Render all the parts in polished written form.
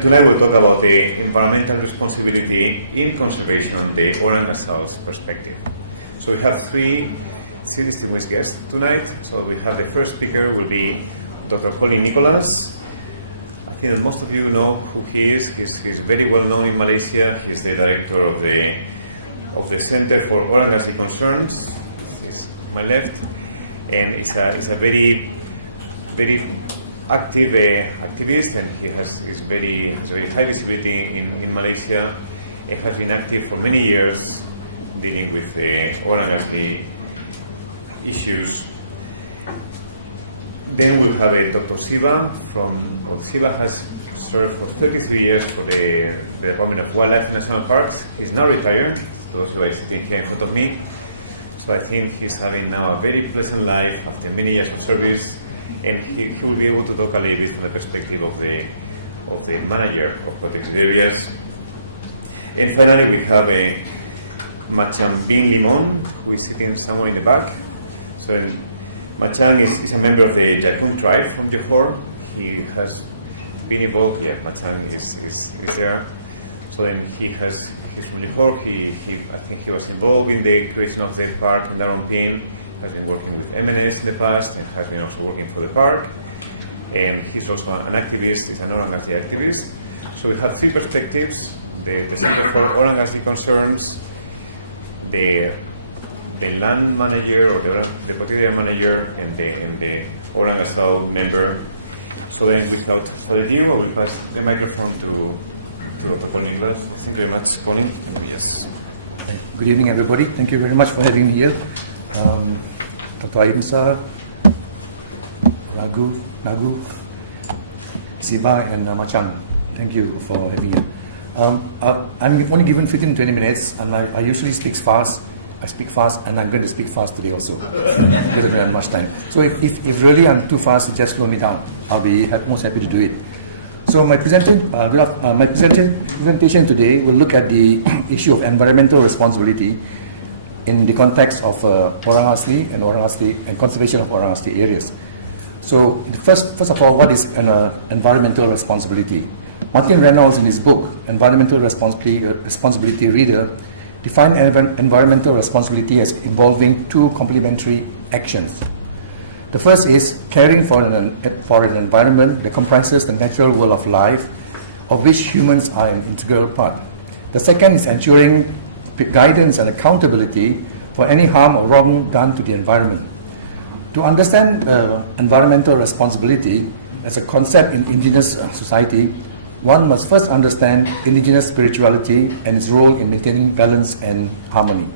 Tonight we'll talk about the environmental responsibility in conservation on the Orang Asal's perspective. So we have three distinguished guests tonight. So we have the first speaker will be Dr. Colin Nicholas. I think that most of you know who he is. He's very well known in Malaysia. He's the director of the Center for Orang Asal Concerns. He's to my left, and he's a very active activist, and he's very high visibility in Malaysia, and has been active for many years dealing with Orang Asal issues. Then we'll have Dr. Siva Siva has served for 33 years for the Department of Wildlife and National Parks. He's now retired, those who are sitting here in front of me. So I think he's having now a very pleasant life after many years of service, and he will be able to talk a little bit from the perspective of the manager of protected areas. And finally we have Machan Bin Limon, who is sitting somewhere in the back. So Machan is a member of the Jatun tribe from Johor. He has been involved, Machan is there. So then he's from Johor. I think he was involved in the creation of the park in Darompin. Has been working with MNS in the past, and has been also working for the park. And he's also an activist. He's an Orang Asal activist. So we have three perspectives: the Center for Orang Asal Concerns, the land manager or the protected area manager, and the Orang Asal member. So then, without further ado, I will pass the microphone to Dr. Colin Nicholas. Thank you very much, Colin. Yes. Good evening, everybody. Thank you very much for having me here. Dr. Asal, Nagu, Siva, and Machan. Thank you for having me. I'm only given 15-20 minutes, and I usually speak fast. I speak fast, and I'm going to speak fast today also. Because I don't have much time. So if really I'm too fast, just slow me down. I'll be most happy to do it. So my presentation today will look at the issue of environmental responsibility in the context of Orang Asli and conservation of Orang Asli areas. So first of all, what is an environmental responsibility? Martin Reynolds, in his book Environmental Responsibility Reader, defined environmental responsibility as involving two complementary actions. The first is caring for an environment that comprises the natural world of life, of which humans are an integral part. The second is ensuring guidance and accountability for any harm or wrong done to the environment. To understand environmental responsibility as a concept in indigenous society, one must first understand indigenous spirituality and its role in maintaining balance and harmony.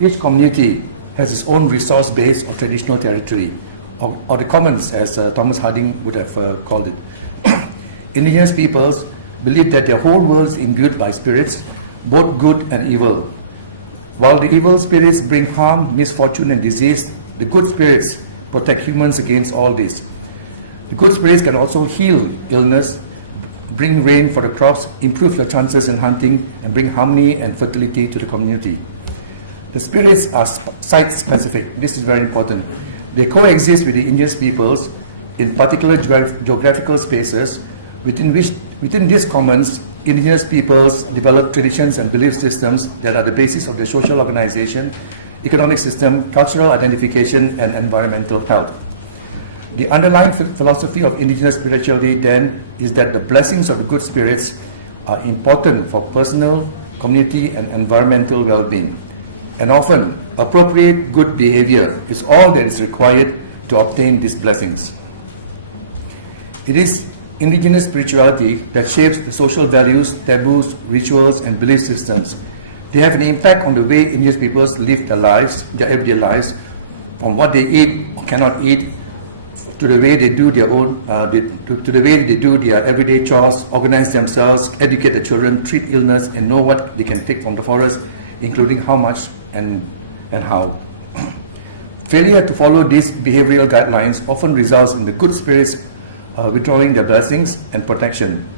Each community has its own resource base or traditional territory, or the commons, as Thomas Harding would have called it. Indigenous peoples believe that their whole world is imbued by spirits, both good and evil. While the evil spirits bring harm, misfortune, and disease, the good spirits protect humans against all this. The good spirits can also heal illness, bring rain for the crops, improve the chances in hunting, and bring harmony and fertility to the community. The spirits are site-specific. This is very important. They coexist with the indigenous peoples in particular geographical spaces. Within these commons, indigenous peoples develop traditions and belief systems that are the basis of their social organization, economic system, cultural identification, and environmental health. The underlying philosophy of indigenous spirituality then is that the blessings of the good spirits are important for personal, community, and environmental well-being. And often, appropriate good behavior is all that is required to obtain these blessings. It is indigenous spirituality that shapes the social values, taboos, rituals, and belief systems. They have an impact on the way indigenous peoples live their lives, their everyday lives, from what they eat or cannot eat, to the way they do their everyday chores, organize themselves, educate the children, treat illness, and know what they can take from the forest, including how much and how. Failure to follow these behavioral guidelines often results in the good spirits withdrawing their blessings and protection.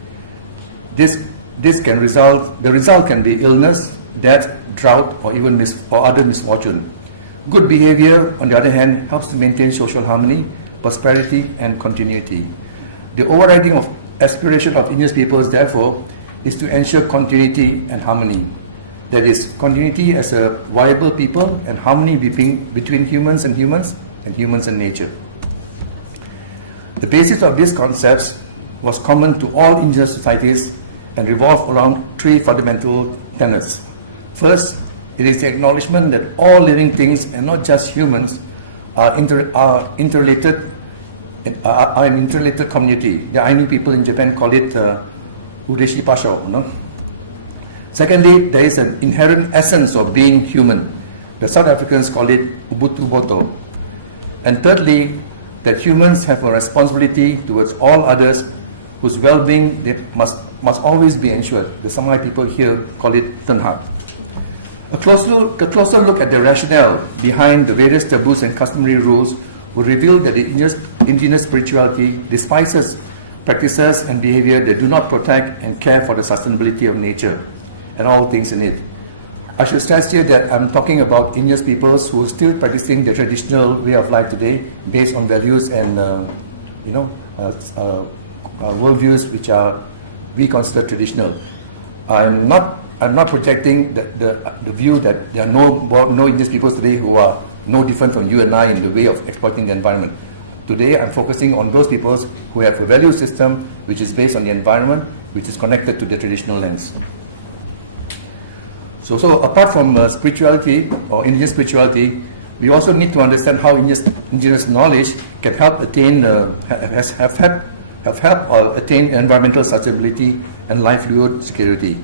The result can be illness, death, drought, or even other misfortune. Good behavior, on the other hand, helps to maintain social harmony, prosperity, and continuity. The overriding aspiration of indigenous peoples, therefore, is to ensure continuity and harmony. That is, continuity as a viable people and harmony between humans and humans and nature. The basis of these concepts was common to all indigenous societies and revolved around three fundamental tenets. First, it is the acknowledgement that all living things, and not just humans, are interrelated. Are an interrelated community. The Ainu people in Japan call it Ureshi Pasho. No? Secondly, there is an inherent essence of being human. The South Africans call it Ubuntu Boto. And thirdly, that humans have a responsibility towards all others whose well-being they must always be ensured. The Samai people here call it Tenha. A closer look at the rationale behind the various taboos and customary rules will reveal that the indigenous spirituality despises practices and behavior that do not protect and care for the sustainability of nature and all things in it. I should stress here that I'm talking about indigenous peoples who are still practicing their traditional way of life today based on values and worldviews which we consider traditional. I'm not projecting the view that there are no indigenous peoples today who are no different from you and I in the way of exploiting the environment. Today I'm focusing on those peoples who have a value system which is based on the environment, which is connected to their traditional lands. So apart from spirituality or indigenous spirituality, we also need to understand how indigenous knowledge can help helped attain environmental sustainability and livelihood security.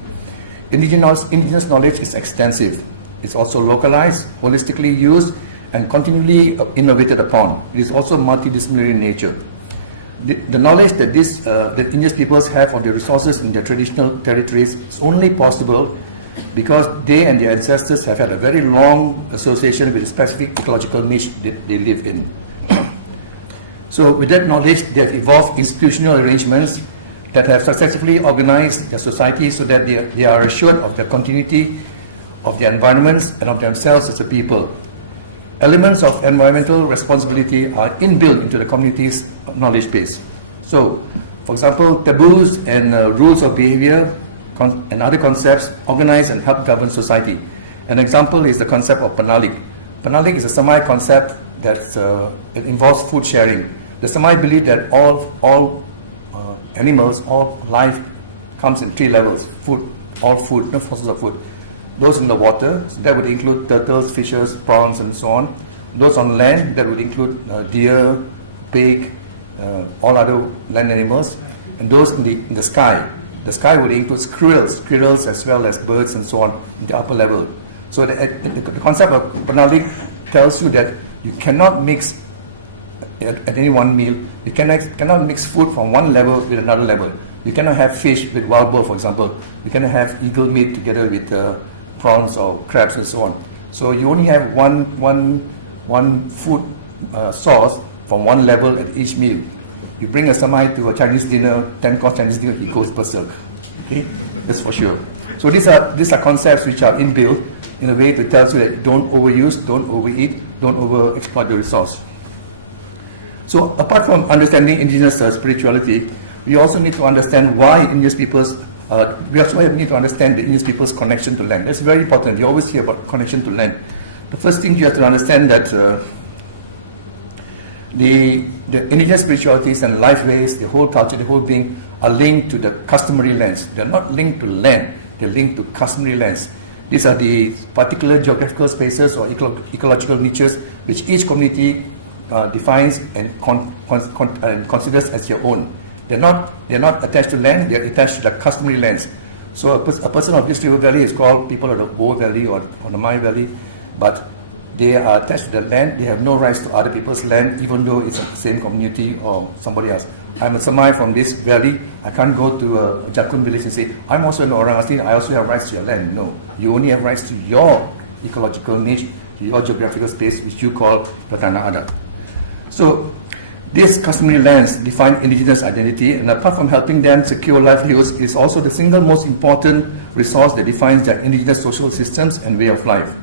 Indigenous knowledge is extensive. It's also localized, holistically used, and continually innovated upon. It is also multidisciplinary in nature. The knowledge that indigenous peoples have of the resources in their traditional territories is only possible because they and their ancestors have had a very long association with a specific ecological niche that they live in. So with that knowledge, they have evolved institutional arrangements that have successfully organized their society so that they are assured of the continuity of their environments and of themselves as a people. Elements of environmental responsibility are inbuilt into the community's knowledge base. So, for example, taboos and rules of behavior and other concepts organize and help govern society. An example is the concept of panalik. Panalik is a Samai concept that it involves food sharing. The Samai believe that all animals, all life comes in three levels: food, all food, no sources of food. Those in the water, so that would include turtles, fishes, prawns, and so on. Those on land, that would include deer, pig, all other land animals. And those in the sky. The sky would include squirrels as well as birds and so on in the upper level. So the concept of panalik tells you that you cannot mix at any one meal. You cannot mix food from one level with another level. You cannot have fish with wild boar, for example. You cannot have eagle meat together with prawns or crabs and so on. So you only have one food source from one level at each meal. You bring a Samai to a Chinese dinner, 10-course Chinese dinner, he goes berserk. Okay, that's for sure. So these are concepts which are inbuilt in a way to tell you that don't overuse, don't overeat, don't overexploit the resource. So apart from understanding indigenous spirituality, we also need to understand why indigenous peoples. We also need to understand the indigenous people's connection to land. That's very important. You always hear about connection to land. The first thing you have to understand that the indigenous spiritualities and lifeways, the whole culture, the whole being, are linked to the customary lands. They're not linked to land. They're linked to customary lands. These are the particular geographical spaces or ecological niches which each community defines and considers as their own. They're not attached to land, they're attached to the customary lands. So a person of this river valley is called people of the Bo Valley or the Mai Valley, but they are attached to the land. They have no rights to other people's land, even though it's the same community or somebody else. I'm a Samai from this valley. I can't go to a Jakun village and say, I'm also an Orang Asli, I also have rights to your land. No, you only have rights to your ecological niche, to your geographical space, which you call the Tanah Adat. So these customary lands define indigenous identity, and apart from helping them secure livelihoods, it is also the single most important resource that defines their indigenous social systems and way of life.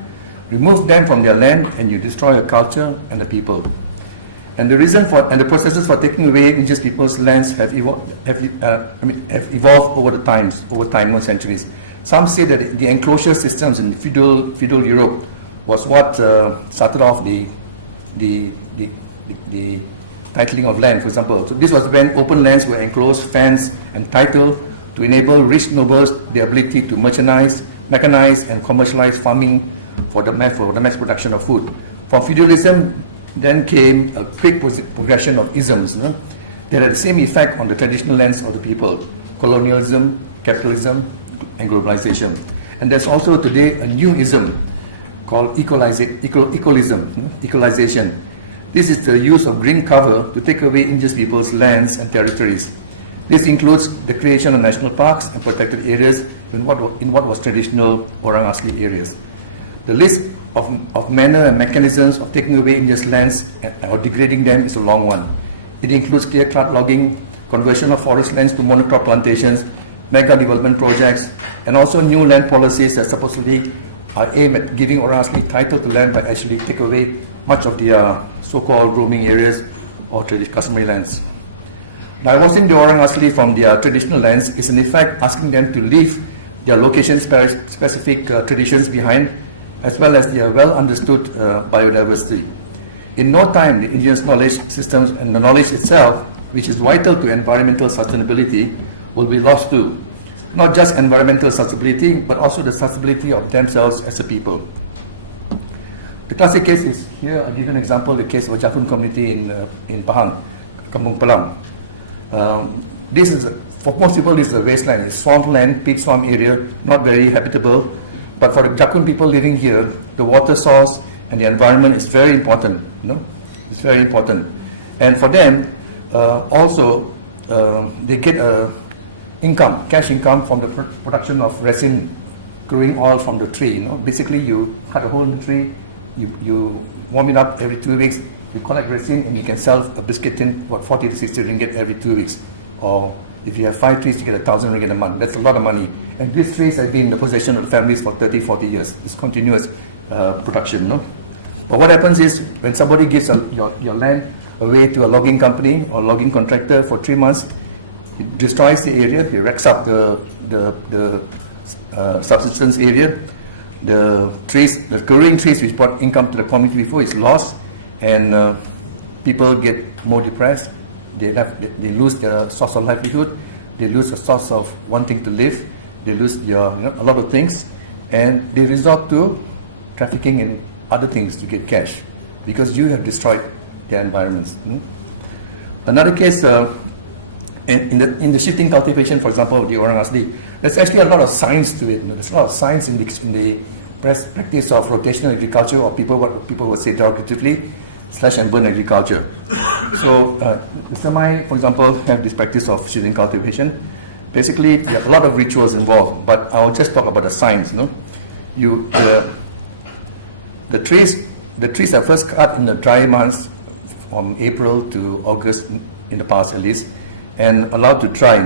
Remove them from their land and you destroy a culture and the people. And the reason for and the processes for taking away indigenous people's lands have evolved over time, over centuries. Some say that the enclosure systems in feudal Europe was what started off the titling of land, for example. So this was when open lands were enclosed, fenced, and titled to enable rich nobles the ability to mechanize, and commercialize farming for the mass production of food. From feudalism, then came a quick progression of isms that had the same effect on the traditional lands of the people: colonialism, capitalism, and globalization. And there's also today a new ism called equalization. This is the use of green cover to take away indigenous people's lands and territories. This includes the creation of national parks and protected areas in what was traditional Orang Asli areas. The list of manner and mechanisms of taking away indigenous lands or degrading them is a long one. It includes clear-cut logging, conversion of forest lands to monocrop plantations, mega development projects, and also new land policies that supposedly are aimed at giving Orang Asli title to land, but actually take away much of their so-called roaming areas or customary lands. Divorcing the Orang Asli from their traditional lands is in effect asking them to leave their location-specific traditions behind, as well as their well-understood biodiversity. In no time, the indigenous knowledge systems and the knowledge itself, which is vital to environmental sustainability, will be lost too. Not just environmental sustainability, but also the sustainability of themselves as a people. The classic case is here. I'll give you an example. The case of Jakun community in Pahang, Kampung Pelam. This is for most people. This is a wasteland. It's swampland, peat swamp area, not very habitable. But for the Jakun people living here, the water source and the environment is very important. It's very important. And for them, also, they get cash income from the production of resin, growing oil from the tree. Basically, you cut a hole in the tree, you warm it up every 2 weeks, you collect resin, and you can sell a biscuit tin for 40 to 60 ringgit every 2 weeks. Or if you have 5 trees, you get 1,000 ringgit a month. That's a lot of money. And these trees have been in the possession of the families for 30, 40 years. It's continuous production. But what happens is, when somebody gives your land away to a logging company or logging contractor for 3 months, it destroys the area, it wrecks up the subsistence area. The growing trees which brought income to the community before is lost, and people get more depressed. They lose their source of livelihood. They lose a source of wanting to live. They lose a lot of things, and they resort to trafficking in other things to get cash, because you have destroyed their environments. Another case, in the shifting cultivation, for example, of the Orang Asli, there's actually a lot of science to it. There's a lot of science in the practice of rotational agriculture, or people would say derogatively, slash and burn agriculture. So the Semai, for example, have this practice of shifting cultivation. Basically, there are a lot of rituals involved, but I'll just talk about the science. The trees are first cut in the dry months, from April to August, in the past at least, and allowed to dry.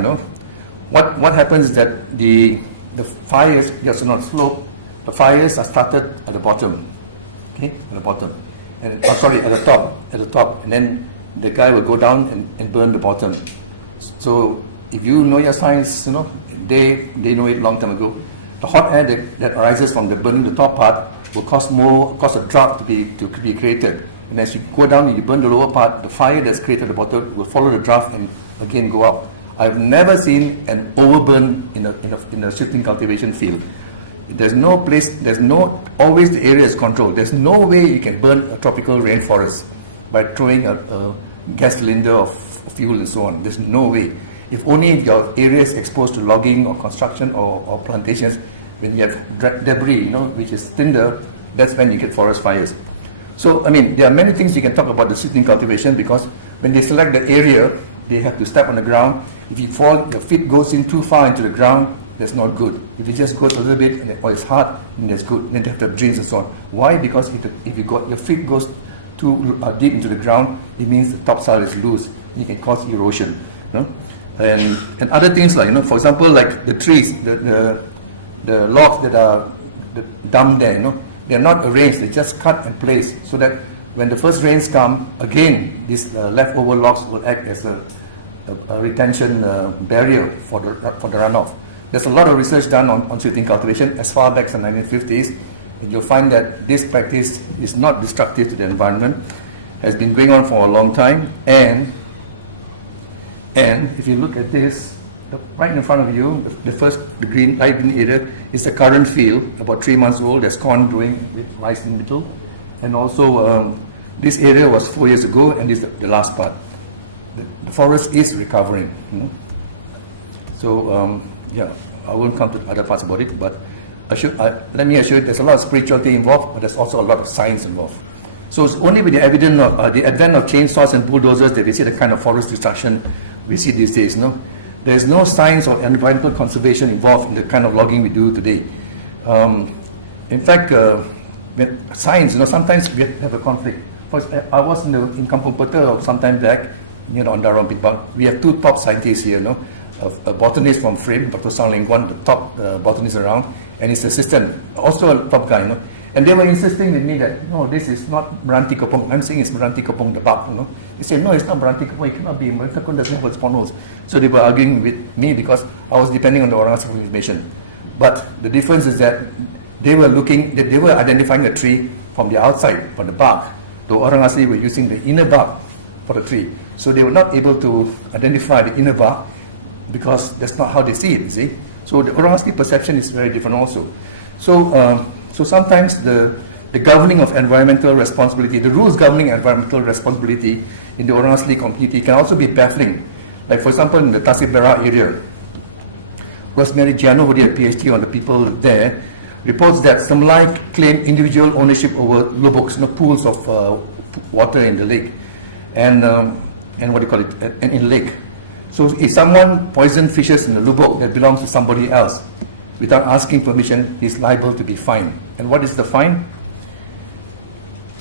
What happens is that the fires, just not slope, the fires are started at the bottom, at the bottom, and at the top, and then the guy will go down and burn the bottom. So if you know your science, they know it long time ago. The hot air that arises from the burning the top part will cause a draft to be created. And as you go down and you burn the lower part, the fire that's created at the bottom will follow the draft and again go up. I've never seen an overburn in a shifting cultivation field. Always the area is controlled. There's no way you can burn a tropical rainforest by throwing a gas cylinder of fuel and so on. There's no way. If only your area is exposed to logging or construction or plantations, when you have debris, which is tinder, that's when you get forest fires. So, there are many things you can talk about the shifting cultivation, because when they select the area, they have to step on the ground. If you fall, your feet goes in too far into the ground, that's not good. If it just goes a little bit, or it's hard, then that's good. Then they have to have drains and so on. Why? Because if your feet goes too deep into the ground, it means the topsoil is loose. It can cause erosion. And other things like, for example, like the trees, the logs that are dumped there, they're not arranged, they're just cut and placed so that when the first rains come, again, these leftover logs will act as a retention barrier for the runoff. There's a lot of research done on sugarcane cultivation as far back as the 1950s, and you'll find that this practice is not destructive to the environment, has been going on for a long time, and if you look at this, right in front of you, the green, light green area is the current field, about 3 months old. There's corn growing with rice in the middle, and also this area was 4 years ago, and this is the last part. The forest is recovering. So yeah, I won't come to other parts about it, but let me assure you, there's a lot of spirituality involved, but there's also a lot of science involved. So it's only with the advent of chainsaws and bulldozers that we see the kind of forest destruction we see these days. There's no science or environmental conservation involved in the kind of logging we do today. In fact, with science, sometimes we have a conflict. First, I was in Kampung Peta some time back, near the Ondaron Pit Park. We have two top scientists here, a botanist from Frame, Dr. Sang Ling, one of the top botanist around, and his assistant, also a top guy. And they were insisting with me that, no, this is not Meranti Kopong. I'm saying it's Meranti Kopong, the bark. They said, no, it's not Meranti Kopong. It cannot be. Meranti Kopong doesn't have its spawns. So they were arguing with me because I was depending on the Orang Asli information. But the difference is that they were identifying a tree from the outside, from the bark. The Orang Asli were using the inner bark for the tree. So they were not able to identify the inner bark because that's not how they see it, you see. So the Orang Asli perception is very different also. So sometimes the governing of environmental responsibility, the rules governing environmental responsibility in the Orang Asli community can also be baffling. Like for example, in the Tasik Bera area, Rosemary Giano, who did a PhD on the people there, reports that Semlai claim individual ownership over luboks, pools of water in the lake, and what do you call it, in the lake. So if someone poisons fishes in a lubok that belongs to somebody else, without asking permission, he is liable to be fined. And what is the fine?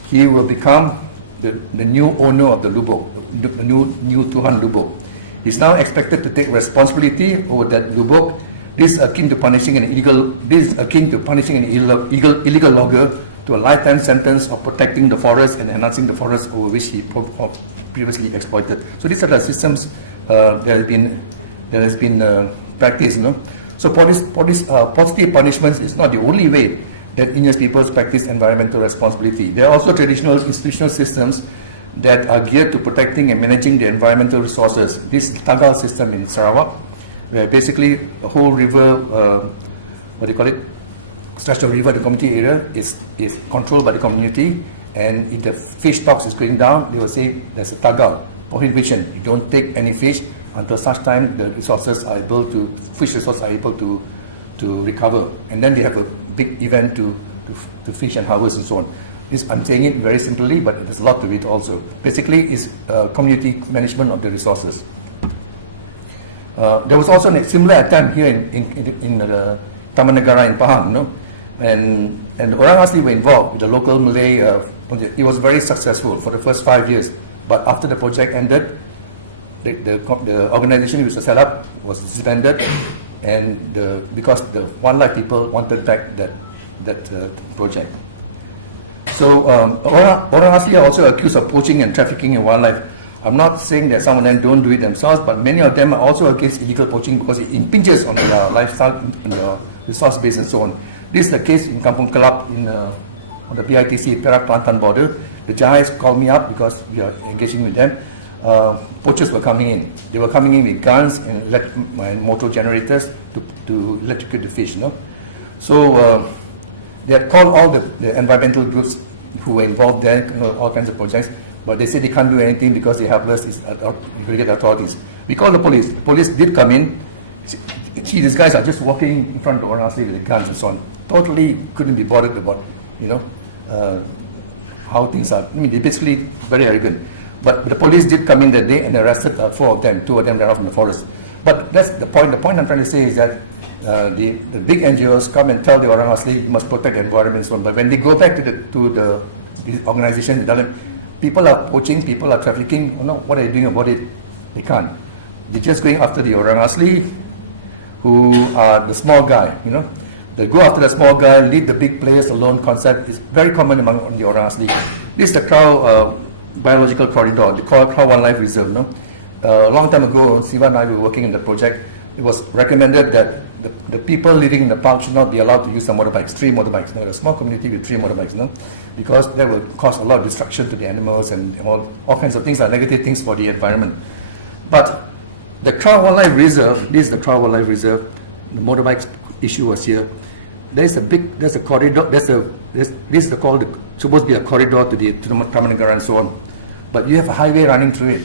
He will become the new owner of the lubok, the new Tuhan lubok. He's now expected to take responsibility over that lubok. This is akin to punishing an illegal logger to a lifetime sentence of protecting the forest and enhancing the forest over which he previously exploited. So these are the systems that has been practiced. So positive punishments is not the only way that Indigenous peoples practice environmental responsibility. There are also traditional institutional systems that are geared to protecting and managing the environmental resources. This Tagal system in Sarawak, where basically the whole river, stretch of river, the community area is controlled by the community, and if the fish stocks is going down, they will say there's a Tagal prohibition. You don't take any fish until such time the fish resources are able to recover, and then they have a big event to fish and harvest and so on. I'm saying it very simply, but there's a lot to it also. Basically, it's community management of the resources. There was also a similar attempt here in Taman Negara in Pahang, and Orang Asli were involved with the local Malay project. It was very successful for the first 5 years, but after the project ended, the organization which was set up was disbanded, and because the wildlife people wanted back that project. So Orang Asli are also accused of poaching and trafficking in wildlife. I'm not saying that some of them don't do it themselves, but many of them are also against illegal poaching because it impinges on their lifestyle, on their resource base and so on. This is the case in Kampung Kelap on the PITC Perak Kelantan border. The Jahais called me up because we are engaging with them. Poachers were coming in. They were coming in with guns and motor generators to electrocute the fish. So they had called all the environmental groups who were involved there, all kinds of projects, but they said they can't do anything because they're helpless. It's regular authorities. We called the police. The police did come in. See, these guys are just walking in front of Orang Asli with the guns and so on. Totally couldn't be bothered about, how things are. They're basically very arrogant. But the police did come in that day and arrested 4 of them. 2 of them ran off in the forest. But that's the point. The point I'm trying to say is that the big NGOs come and tell the Orang Asli must protect the environment and so on. But when they go back to the organization, they tell them, people are poaching, people are trafficking. What are you doing about it? They can't. They're just going after the Orang Asli, who are the small guy. They go after the small guy, leave the big players alone concept is very common among the Orang Asli. This is the Crow Biological Corridor, the Crow Wildlife Reserve. No? A long time ago, Siva and I were working in the project. It was recommended that the people living in the park should not be allowed to use the motorbikes, 3 motorbikes. No? A small community with 3 motorbikes, no? Because that will cause a lot of destruction to the animals and all kinds of things, like negative things for the environment. But the Crow Wildlife Reserve, this is the Crow Wildlife Reserve, the motorbikes issue was here. There's a corridor, this is supposed to be a corridor to the Tamanagara and so on. But you have a highway running through it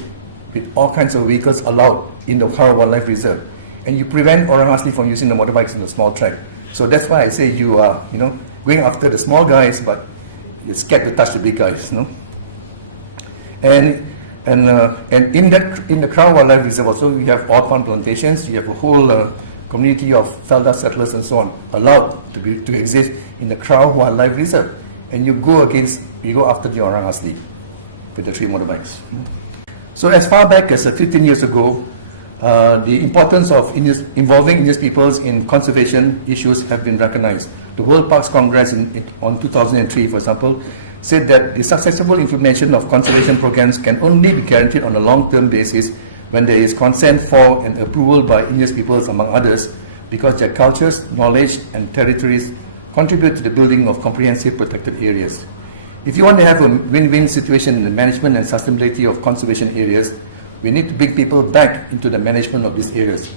with all kinds of vehicles allowed in the Crow Wildlife Reserve. And you prevent orang asli from using the motorbikes in the small track. So that's why I say you are, going after the small guys, but you're scared to touch the big guys, no? And in the Crow Wildlife Reserve also, we have odd palm plantations. You have a whole community of Felda settlers and so on allowed to exist in the Crow Wildlife Reserve. And you go after the orang asli with the 3 motorbikes. So as far back as 15 years ago, the importance of involving indigenous peoples in conservation issues have been recognized. The World Parks Congress on 2003, for example, said that the successful implementation of conservation programs can only be guaranteed on a long-term basis when there is consent for and approval by indigenous peoples, among others, because their cultures, knowledge, and territories contribute to the building of comprehensive protected areas. If you want to have a win-win situation in the management and sustainability of conservation areas, we need to bring people back into the management of these areas.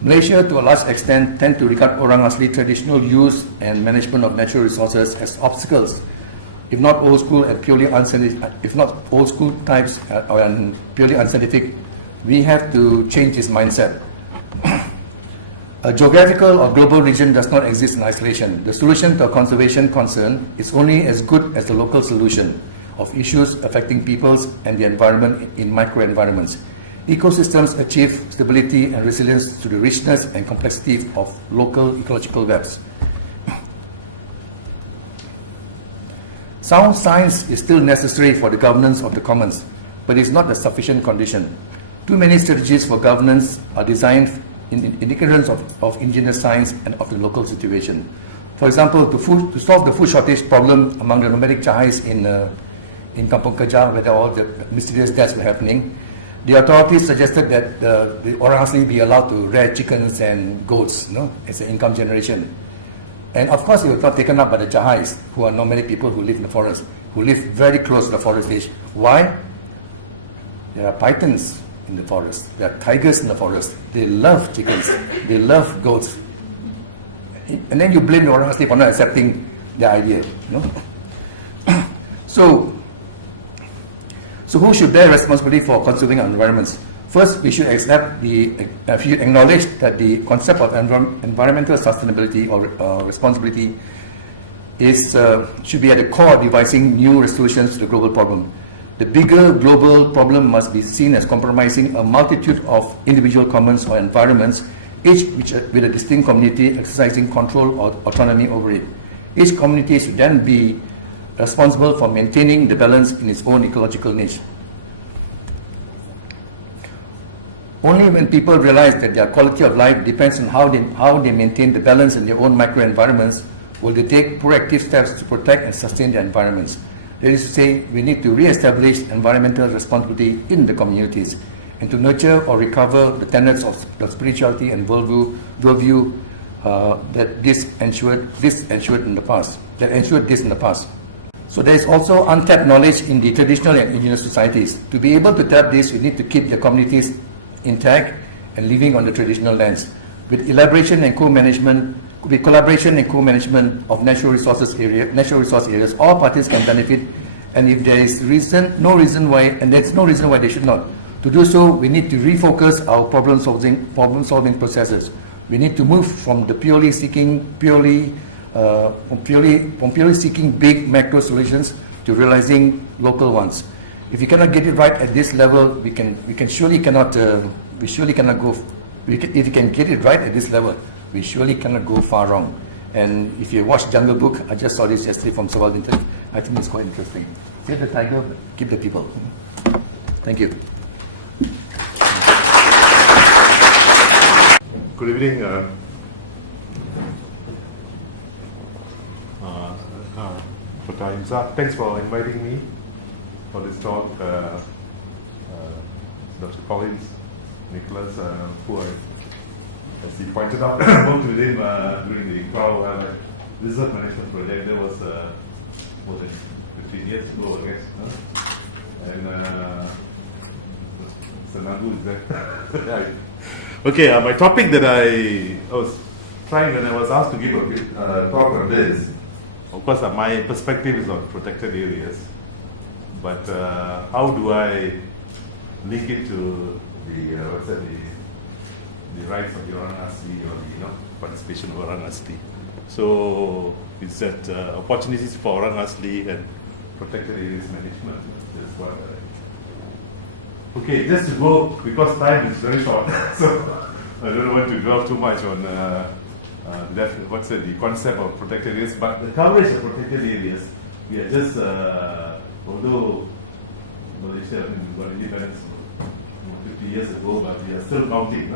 Malaysia, to a large extent, tend to regard orang asli traditional use and management of natural resources as obstacles, if not old school and purely unscientific, and purely unscientific. We have to change this mindset. A geographical or global region does not exist in isolation. The solution to a conservation concern is only as good as the local solution of issues affecting peoples and the environment in microenvironments. Ecosystems achieve stability and resilience to the richness and complexity of local ecological webs. Sound science is still necessary for the governance of the commons, but is not a sufficient condition. Too many strategies for governance are designed in ignorance of indigenous science and of the local situation. For example, to solve the food shortage problem among the nomadic Chahais in Kampung Kerja, where all the mysterious deaths were happening, the authorities suggested that the orang asli be allowed to rear chickens and goats, as an income generation. And of course, it was not taken up by the Chahais, who are nomadic people who live in the forest, who live very close to the forest edge. Why? There are pythons in the forest. There are tigers in the forest. They love chickens. They love goats. And then you blame the orang asli for not accepting the idea. So who should bear responsibility for conserving our environments? First, we should acknowledge that the concept of environmental sustainability or responsibility should be at the core of devising new resolutions to the global problem. The bigger global problem must be seen as compromising a multitude of individual commons or environments, each with a distinct community exercising control or autonomy over it. Each community should then be responsible for maintaining the balance in its own ecological niche. Only when people realize that their quality of life depends on how they maintain the balance in their own microenvironments will they take proactive steps to protect and sustain their environments. That is to say, we need to re-establish environmental responsibility in the communities and to nurture or recover the tenets of spirituality and worldview that ensured this in the past. So there is also untapped knowledge in the traditional and indigenous societies. To be able to tap this, we need to keep the communities intact and living on the traditional lands. With collaboration and co-management of natural resource areas, all parties can benefit. And if there is no reason why they should not. To do so, we need to refocus our problem-solving processes. We need to move from the purely seeking big macro solutions to realizing local ones. If we cannot get it right at this level, if we can get it right at this level, we surely cannot go far wrong. And if you watch Jungle Book, I just saw this yesterday from Sawal Dintan, I think it's quite interesting. Save the tiger, keep the people. Thank you. Good evening. Dr. Imsa, thanks for inviting me for this talk, Dr. Collins, Nicholas, who I, as he pointed out, worked with him during the Cloud Wildlife Reserve Management Project. That was more than 15 years ago, I guess. And Sanadu is there. Yeah. Okay, my topic that I was trying when I was asked to give a talk on this, of course, my perspective is on protected areas, but how do I link it to the the rights of the orang asli or the participation of orang asli? So it's that opportunities for orang asli and protected areas management. That's what. Okay, just to go, because time is very short, so I don't want to dwell too much on the concept of protected areas, but the coverage of protected areas, we are just, although Malaysia got independence 50 years ago, but we are still counting.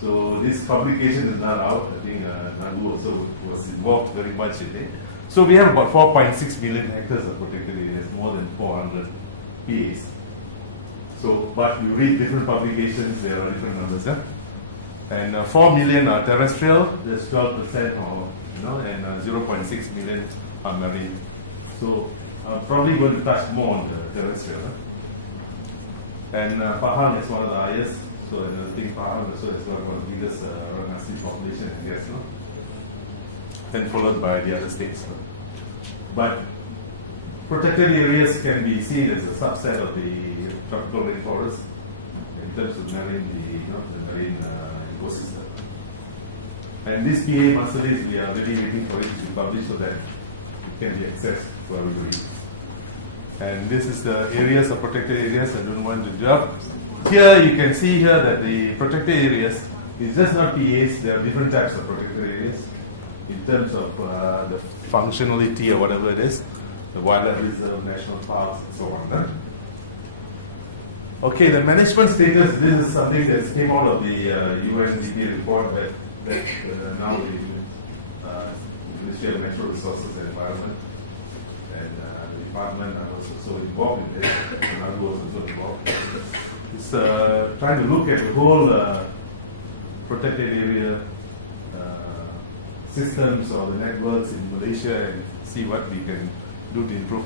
So this publication is not out. I think Nagu also was involved very much in it. So we have about 4.6 million hectares of protected areas, more than 400 PAs. So, but you read different publications, there are different numbers. And 4 million are terrestrial, there's 12% of, and 0.6 million are marine. So I'm probably going to touch more on the terrestrial. And Pahang is one of the highest, so I think Pahang also is one of the biggest orang asli population, I guess. Then followed by the other states. But protected areas can be seen as a subset of the tropical rainforest in terms of marine, the marine ecosystem. And this PA master list, we are really waiting for it to be published so that it can be accessed to everybody. And this is the areas of protected areas. I don't want to jump. Here you can see here that the protected areas is just not PAs. There are different types of protected areas in terms of the functionality or whatever it is, the wildlife reserve, national parks, and so on. Okay, the management status, this is something that came out of the UNMC report that now the Ministry of Natural Resources and Environment and the department are also involved in this, and I was also involved. It's trying to look at the whole protected area systems or the networks in Malaysia and see what we can do to improve.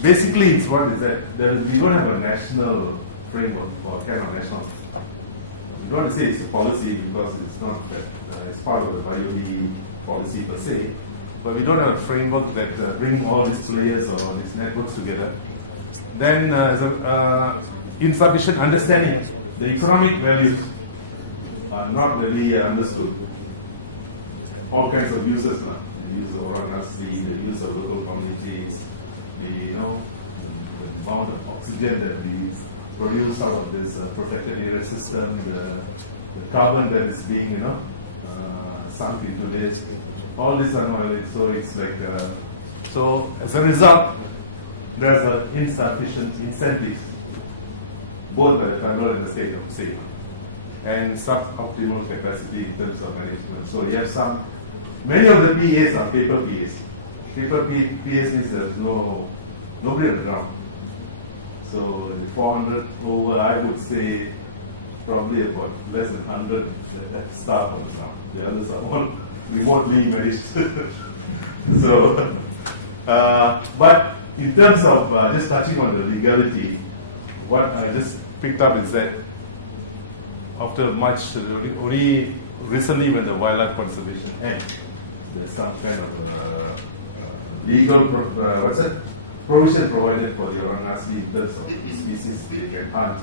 Basically, it's what is that we don't have a national framework for kind of national. We don't want to say it's a policy because it's not that it's part of the BioE policy per se, but we don't have a framework that bring all these players or these networks together. Then insufficient understanding. The economic values are not really understood. All kinds of uses now. The use of orang asli, the use of local communities, the amount of oxygen that we produce out of this protected area system, the carbon that is being sunk into this. All these are not, so it's like so as a result, there's insufficient incentives, both by the federal and the state of state, and suboptimal capacity in terms of management. So you have many of the PAs are paper PAs. Paper PAs means there's nobody on the ground. So the 400 over, I would say probably about less than 100 that staff on the ground. The others are all remotely managed. So, but in terms of just touching on the legality, what I just picked up is that after much, only recently when the Wildlife Conservation Act, there's some kind of legal provision provided for the orang asli in terms of species they can hunt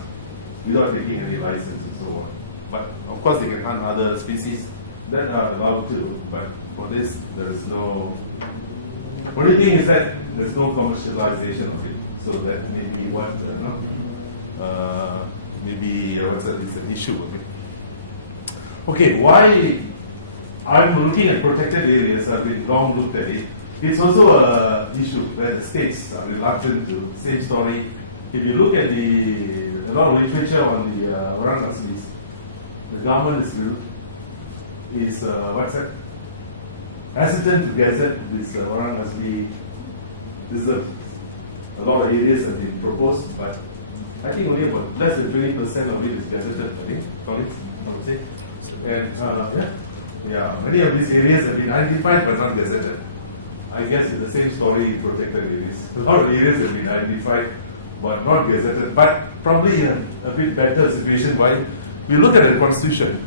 without taking any license and so on. But of course they can hunt other species that are allowed to, but for this there is no. Only thing is that there's no commercialization of it, so that may be what is an issue. Okay, why I'm looking at protected areas? I've been long looked at it. It's also an issue where the states are reluctant to. Same story. If you look at a lot of literature on the orang asli, the government is hesitant to gazette this orang asli reserve. A lot of areas have been proposed, but I think only about less than 20% of it is gazetted, I think, colleagues, I would say. And many of these areas have been identified but not gazetted. I guess it's the same story in protected areas. A lot of areas have been identified but not gazetted, but probably in a bit better situation. Why? We look at the constitution.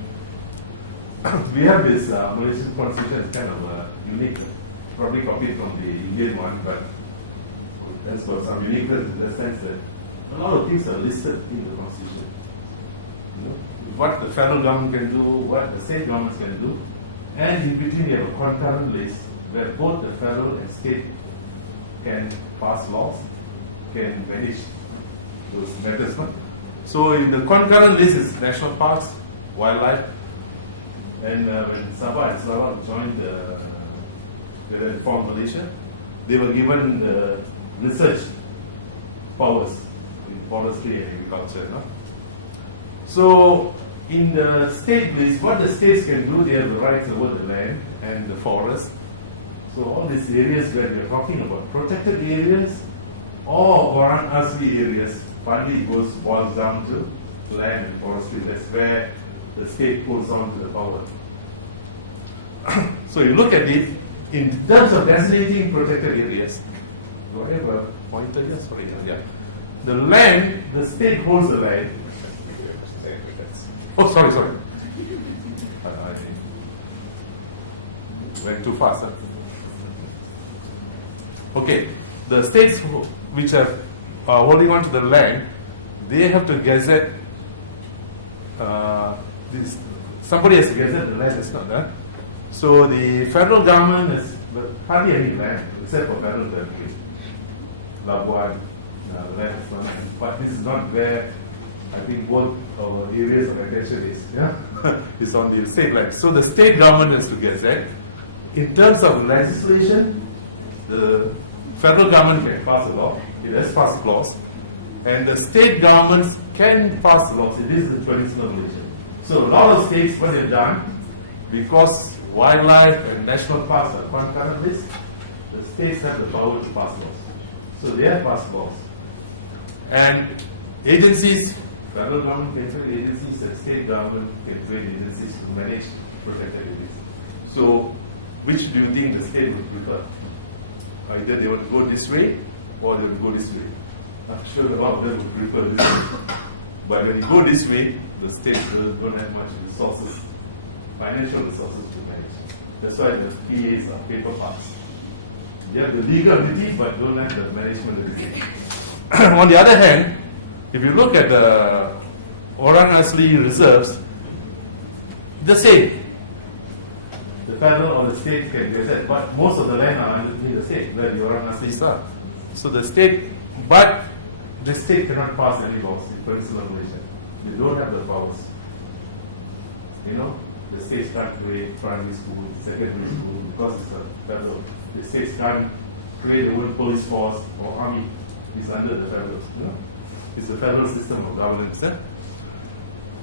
We have this Malaysian constitution, it's kind of unique, probably copied from the Indian one, but that's got some uniqueness in the sense that a lot of things are listed in the constitution. You know, what the federal government can do, what the state governments can do, and in between you have a concurrent list where both the federal and state can pass laws, can manage those matters. No? So in the concurrent list is national parks, wildlife, and when Sabah and Sarawak joined the formed Malaysia, they were given the research powers in forestry and agriculture. No? So in the state list, what the states can do, they have the rights over the land and the forest. So all these areas where we are talking about protected areas or orang asli areas, finally it boils down to land and forestry. That's where the state holds on to the power. So you look at it in terms of designating protected areas. Do I have a pointer here? Sorry, yeah. The land, the state holds the land. Oh, sorry. I went too fast. Huh? Okay, the states which are holding on to the land, they have to gazette. Somebody has to gazette the land. It's not done. So the federal government has hardly any land except for federal territory. Labuan, the land is not, but this is not where I think both our areas of attention is. Yeah, it's on the state land. So the state government has to gazette. In terms of legislation, the federal government can pass a law. It has passed laws, and the state governments can pass laws. It is the traditional Malaysia. So a lot of states, what they've done, because wildlife and national parks are concurrent list, the states have the power to pass laws. So they have passed laws. And agencies, federal government can create agencies and state government can create agencies to manage protected areas. So which do you think the state would prefer? Either they would go this way or they would go this way. I'm sure a lot of them would prefer this way. But when you go this way, the states don't have much resources, financial resources to manage. That's why the PAs are paper parks. They have the legal ability but don't have the management ability. On the other hand, if you look at the Orang Asli reserves, the same. The federal or the state can gazette, but most of the land are under the state where the Orang Asli are. So the state, but the state cannot pass any laws in Peninsular Malaysia. They don't have the powers. You know, the states can't create primary school, secondary school because it's a federal. The states can't create their own police force or army. It's under the federal. You know? It's the federal system of governance.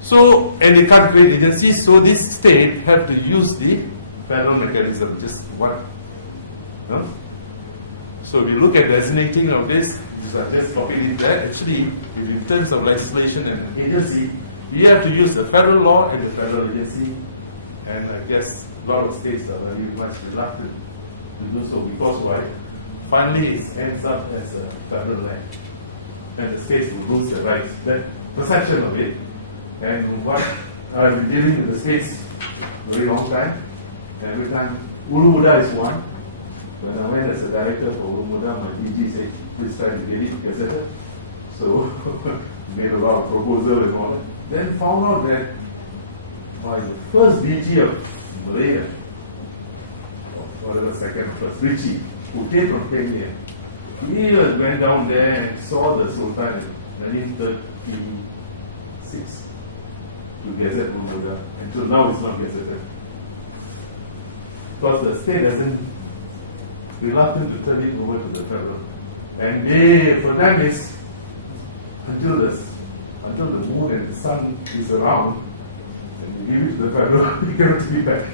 So, and they can't create agencies, so this state have to use the federal mechanism, just one. No? So, if you look at designating of this, these are just copying it there. Actually, in terms of legislation and agency, we have to use the federal law and the federal agency, and I guess a lot of states are very much reluctant to do so because why? Finally, it ends up as a federal land, and the states will lose their rights. That perception of it, and what I've been dealing with the states a very long time. Every time, Ulu Muda is one. When I went as a director for Ulu Muda, my DG said, please try to get it gazetted. So, made a lot of proposals and all that. Then found out that by the first DG of Malaya, or the second or first, Richie, who came from Kenya, he went down there and saw the Sultan in 1936 to gazette Ulu Muda. Until now it's not gazetted. Because the state hasn't reluctant to turn it over to the federal. And they, for them, is until the moon and the sun is around, and you give it to the federal, you cannot take it back.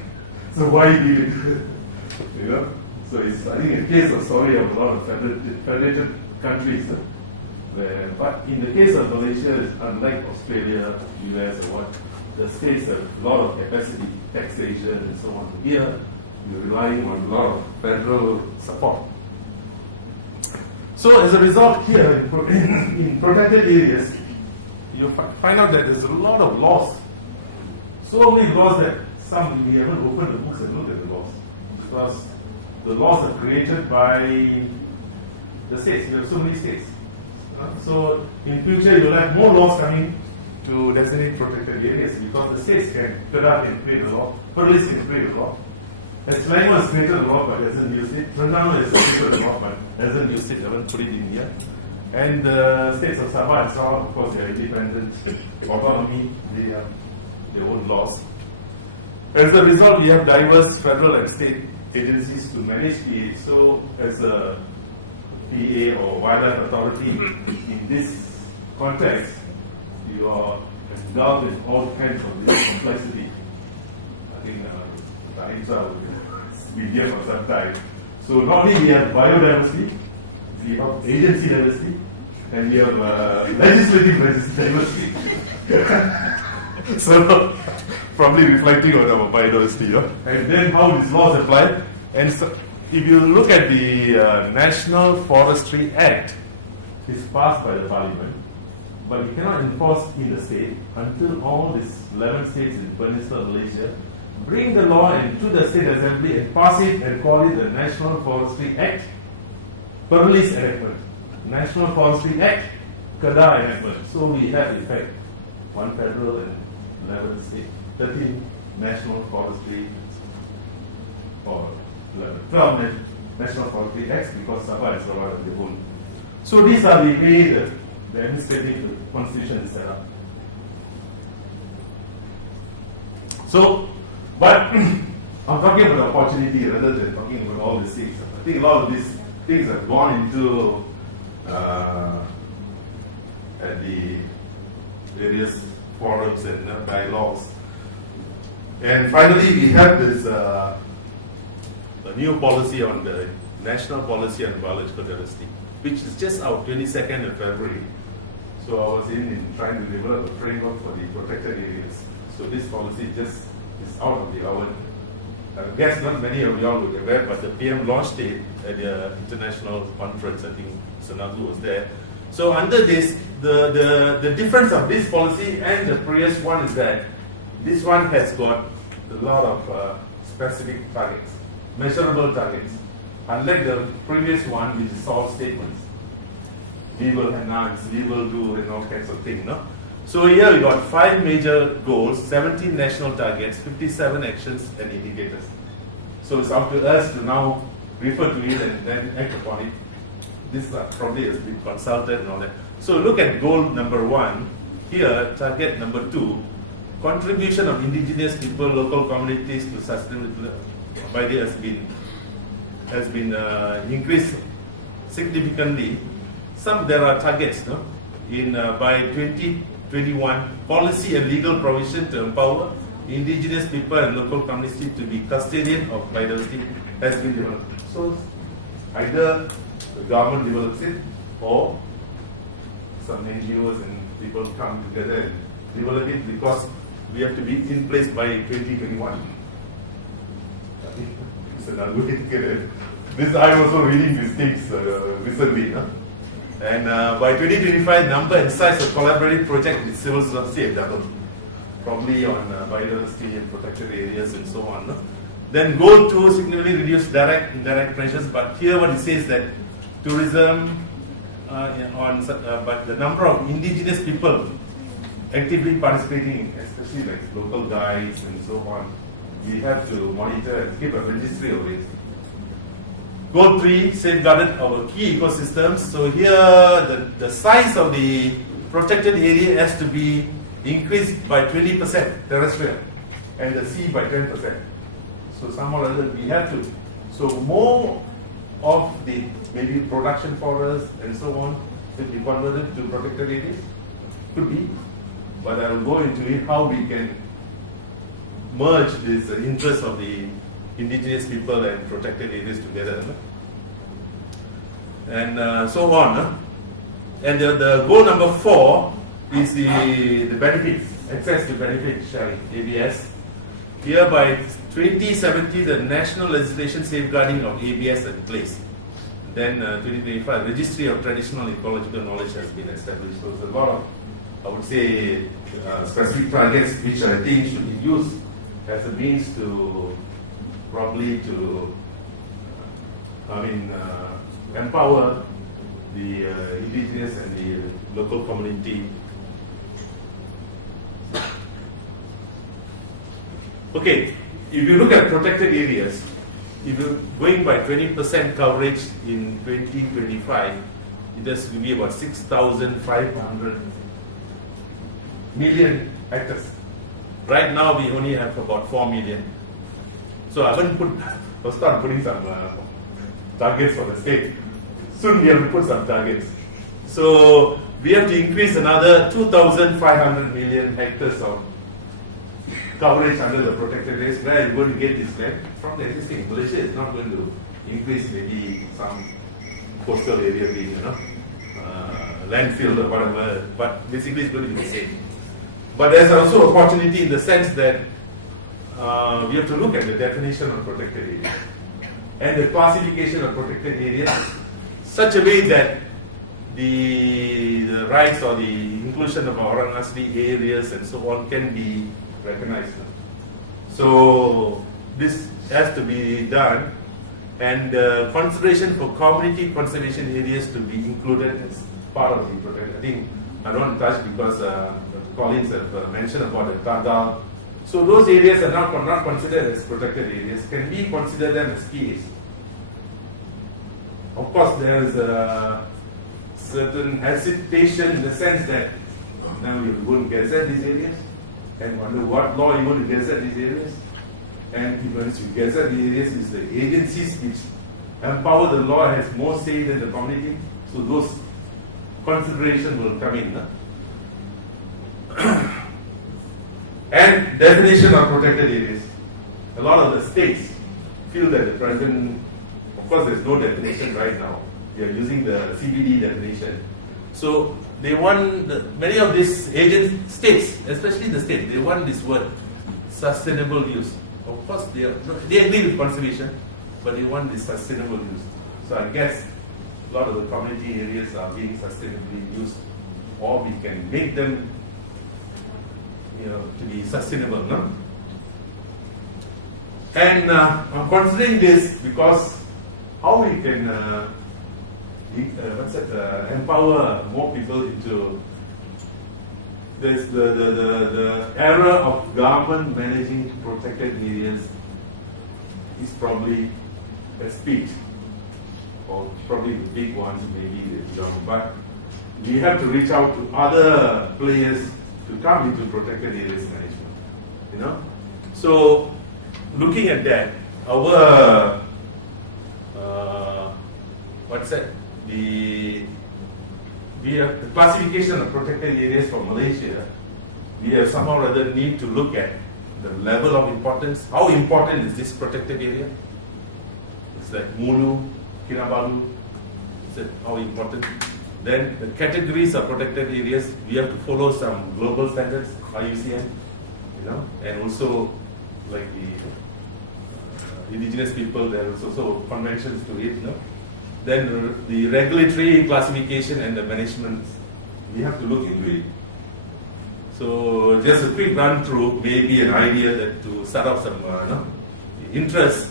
So why give it? You know? So it's, I think, a case of story of a lot of countries. But in the case of Malaysia, it's unlike Australia, US, or what, the states have a lot of capacity, taxation, and so on. Here, you're relying on a lot of federal support. So as a result, here in protected areas, you find out that there's a lot of laws. So many laws that some we haven't opened the books and looked at the laws. Because the laws are created by the states. There are so many states. So in future, you'll have more laws coming to designate protected areas because the states can create a law, police can create a law. Selangor has created a law but hasn't used it. Nottingham has created a law but hasn't used it, haven't put it in here. And the states of Sabah and Sarawak, of course, they are independent autonomy, they have their own laws. As a result, we have diverse federal and state agencies to manage PA. So, as a PA or wildlife authority, in this context, you are endowed with all kinds of this complexity. I think Aisha will be here for some time. So, not only we have biodiversity, we have agency diversity, and we have legislative diversity. So, probably reflecting on our biodiversity, and then how these laws apply. And so, if you look at the National Forestry Act, it's passed by the Parliament, but you cannot enforce in the state until all these 11 states in Peninsular Malaysia bring the law into the State Assembly and pass it and call it the National Forestry Act, Perlis Enactment. National Forestry Act, Kedah Enactment. So we have, in fact, one federal and 11 state, 13 national forestry, or 12 national forestry acts because Sabah and Sarawak are their own. So these are the way that the administrative constitution is set up. So, but I'm talking about opportunity rather than talking about all these things. I think a lot of these things have gone into at the various forums and dialogues. And finally, we have this a new policy on the National Policy on Biological Diversity, which is just out 22nd of February. So I was in trying to develop a framework for the protected areas. So this policy just is out of the oven. I guess not many of y'all would be aware, but the PM launched it at the international conference. I think Sanagu was there. So under this, the difference of this policy and the previous one is that this one has got a lot of specific targets, measurable targets. Unlike the previous one, which is all statements. We will enhance, we will do, and all kinds of things. No? So here we got 5 major goals, 17 national targets, 57 actions and indicators. So it's up to us to now refer to it and then act upon it. This probably has been consulted and all that. So look at goal number 1. Here, target number 2, contribution of indigenous people, local communities to sustainability has been increased significantly. There are targets, no? By 2021, policy and legal provision to empower indigenous people and local communities to be custodian of biodiversity has been developed. So either the government develops it or some NGOs and people come together and develop it because we have to be in place by 2021. I'm also reading these things recently. No? And by 2025, number and size of collaborative projects with civil society have doubled. Probably on biodiversity and protected areas and so on. No? Then goal 2, significantly reduce direct, indirect pressures. But here what it says that tourism, but the number of indigenous people actively participating, especially like local guides and so on, we have to monitor and keep a registry of it. Goal 3, safeguarded our key ecosystems. So here, the size of the protected area has to be increased by 20% terrestrial, and the sea by 10%. So somehow or other we have to. So more of the maybe production forests and so on should be converted to protected areas. Could be, but I will go into it how we can merge this interest of the indigenous people and protected areas together. and so on. And the goal number 4 is the benefits, access to benefit sharing, ABS. Here by 2070, the national legislation safeguarding of ABS in place. Then 2025, registry of traditional ecological knowledge has been established. So there's a lot of, I would say, specific targets which I think should be used as a means to probably to, empower the indigenous and the local community. Okay, if you look at protected areas, if you're going by 20% coverage in 2025, it has to be about 6,500 million hectares. Right now, we only have about 4 million. So I'll start putting some targets for the state. Soon we have to put some targets. So we have to increase another 2,500 million hectares of coverage under the protected areas. Where are you going to get this land? From the existing. Malaysia is not going to increase maybe some coastal area being, landfill or whatever, but basically it's going to be the same. But there's also opportunity in the sense that we have to look at the definition of protected areas and the classification of protected areas such a way that the rights or the inclusion of orang asli areas and so on can be recognized. So this has to be done, and consideration for community conservation areas to be included as part of the protected. I think I don't want to touch because colleagues have mentioned about the Tadal. So those areas are not considered as protected areas, can we consider them as PAs? Of course, there is a certain hesitation in the sense that now you're going to gazette these areas, and under what law you're going to gazette these areas. And once you gazette the areas, is the agencies which empower the law has more say than the community. So those considerations will come in. And definition of protected areas. A lot of the states feel that the present, of course there's no definition right now. We are using the CBD definition. So they want, many of these states, especially the states, they want this word, sustainable use. Of course they agree with conservation, but they want this sustainable use. So I guess a lot of the community areas are being sustainably used, or we can make them to be sustainable. No? And I'm considering this because how we can empower more people into this, the era of government managing protected areas is probably a speed, or probably the big ones, maybe the job, but we have to reach out to other players to come into protected areas management. So looking at that, our we have the classification of protected areas for Malaysia. We have somehow or other need to look at the level of importance. How important is this protected area? It's like Mulu, Kinabalu. Is it how important? Then the categories of protected areas, we have to follow some global standards, IUCN, and also like the indigenous people, there is also conventions to it. Then the regulatory classification and the management, we have to look into it. So just a quick run through, maybe an idea that to start off some interest.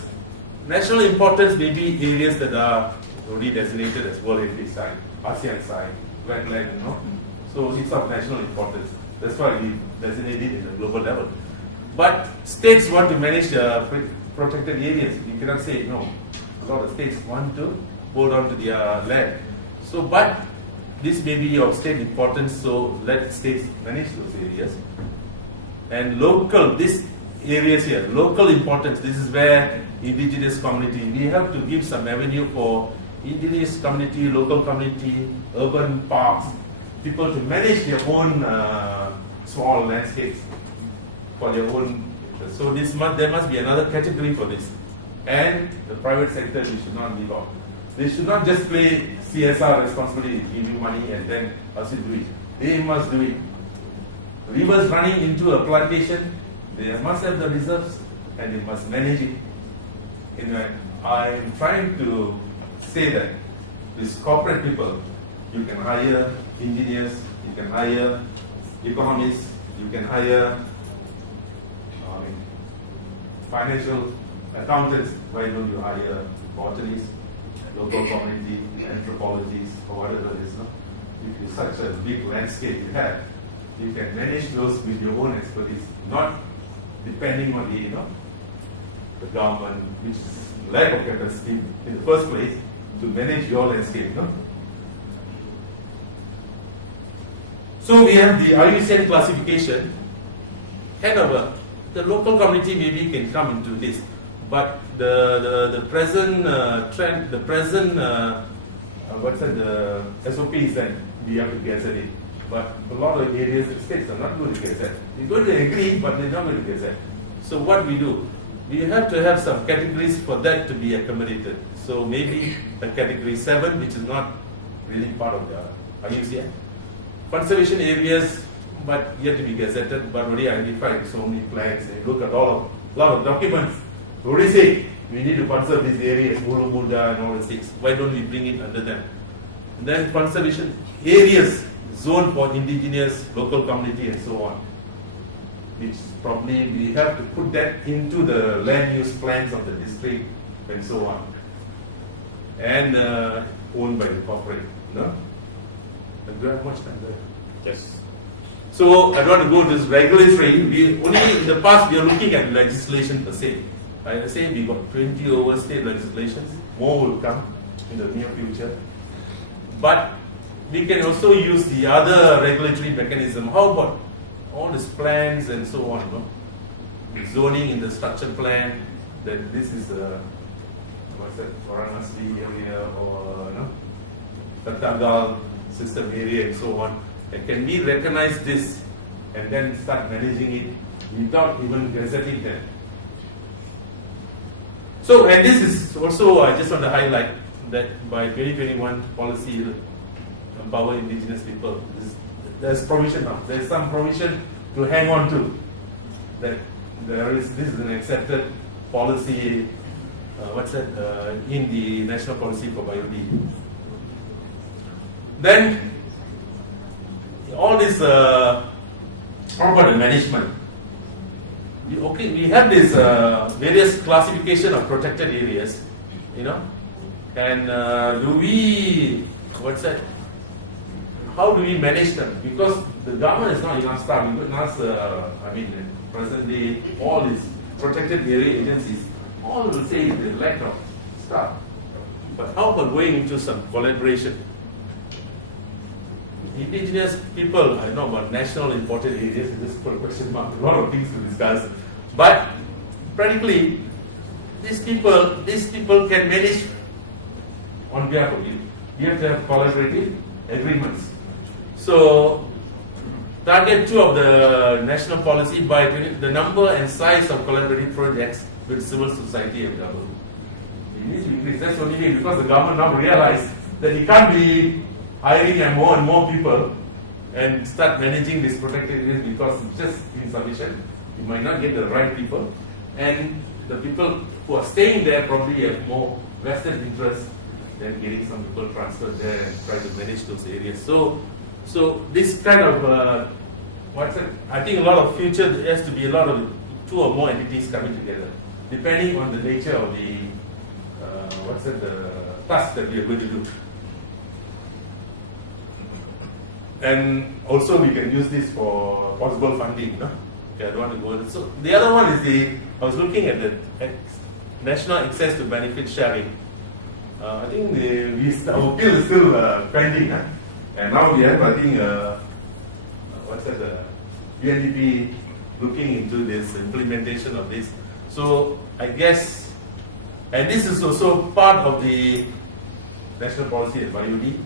National importance may be areas that are already designated as World Heritage Site, ASEAN site, wetland, So it's of national importance. That's why we designate it in the global level. But states want to manage protected areas. You cannot say no. A lot of states want to hold on to their land. So, but this may be of state importance, so let states manage those areas. And local, these areas here, local importance, this is where indigenous community, we have to give some avenue for indigenous community, local community, urban parks, people to manage their own small landscapes for their own interest. So there must be another category for this. And the private sector, we should not leave out. They should not just play CSR responsibility, give you money and then us do it. They must do it. Rivers running into a plantation, they must have the reserves and they must manage it. I'm trying to say that these corporate people, you can hire engineers, you can hire economists, you can hire financial accountants. Why don't you hire botanists, local community, anthropologists, or whatever it is? No? If you such a big landscape you have, you can manage those with your own expertise, not depending on the government, which is lack of capacity in the first place to manage your landscape. No? So we have the IUCN classification. The local community maybe can come into this, but the present trend, the present the SOP is that we have to gazette it. But a lot of areas, the states are not going to gazette. They're going to agree, but they're not going to gazette. So what we do? We have to have some categories for that to be accommodated. So maybe a category 7, which is not really part of the IUCN. Conservation areas, but yet to be gazetted, but already identified so many plans. They look at a lot of documents. Already say we need to conserve these areas, Mulu Buddha and all these things. Why don't we bring it under them? And then conservation areas, zone for indigenous, local community, and so on. Which probably we have to put that into the land use plans of the district and so on. And owned by the corporate. No? Do you have much time there? Yes. So I don't want to go to this regulatory. We only in the past we are looking at legislation per se. I say we got 20 over state legislations. More will come in the near future. But we can also use the other regulatory mechanism. How about all these plans and so on? No? Zoning in the structured plan. That this is Orang Asli area or Tatagal system area and so on. And can we recognize this and then start managing it without even gazetting them? So, and this is also, I just want to highlight that by 2021 policy empower indigenous people. There's provision now. There's some provision to hang on to. That this is an accepted policy. In the national policy for biodiversity. Then all this, how about the management? We have this various classification of protected areas, and how do we manage them? Because the government is not enough staff. We couldn't presently all these protected area agencies, all will say the lack of staff. But how about going into some collaboration? Indigenous people, I don't know about national important areas, just put a question mark, a lot of things to discuss. But practically, these people can manage on behalf of you. You have to have collaborative agreements. So, target 2 of the national policy by the number and size of collaborative projects with civil society have doubled. It needs to increase. That's only because the government now realized that it can't be hiring and more people and start managing this protected areas because it's just insufficient. You might not get the right people, and the people who are staying there probably have more vested interest than getting some people transferred there and try to manage those areas. So this kind of I think a lot of future there has to be a lot of 2 or more entities coming together, depending on the nature of the the task that we are going to do. And also we can use this for possible funding. No? Okay, I don't want to go. So the other one is I was looking at the national access to benefit sharing. I think our bill is still pending, and now we have UNDP looking into this implementation of this. So I guess, and this is also part of the national policy at biodiversity.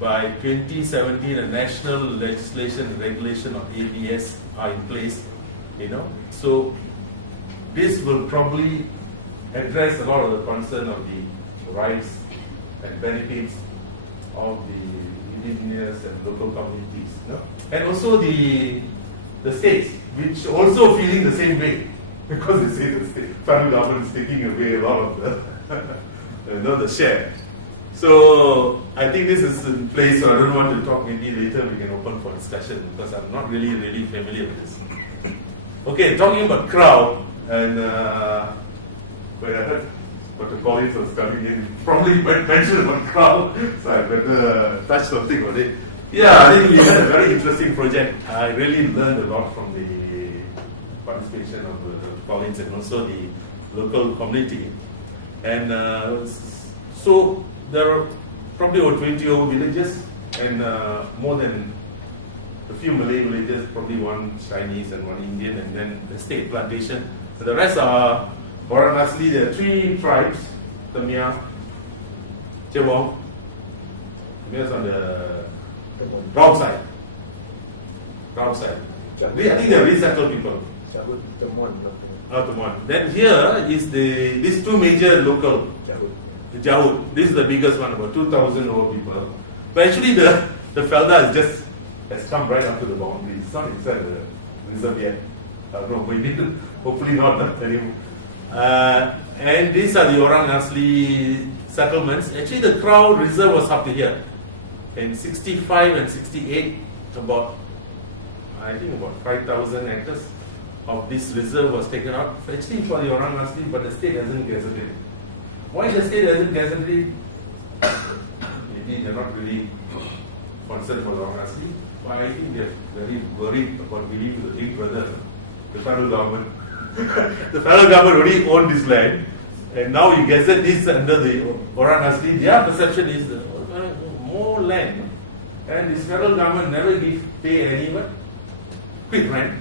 By 2017, a national legislation and regulation of ABS are in place, So this will probably address a lot of the concern of the rights and benefits of the indigenous and local communities. No? And also the states, which also feeling the same way, because they say the federal government is taking away a lot of the, the share. So I think this is in place, so I don't want to talk, maybe later we can open for discussion, because I'm not really familiar with this. Okay, talking about crowd, and when I heard Dr. Collins was coming in, probably might mention about crowd, so I better touch something on it. Yeah, I think we had a very interesting project. I really learned a lot from the participation of Collins and also the local community. And so there are probably over 20 over villages and more than a few Malay villages, probably one Chinese and one Indian, and then the state plantation. So the rest are orang asli. There are 3 tribes: Temia, Cewong. Temia is on the Rob side. I think they're resettled people. Temuan. Then here is these 2 major local. Jahud. This is the biggest one, about 2,000 over people. But actually the Felda has come right up to the boundary. It's not inside the reserve yet. No, maybe, hopefully not anymore. And these are the Orang Asli settlements. Actually the crowd reserve was up to here. In 65 and 68, I think about 5,000 hectares of this reserve was taken out, actually for the Orang Asli, but the state hasn't gazetted it. Why the state hasn't gazetted it? Maybe they're not really concerned for the Orang Asli, but I think they're very worried about believing the big brother, the federal government. The federal government already owned this land, and now you gazette this under the Orang Asli. Their perception is more land, and this federal government never pay anyone quick rent,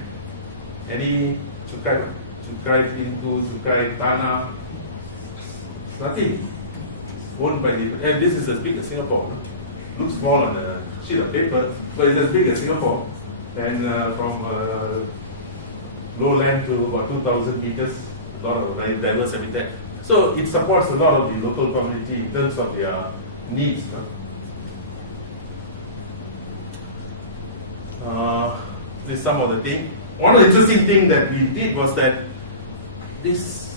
any cukai pintu, cukai tanah, nothing owned by the. And this is as big as Singapore. No? Looks small on a sheet of paper, but it's as big as Singapore. And from lowland to about 2,000 meters, a lot of very diverse habitat. So it supports a lot of the local community in terms of their needs. No? This is some of the thing. One of the interesting thing that we did was that this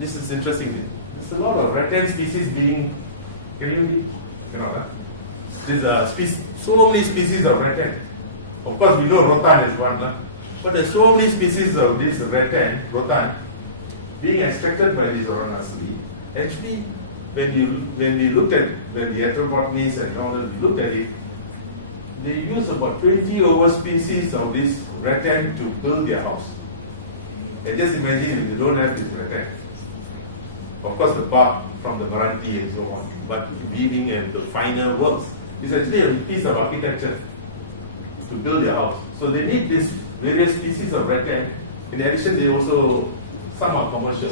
is interesting. There's a lot of rattan species being. There's so many species of rattan. Of course, we know rotan is one, but there's so many species of this rotan, being extracted by these Orang Asli. Actually, when the anthropologists and all that, we looked at it, they use about 20 over species of this rattan to build their house. And just imagine if you don't have this rattan. Of course, the bark from the Meranti and so on, but the weaving and the finer works is actually a piece of architecture to build their house. So they need these various species of rattan. In addition, they also, some are commercial.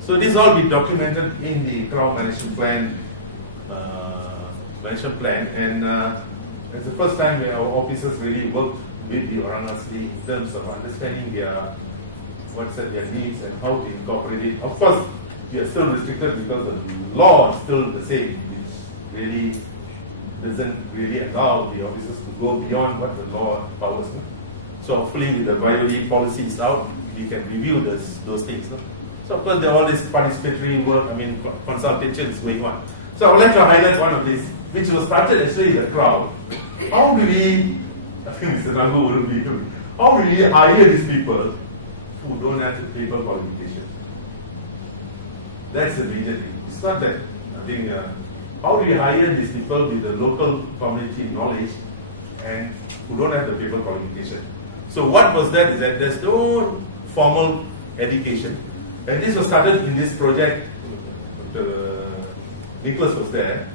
So this all be documented in the crowd management plan, and it's the first time where our officers really worked with the Orang Asli in terms of understanding their needs and how to incorporate it. Of course, we are still restricted because the law is still the same, which really doesn't really allow the officers to go beyond what the law powers. No? So hopefully with the BioD policies out, we can review those things. No? So of course there are all this participatory work, consultations going on. So I would like to highlight one of these, which was started actually in the crowd. How do we, I think Mr. Nangu wouldn't be good, how do we hire these people who don't have the paper qualifications? That's the major thing. It's not that, I think, how do we hire these people with the local community knowledge and who don't have the paper qualification? So what was that is that there's no formal education. And this was started in this project, Nicholas was there.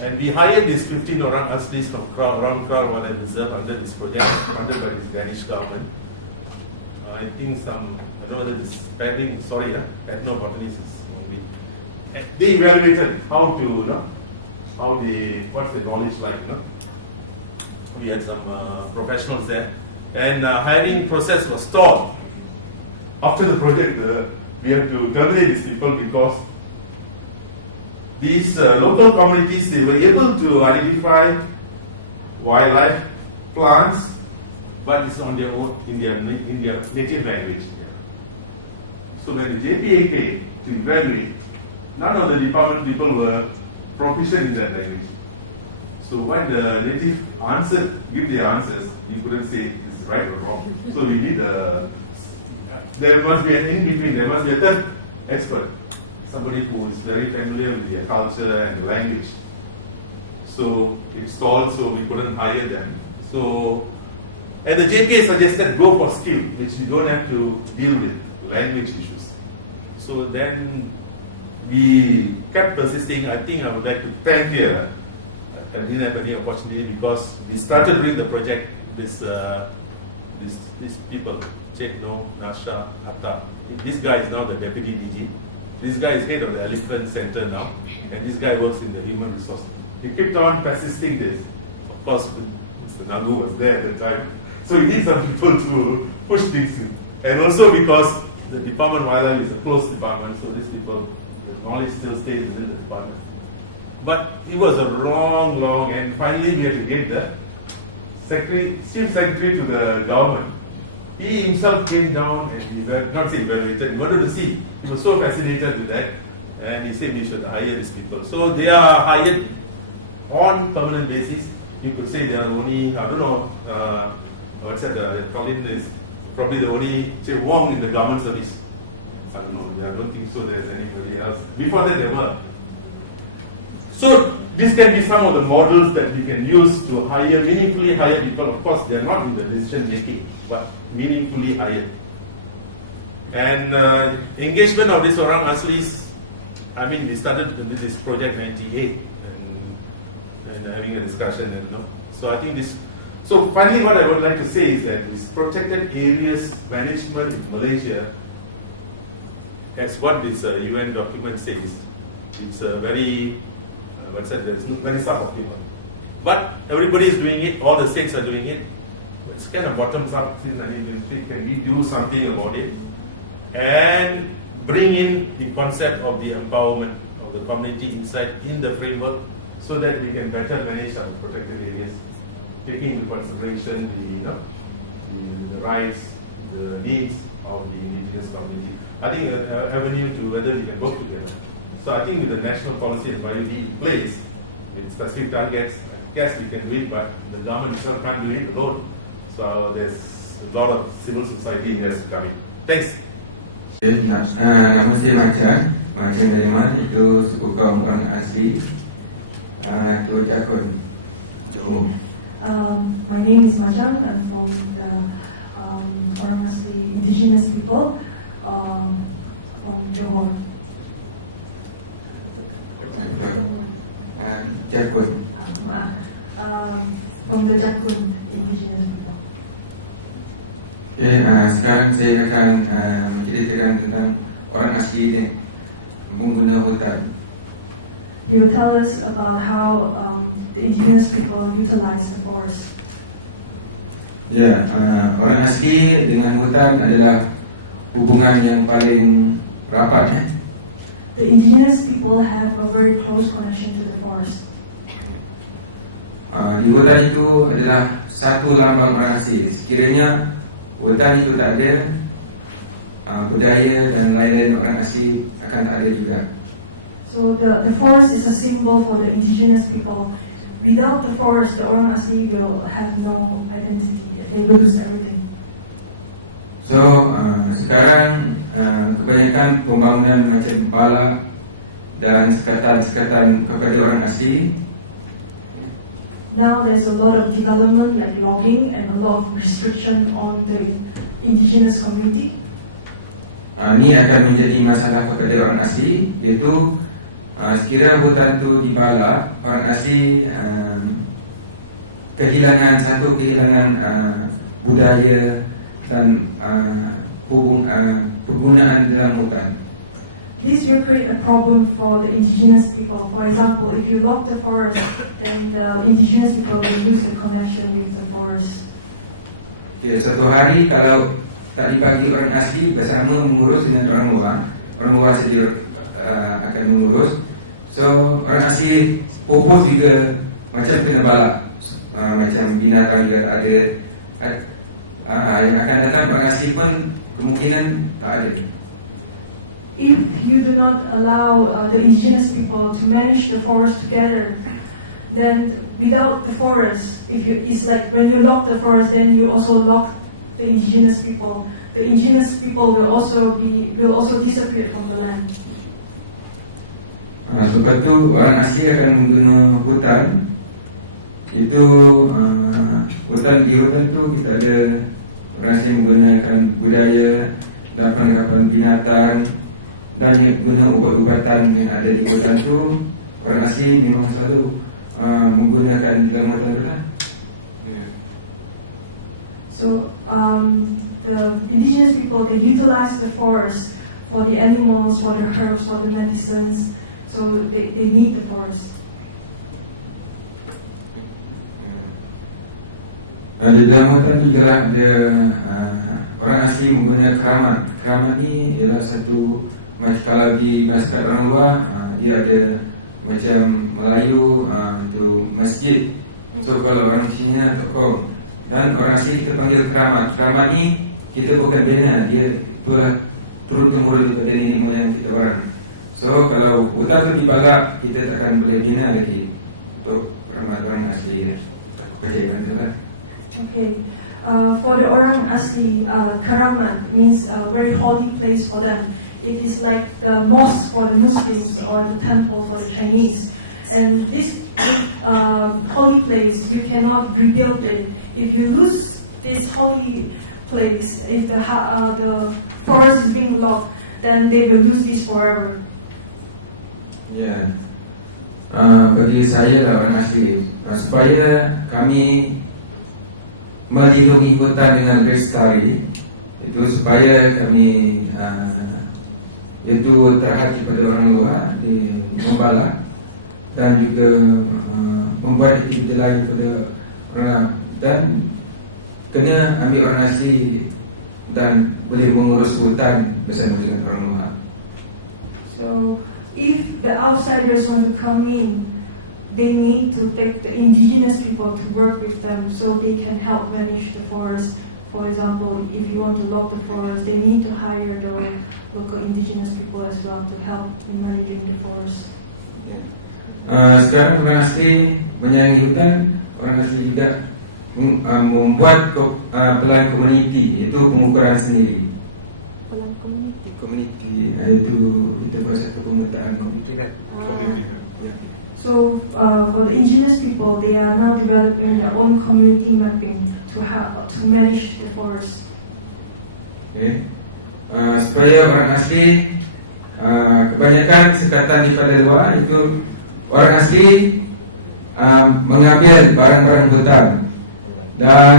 And we hired these 15 Orang Aslis from around Kral Wildlife Reserve under this project, funded by this Danish government. I think I don't know whether this ethnobotanist is maybe. And they evaluated what's the knowledge like. We had some professionals there. And hiring process was stalled. After the project, we had to terminate these people because these local communities, they were able to identify wildlife, plants, but it's on their own, in their native language. So when the JPA came to evaluate, none of the department people were proficient in that language. So when the native give the answers, you couldn't say it's right or wrong. So we need there must be an in-between, there must be a third expert, somebody who is very familiar with their culture and the language. So it stalled, so we couldn't hire them. So, and the JPA suggested go for skill, which you don't have to deal with language issues. So then we kept persisting. I think I would like to thank you. I didn't have any opportunity because we started doing the project with these people, Chetno, Nasha, Atta. This guy is now the deputy DG. This guy is head of the Elephant Center now, and this guy works in the human resource. He kept on persisting this. Of course, Mr. Nagu was there at the time, so we need some people to push things in. And also because the Department of Wildlife is a closed department, so these people, the knowledge still stays within the department. But it was a long, and finally we had to get the chief secretary to the government. He himself came down and he evaluated, he wanted to see. He was so fascinated with that, and he said we should hire these people. So they are hired on permanent basis. You could say they are only, I don't know, what's that, Colin is probably the only Wong in the government service. I don't know, I don't think so there's anybody else. Before that there were. So this can be some of the models that we can use to meaningfully hire people. Of course, they are not in the decision making, but meaningfully hired. And engagement of these Orang Aslis, I mean, we started with this project in 98 and having a discussion, and so I think this. So finally, what I would like to say is that this protected areas management in Malaysia, as what this UN document says, it's a very there's very suboptimal. But everybody is doing it, all the states are doing it. It's kind of bottoms up. Can we do something about it and bring in the concept of the empowerment of the community inside in the framework so that we can better manage our protected areas, taking into consideration the rights, the needs of the indigenous community. I think an avenue to whether we can work together. So I think with the national policy and BioD in place, with specific targets, I guess we can do it, but the government itself can't do it alone. So there's a lot of civil society investment coming. Thanks. Nama saya Macan dari mana? Itu suku kaum orang asli Itu Jakun. My name is Macan. I'm from the Orang Asli indigenous people from Johor. Jakun. From the Jakun indigenous people. Okay, sekarang saya akan menceritakan tentang orang asli yang mengguna hutan. He will tell us about how the indigenous people utilize the forest. Ya, orang asli dengan hutan adalah hubungan yang paling rapat. The indigenous people have a very close connection to the forest. Di hutan itu adalah satu lambang orang asli. Sekiranya hutan itu tak ada, budaya dan lain-lain orang asli akan ada juga. So the forest is a symbol for the indigenous people. Without the forest, the Orang Asli will have no identity. They lose everything. So sekarang kebanyakan pembangunan macam bala dan sekatan kepada orang asli. Now there's a lot of development like logging and a lot of restriction on the indigenous community. Ini akan menjadi masalah kepada orang asli, iaitu sekiranya hutan itu dibala, orang asli kehilangan budaya dan penggunaan dalam hutan. This will create a problem for the indigenous people. For example, if you log the forest, then the indigenous people will lose the connection with the forest. Okay, satu hari kalau tak dibagi orang asli bersama mengurus dengan orang luar sendiri akan mengurus. So orang asli pupus juga macam kena balak, macam binatang juga tak ada. Yang akan datang orang asli pun kemungkinan tak ada. If you do not allow the indigenous people to manage the forest together, then without the forest, it's like when you lock the forest, then you also lock the indigenous people. The indigenous people will also disappear from the land. Sebab tu orang asli akan mengguna hutan. Itu hutan di hutan tu kita ada orang asli menggunakan budaya, lapan-lapan binatang dan guna ubat-ubatan yang ada di hutan tu. Orang asli memang selalu menggunakan dalam hutan tu lah. So the indigenous people, they utilize the forest for the animals, for the herbs, for the medicines. So they need the forest. Di dalam hutan tu juga ada orang asli menggunakan keramat. Keramat ni ialah satu, kalau di masyarakat orang luar, dia ada macam Melayu itu masjid. So kalau orang Cina tokoh, dan orang asli kita panggil keramat. Keramat ni kita bukan bina, dia turun-temurun daripada nenek moyang kita orang. So kalau hutan tu dibalak, kita takkan boleh bina lagi untuk keramat orang asli. Percayaan tu lah. Okay. For the orang asli, keramat means a very holy place for them. It is like the mosque for the Muslims or the temple for the Chinese. And this holy place, you cannot rebuild it. If you lose this holy place, if the forest is being locked, then they will lose this forever. Ya, bagi saya lah orang asli, supaya kami melindungi hutan dengan lestari, itu supaya kami itu terhad kepada orang luar di membalak dan juga membuat aktiviti lain kepada orang, dan kena ambil orang asli dan boleh mengurus hutan bersama dengan orang luar. So if the outsiders want to come in, they need to take the indigenous people to work with them so they can help manage the forest. For example, if you want to lock the forest, they need to hire the local indigenous people as well to help in managing the forest. Sekarang orang asli menyayangi hutan, orang asli juga membuat pelan komuniti, itu pengukuran sendiri. Pelan Komuniti itu kita buat satu pemetaan pemikiran. So for the indigenous people, they are now developing their own community mapping to manage the forest. Okay. Supaya orang asli, kebanyakan sekatan daripada luar itu orang asli mengambil barang-barang hutan dan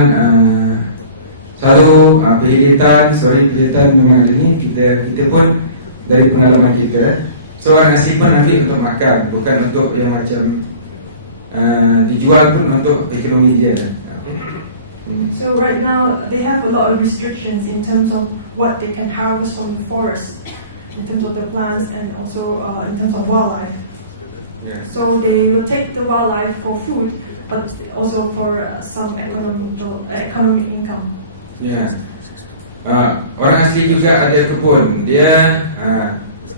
selalu pilihan memang ada ni, kita pun dari pengalaman kita. So orang asli pun ambil untuk makan, bukan untuk yang macam dijual pun untuk ekonomi dia. So right now they have a lot of restrictions in terms of what they can harvest from the forest, in terms of the plants and also in terms of wildlife. Yeah. So they will take the wildlife for food, but also for some economic income. Ya. Orang asli juga ada kebun. Dia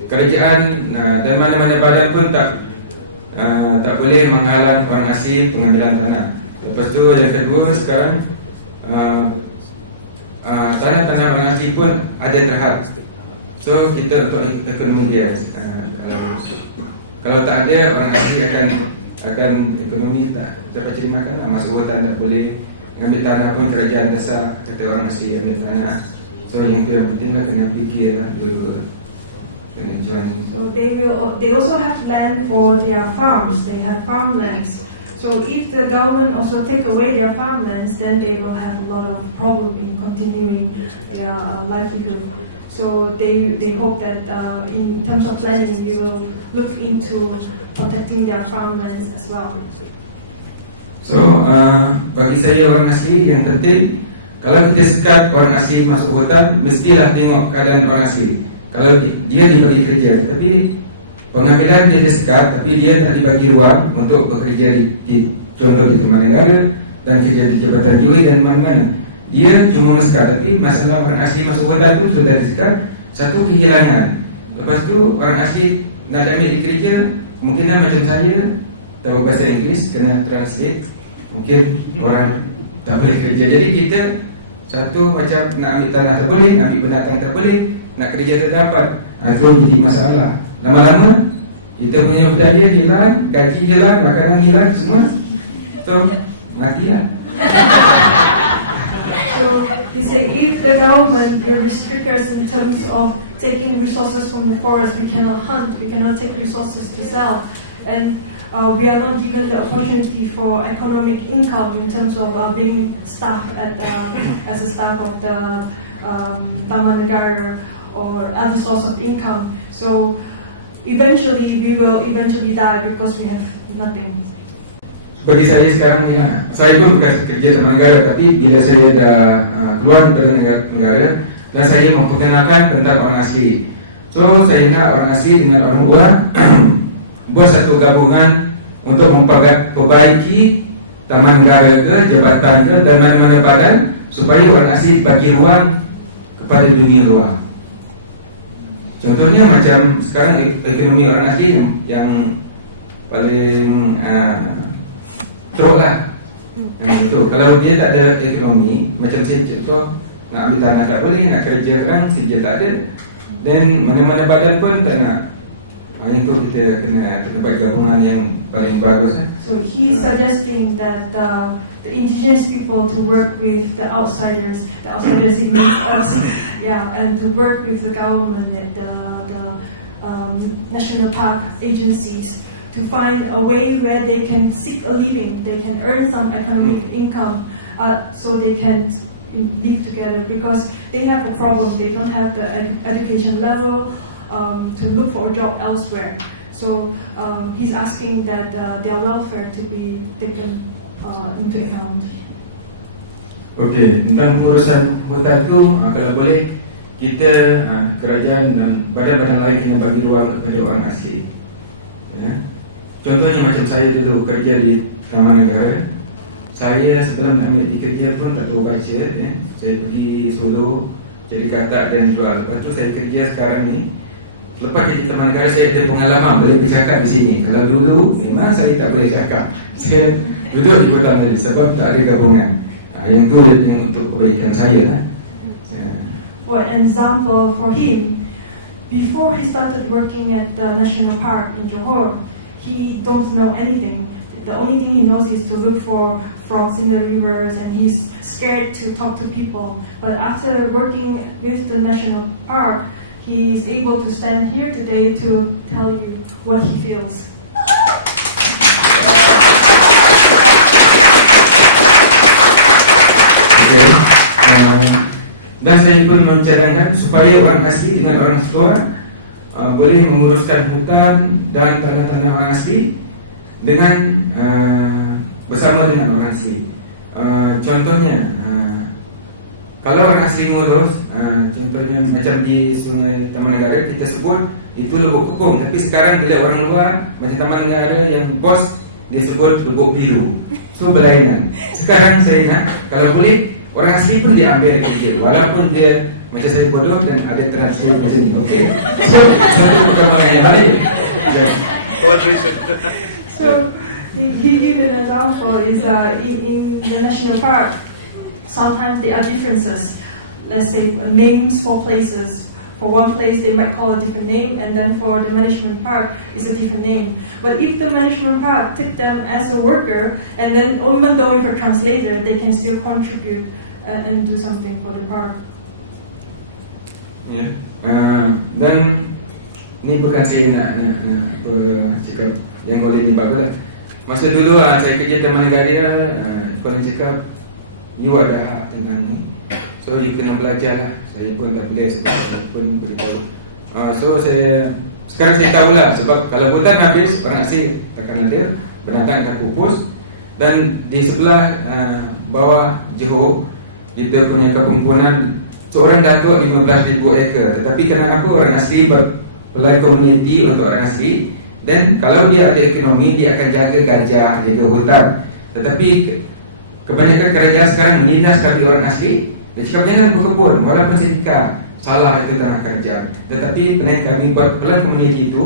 kerajaan dan mana-mana badan pun tak boleh menghalang orang asli pengambilan tanah. Lepas tu yang kedua, sekarang tanah-tanah orang asli pun ada terhad. So kita untuk ekonomi dia, kalau tak ada, orang asli akan ekonomi tak dapat cari makan. Masuk hutan tak boleh, mengambil tanah pun kerajaan dasar kata orang asli ambil tanah. So yang penting lah kena fikir lah dulu. So they also have land for their farms. They have farmlands. So if the government also take away their farmlands, then they will have a lot of problem in continuing their livelihood. So they hope that in terms of planning, we will look into protecting their farmlands as well. So bagi saya orang asli yang penting, kalau kita sekat orang asli masuk hutan, mestilah tengok keadaan orang asli. Kalau dia diberi kerja, tapi pengambilan dia sekat, tapi dia tak dibagi ruang untuk bekerja di contoh di Taman Negara dan kerja di Jabatan Juri dan mana-mana. Dia cuma sekat, tapi masalah orang asli masuk kota itu sudah disekat. Satu kehilangan. Lepas tu orang asli nak ambil di kerja, kemungkinan macam saya tahu bahasa Inggeris, kena translate, mungkin orang tak boleh kerja. Jadi kita satu macam nak ambil tanah tak boleh, ambil pendatang tak boleh, nak kerja tak dapat. Itu jadi masalah. Lama-lama kita punya budaya hilang, gaji hilang, makanan hilang semua. So matilah. So he said if the government will restrict us in terms of taking resources from the forest, we cannot hunt, we cannot take resources to sell, and we are not given the opportunity for economic income in terms of being staff at as a staff of the Taman Negara or other source of income. So eventually we will die because we have nothing. Bagi saya sekarang ya, saya pun bukan kerja Taman Negara, tapi bila saya dah keluar dari negara dan saya memperkenalkan tentang orang asli. So saya ingat orang asli dengan orang luar buat satu gabungan untuk memperbaiki Taman Negara ke, jabatan ke dan mana-mana badan supaya orang asli bagi ruang kepada dunia luar. Contohnya macam sekarang ekonomi orang asli yang paling teruk lah. Itu kalau dia tak ada ekonomi, macam saya contoh nak ambil tanah tak boleh, nak kerja orang kerja tak ada, dan mana-mana badan pun tak nak. Itu kita kena buat gabungan yang paling bagus. So he's suggesting that the indigenous people to work with the outsiders it means us, yeah, and to work with the government and the national park agencies to find a way where they can seek a living, they can earn some economic income, so they can live together, because they have a problem, they don't have the education level to look for a job elsewhere. So he's asking that their welfare to be taken into account. Okey, tentang urusan hutan tu, kalau boleh kita kerajaan dan badan-badan lain kena bagi ruang kepada orang asli. Ya. Contohnya macam saya dulu kerja di Taman Negara, saya sebelum ambil di kerja pun tak tahu baca. Ya. Saya pergi Solo jadi katak dan jual. Lepas tu saya kerja sekarang ni. Lepas di Taman Negara saya ada pengalaman boleh bercakap di sini. Kalau dulu memang saya tak boleh cakap. Saya duduk di Kota Malaysia sebab tak ada gabungan. Yang tu yang untuk kebaikan saya. For example, for him, before he started working at the National Park in Johor, he don't know anything. The only thing he knows is to look for frogs in the rivers, and he's scared to talk to people. But after working with the National Park, he is able to stand here today to tell you what he feels. Dan saya pun mencadangkan supaya orang asli dengan orang luar boleh menguruskan hutan dan tanah-tanah orang asli dengan bersama dengan orang asli. Contohnya, kalau orang asli ngurus, contohnya macam di Sungai Taman Negara kita sebut itu lubuk kukung, tapi sekarang bila orang luar macam Taman Negara yang bos dia sebut lubuk biru, itu berlainan. Sekarang saya nak kalau boleh orang asli pun dia ambil kerja, walaupun dia macam saya bodoh dan ada translate macam ni. Okey. So satu perkembangan yang lain. So he give an example is in the national park. Sometimes there are differences. Let's say names for places. For one place they might call a different name, and then for the management park is a different name. But if the management park take them as a worker, and then even though if a translator, they can still contribute and do something for the park. Ya. Dan ni bukan saya nak cakap yang boleh dibagus lah. Masa dulu saya kerja Taman Negara, kalau cakap you ada hak tentang ni, so you kena belajar lah. Saya pun tak boleh sebab pun beritahu. So saya sekarang saya tahulah, sebab kalau hutan habis orang asing takkan ada, binatang akan pupus. Dan di sebelah bawah Johor kita punya kepempunan seorang datuk 15,000 ekar, tetapi kenapa orang asli pelai komuniti untuk orang asli. Dan kalau dia ada ekonomi, dia akan jaga gajah, jaga hutan. Tetapi kebanyakan kerajaan sekarang menindas kami orang asli. Dia cakap jangan berkebun, walaupun sertifikat salah itu tanah kerajaan. Tetapi pelan kami buat pelan komuniti itu,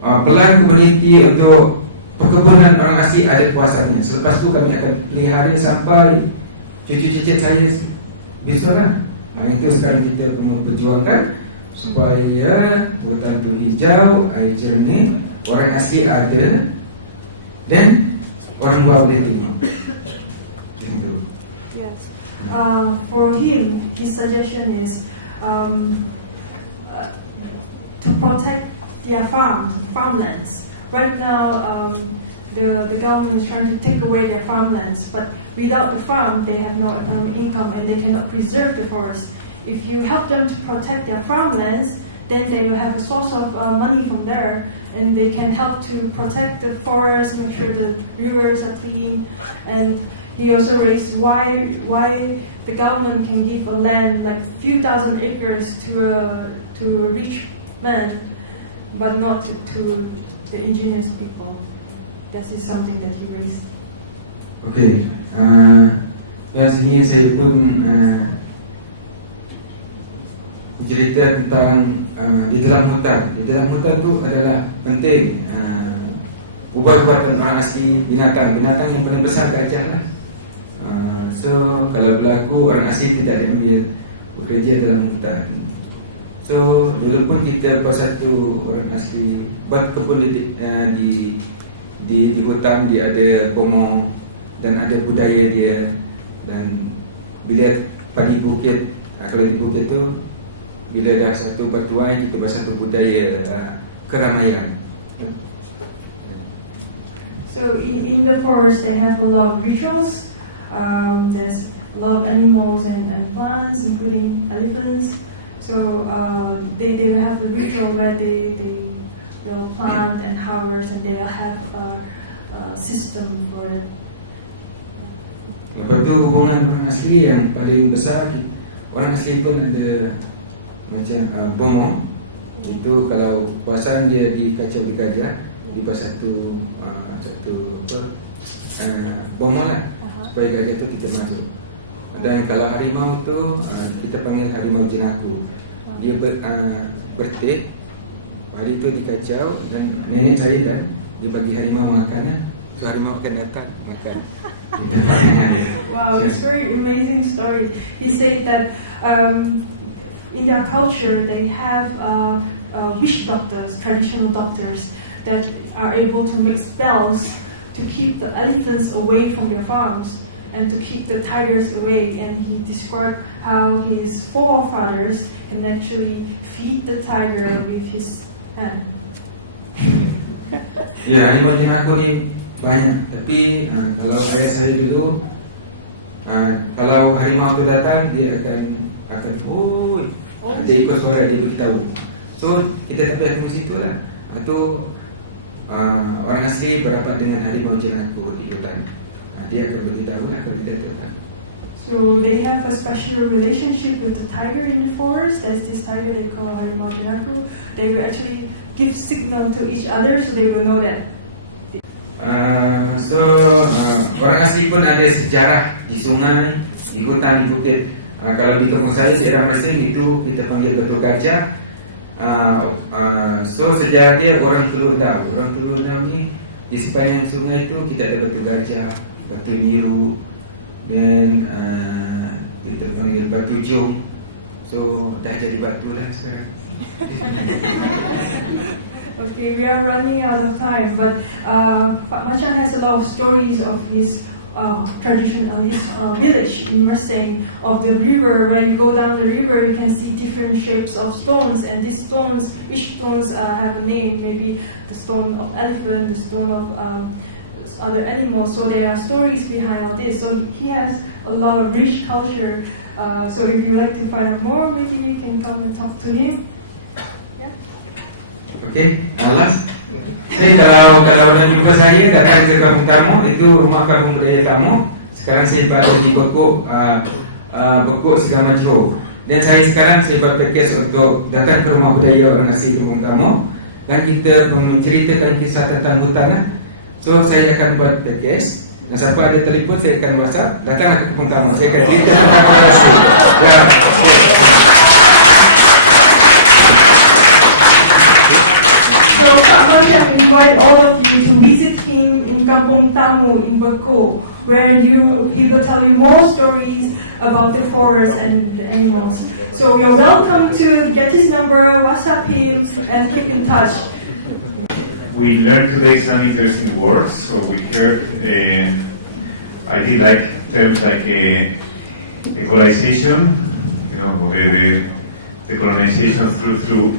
pelan komuniti untuk perkebunan orang asli ada kuasanya. Selepas itu kami akan pelihara sampai cucu-cucu saya besarlah. Itu sekarang kita perjuangkan supaya hutan itu hijau, air jernih, orang asli ada dan orang luar boleh tengok. Yes. For him, his suggestion is to protect their farmlands. Right now, the government is trying to take away their farmlands, but without the farm, they have no income and they cannot preserve the forest. If you help them to protect their farmlands, then they will have a source of money from there, and they can help to protect the forest, make sure the rivers are clean. And he also raised why the government can give a land like a few thousand acres to a rich man, but not to the indigenous people. That is something that he raised. Okay, biasanya saya pun cerita tentang di dalam hutan. Di dalam hutan itu adalah penting ubat-ubatan orang asli, binatang yang paling besar gajah lah. So kalau berlaku orang asli tidak diambil bekerja dalam hutan. So dulu pun kita buat satu orang asli buat kebun di hutan, dia ada pomong dan ada budaya dia. Dan bila padi bukit, kalau di bukit tu bila dah satu batuan, kita buat satu budaya keramaian. So in the forest they have a lot of rituals. There's a lot of animals and plants, including elephants. So they have a ritual where they will plant and harvest, and they have a system for it. Lepas tu hubungan orang asli yang paling besar, orang asli pun ada macam bomong. Itu kalau kuasaan dia dikacau di gajah, dibuat satu bomong lah, supaya gajah tu kita masuk. Dan kalau harimau tu kita panggil harimau jenaku. Dia bertik, hari tu dikacau dan nenek saya kan dia bagi harimau makanan. So harimau akan datang makan. Wow, it's a very amazing story. He said that in their culture they have witch doctors, traditional doctors that are able to make spells to keep the elephants away from their farms and to keep the tigers away. And he described how his forefathers can actually feed the tiger with his hand. Ya, harimau jenaku ni banyak. Tapi kalau ayah saya dulu, kalau harimau tu datang, dia akan dia ikut suara, dia beritahu. So kita tak payah tunggu situ lah. Itu orang asli berapat dengan harimau jenaku di hutan. Dia akan beritahu lah kalau tidak datang. So they have a special relationship with the tiger in the forest. There's this tiger they call harimau jenaku. They will actually give signal to each other, so they will know that. Orang asli pun ada sejarah di sungai, di hutan, di bukit. Kalau di kampung saya, daerah Mersing itu kita panggil Batu Gajah. So sejarah dia orang Telur Dau. Orang Telur Dau ni di sepanjang sungai itu kita ada Batu Gajah, Batu Biru, dan kita panggil Batu Jom. So dah jadi batu lah sekarang. Okay, we are running out of time, but Pak Machan has a lot of stories of his tradition of his village in Mersing, of the river. When you go down the river, you can see different shapes of stones, and these stones, each stones have a name. Maybe the stone of elephant, the stone of other animals. So there are stories behind all this. So he has a lot of rich culture. So if you like to find out more, maybe you can come and talk to him. Okey, last. Saya kalau nak jumpa saya datang ke kampung Tarmo, itu rumah kampung budaya Tarmo. Sekarang saya berada di Bekuk Segama Johor. Dan saya sekarang saya buat package untuk datang ke rumah budaya orang asli Kampung Tamu dan kita menceritakan kisah tentang hutan. So saya akan buat package. Dan siapa ada telefon saya akan WhatsApp, datanglah ke Kampung Tamu. Saya akan cerita tentang orang asli. So Pak can invite all of you to visit him in Kampung Tamu in Beko, where he will tell you more stories about the forest and the animals. So you're welcome to get his number, WhatsApp him, and keep in touch. We learned today some interesting words. So we heard, I did like terms like ecolization, the colonization through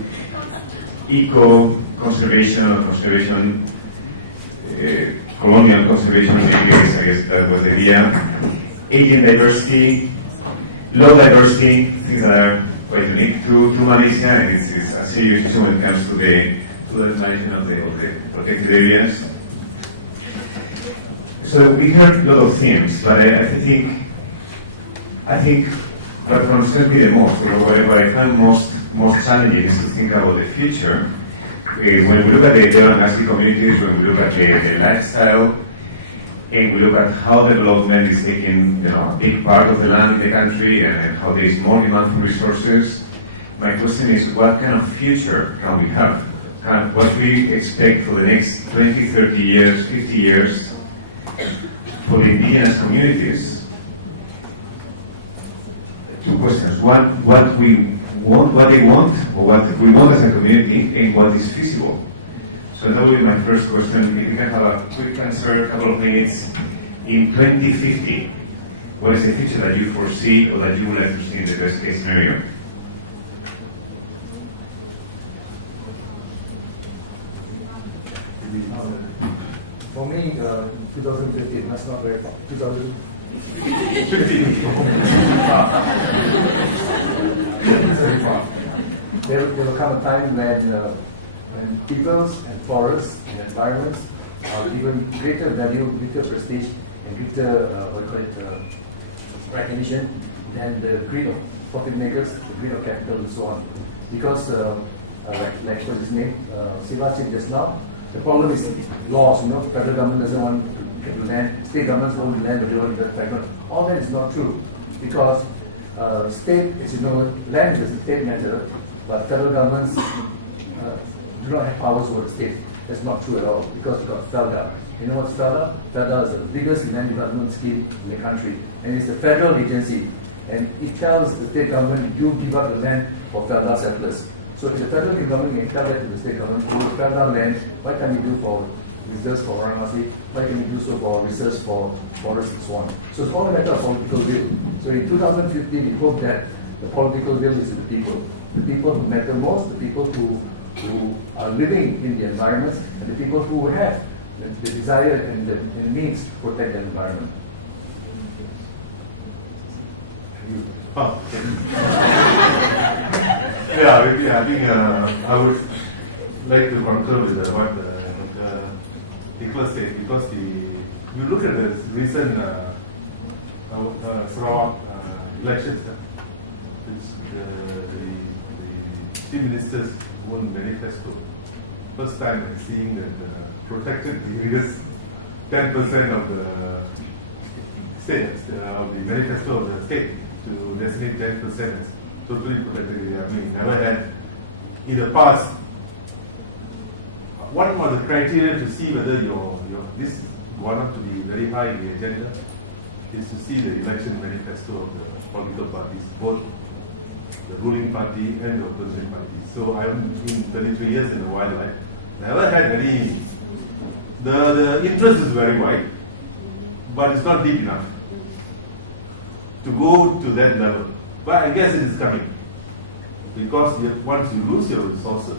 eco conservation or conservation, colonial conservation. I guess that was the idea. Aging diversity, low diversity, things that are quite unique to Malaysia, and it's a serious issue when it comes to the management of the protected areas. So we heard a lot of themes, but I think what concerns me the most, or what I find most challenging, is to think about the future. When we look at the Asli communities, when we look at the lifestyle, and we look at how development is taking a big part of the land in the country, and how there is more demand for resources, my question is, what kind of future can we have? What we expect for the next 20, 30 years, 50 years for the indigenous communities? Two questions. One, what we want, what they want, or what we want as a community, and what is feasible. So that will be my first question. If you can have a quick answer, a couple of minutes. In 2050, what is the future that you foresee, or that you would like to see in the best case scenario? For me, 2050, that's not very far. 2050. Very far. There will come a time when peoples and forests and environments are given greater value, greater prestige, and greater recognition than the greed of profit makers, the greed of capital, and so on. Because, like what his name, Siva said just now, the problem is laws. Federal government doesn't want to get land, state governments don't want land, but they want to get fragment. All that is not true, because state, land is a state matter, but federal governments do not have powers over the state. That's not true at all, because we've got FELDA. You know what's FELDA? FELDA is the biggest land development scheme in the country, and it's a federal agency, and it tells the state government, you give up the land for FELDA surplus. So if the federal government can tell that to the state government, you FELDA land, what can you do for reserves for orang asli, what can you do so for reserves for forests and so on. So it's all a matter of political will. So in 2050, we hope that the political will is the people who matter most, the people who are living in the environments, and the people who have the desire and the means to protect the environment. Yeah, I think I would like to concur with what Nicholas said, because you look at the recent Sarawak elections, which the chief ministers won manifesto. First time I'm seeing that protected areas, 10% of the state, of the manifesto of the state, to designate 10% as totally protected area. I mean, never had in the past. One of the criteria to see whether this gone up to be very high in the agenda is to see the election manifesto of the political parties, both the ruling party and the opposition party. So I've been 33 years in the wildlife. Never had any. The interest is very wide, but it's not deep enough to go to that level. But I guess it is coming, because once you lose your resources,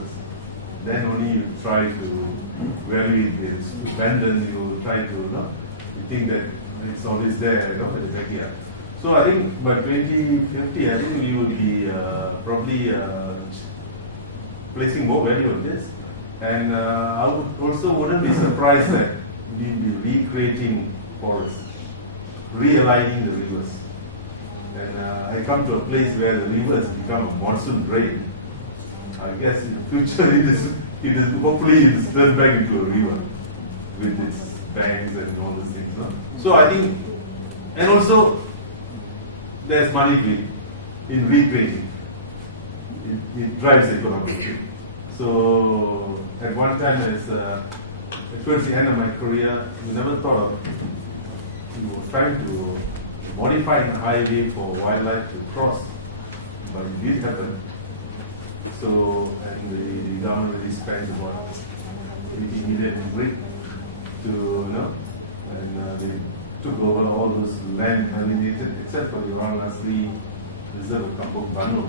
then only you try to value it, abandon, you try to, you think that it's always there, at the backyard. So I think by 2050, I think we will be probably placing more value on this. And I wouldn't be surprised that we'll be recreating forests, realigning the rivers. and I come to a place where the river has become a monsoon drain, I guess in the future it is hopefully it is turned back into a river with its banks and all those things. No? So I think, and also there's money in recreating. It drives the economy. So at one time, towards the end of my career, we never thought of, we were trying to modify a highway for wildlife to cross, but it did happen. So, and the government really spent about 80 million in grid to, and they took over all those land alienated, except for the Orang Asli Reserve of Kampung Banu.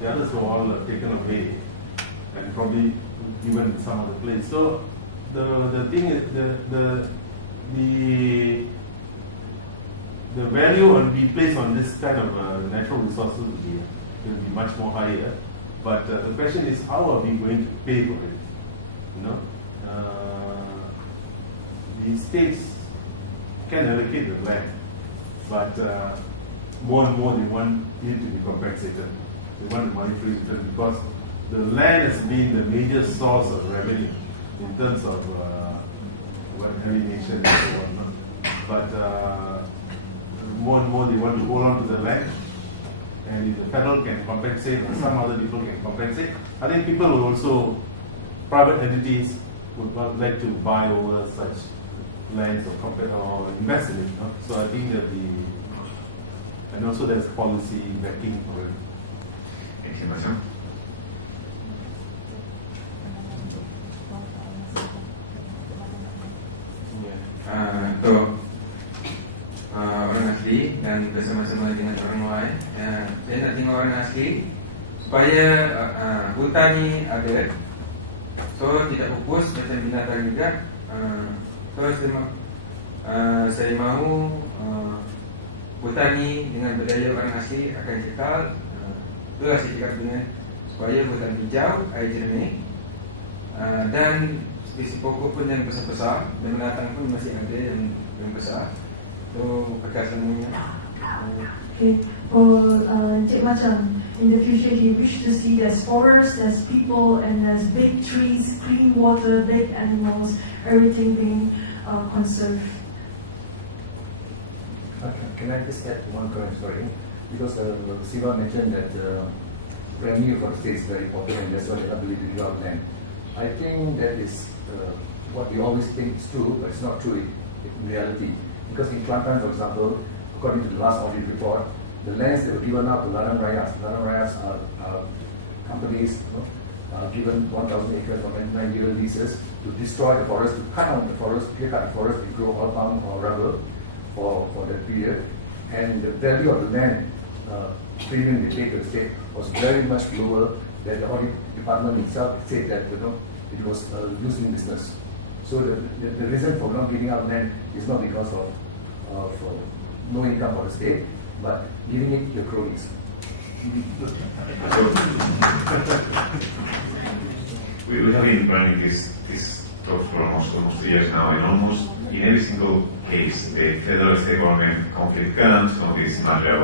The others were all taken away and probably given some other place. So the thing is, the value will be placed on this kind of natural resources will be much more higher. But the question is, how are we going to pay for it? The states can allocate the land, but more and more they want it to be compensated. They want the monetary return because the land has been the major source of revenue in terms of alienation and so on. But more and more they want to hold on to the land, and if the federal can compensate or some other people can compensate, I think people will also, private entities would like to buy over such lands or invest in it. So I think that and also there's policy backing for it. Thank you, Masam. Untuk orang asli dan bersama-sama dengan orang lain, saya nak tengok orang asli supaya hutan ni ada, so tidak pupus macam binatang juga. So saya mahu hutan ni dengan budaya orang asli akan kekal. Itulah saya cakap dengan supaya hutan hijau, air jernih, dan spesies pokok pun yang besar-besar dan binatang pun masih ada yang besar. So kekal semuanya. Okay, for Cik Macam, in the future he wished to see there's forests, there's people, and there's big trees, clean water, big animals, everything being conserved. Can I just add one comment, sorry? Because Siva mentioned that revenue for the state is very important and that's why the ability to develop land. I think that is what we always think is true, but it's not true in reality. Because in Kelantan, for example, according to the last audit report, the lands that were given out to Ladang Rayas are companies given 1,000 acres for 99-year leases to destroy the forest, to cut down the forest, clear cut the forest, and grow oil palm or rubber for that period. And the value of the land premium they paid to the state was very much lower than the audit department itself said that it was a losing business. So the reason for not giving out land is not because of no income for the state, but giving it to the cronies. We have been running this talks for almost 2 years now, and almost in every single case, the federal state government conflict comes on this matter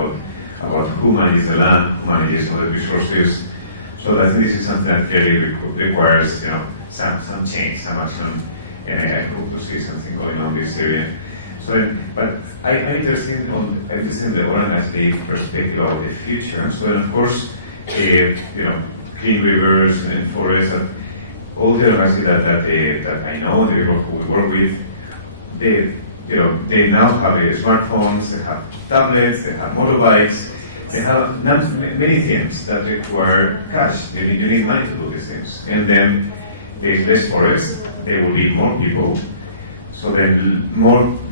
about who manages the land, who manages other resources. So I think this is something that clearly requires some change, some action, and I hope to see something going on in this area. So, but I'm interested in the Orang Asli perspective of the future. So, and of course, clean rivers and forests, and all the Orang Asli that I know, the people who we work with, they now have smartphones, they have tablets, they have motorbikes, they have many things that require cash. You need money to do these things. And then there's less forest, there will be more people. So then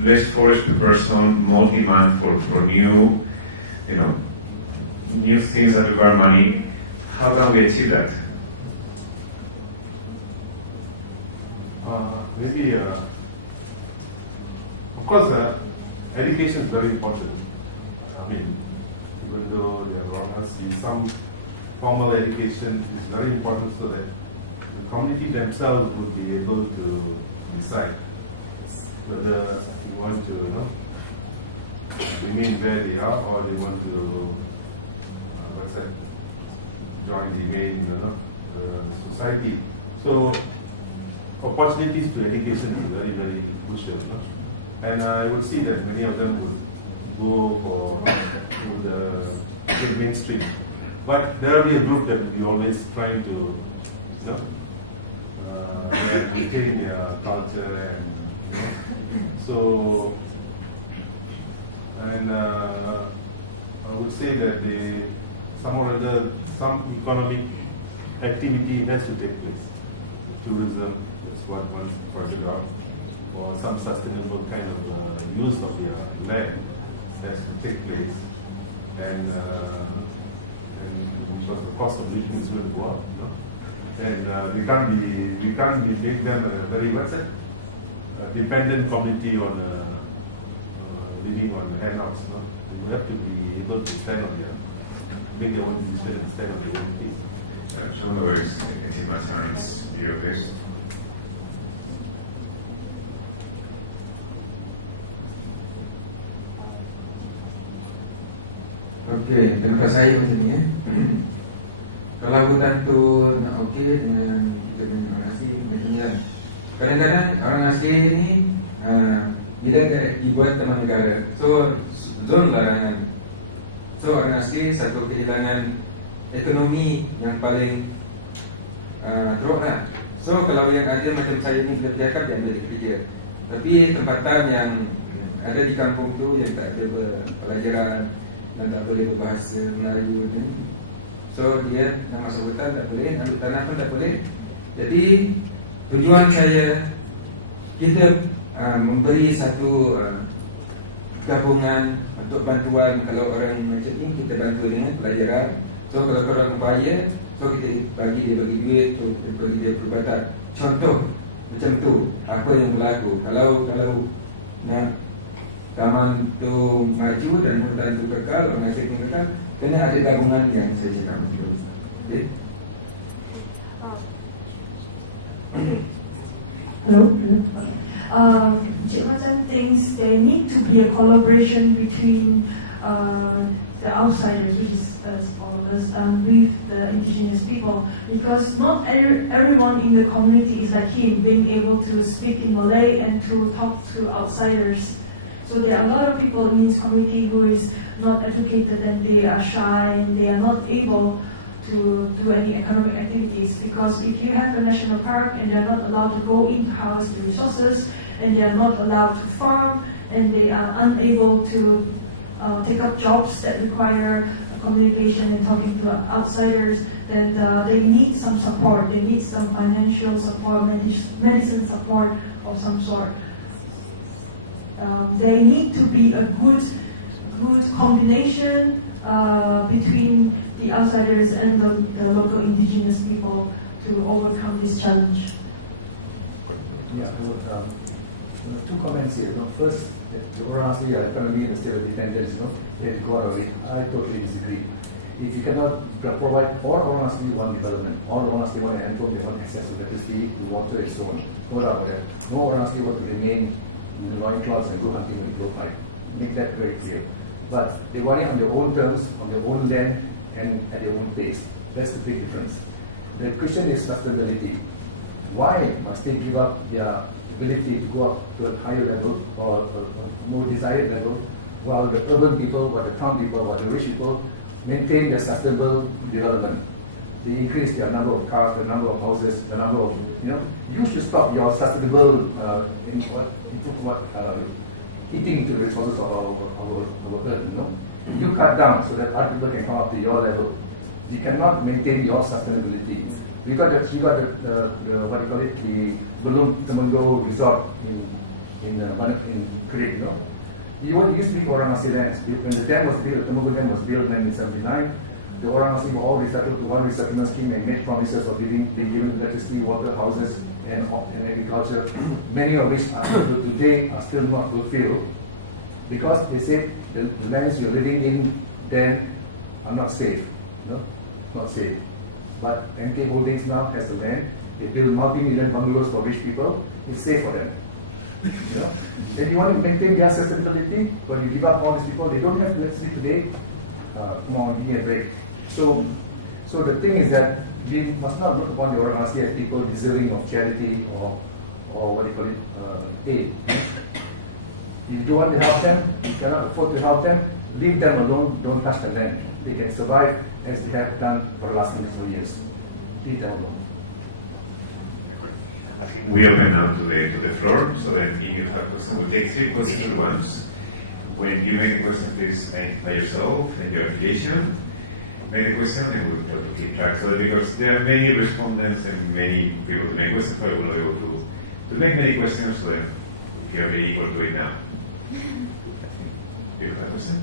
less forest per person, more demand for new, new things that require money. How can we achieve that? Maybe, of course, education is very important. I mean, even though they are wrong, some formal education is very important so that the community themselves would be able to decide whether you want to, remain where they are, or they want to join the main society. So opportunities to education is very, very crucial. And I would see that many of them would go to the mainstream. But there will be a group that will be always trying to retain their culture and so, and I would say that some economic activity has to take place. Tourism, that's what one pointed out, or some sustainable kind of use of their land has to take place, and because the cost of living is going to go up, and we can't make them a very dependent community on living on handouts. They have to be able to stand on make their own decision and stand on their own feet. John Lewis, Intima Science, European. Okey, tempat saya macam ni Kalau hutan tu nak okey dengan kita punya orang asli macam ni lah. Kadang-kadang orang asli ni dia tak dibuat taman negara. So zon larangan. So orang asli satu kehilangan ekonomi yang paling teruk lah. So kalau yang ada macam saya ni kita cakap dia ambil kerja. Tapi tempatan yang ada di kampung tu yang tak ada pelajaran dan tak boleh berbahasa Melayu ni. So dia nak masuk hutan tak boleh, ambil tanah pun tak boleh. Jadi tujuan saya kita memberi satu gabungan untuk bantuan. Kalau orang macam ni kita bantu dengan pelajaran. So kalau orang upaya, so kita bagi dia duit, so kita bagi dia perubatan. Contoh macam tu apa yang berlaku. Kalau nak taman tu maju dan hutan tu kekal, orang asli tu kekal, kena ada gabungan yang saya cakap macam tu. Okay? Hello? Cik Macam thinks there need to be a collaboration between the outsiders, which is all of us, with the indigenous people, because not everyone in the community is like him, being able to speak in Malay and to talk to outsiders. So there are a lot of people in this community who is not educated and they are shy and they are not able to do any economic activities, because if you have a national park and they are not allowed to go in to harvest the resources and they are not allowed to farm and they are unable to take up jobs that require communication and talking to outsiders, then they need some support. They need some financial support, medicine support of some sort. There need to be a good combination between the outsiders and the local indigenous people to overcome this challenge. Yeah, two comments here. First, the orang asli are going to be in a state of dependence, they have to go out of it. I totally disagree. If you cannot provide all orang asli want development, all orang asli want to handle, they want access to electricity, to water, and so on. No doubt about that. No orang asli want to remain in the loincloths and go hunting with low pipe. Make that very clear. But they want it on their own terms, on their own land, and at their own pace. That's the big difference. The question is sustainability. Why must they give up their ability to go up to a higher level or a more desired level, while the urban people, or the town people, or the rich people maintain their sustainable development? They increase their number of cars, the number of houses, the number of, you should stop your sustainable eating into the resources of our earth, You cut down so that other people can come up to your level. You cannot maintain your sustainability. We got the what do you call it, the Belum Temenggong resort in Creek, It used to be orang asli lands. When the dam was built, the Temenggong dam was built in 1979, the orang asli were all resettled to one resettlement scheme and made promises of being given electricity, water, houses, and agriculture, many of which today are still not fulfilled, because they said the lands you're living in then are not safe, not safe. But MK Holdings now has the land. They build multi-million bungalows for rich people. It's safe for them. You know? Then you want to maintain their sustainability, but you give up all these people, they don't have electricity today, come on, give me a break. So the thing is that we must not look upon the orang asli as people deserving of charity or what do you call it, aid. If you don't want to help them, you cannot afford to help them, leave them alone, don't touch the land. They can survive as they have done for the last 2 years. Leave them alone. I think we open now to the floor, so that if you have questions, we'll take 3 questions at once. When you make a question, please make by yourself and your affiliation. Make a question and we'll try to keep track. So because there are many respondents and many people to make questions, but we'll not be able to make many questions, so that we are very equal to it now. Do you have a question?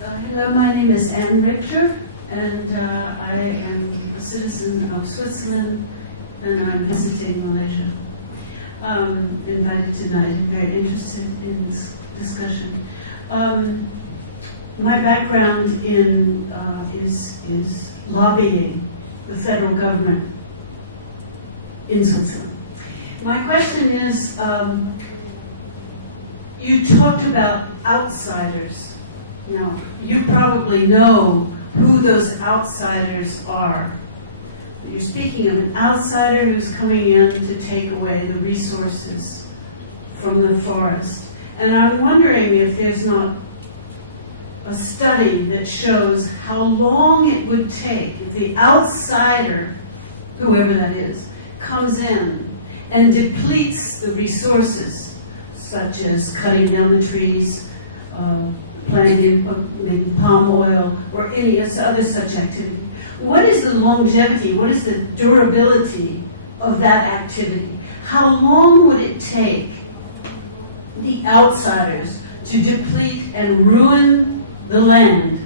Hello, my name is Anne Richter, and I am a citizen of Switzerland, and I'm visiting Malaysia. Invited tonight, very interested in this discussion. My background is lobbying the federal government in Switzerland. My question is, you talked about outsiders. Now, you probably know who those outsiders are. You're speaking of an outsider who's coming in to take away the resources from the forest. And I'm wondering if there's not a study that shows how long it would take if the outsider, whoever that is, comes in and depletes the resources, such as cutting down the trees, planting maybe palm oil, or any other such activity. What is the longevity, what is the durability of that activity? How long would it take the outsiders to deplete and ruin the land?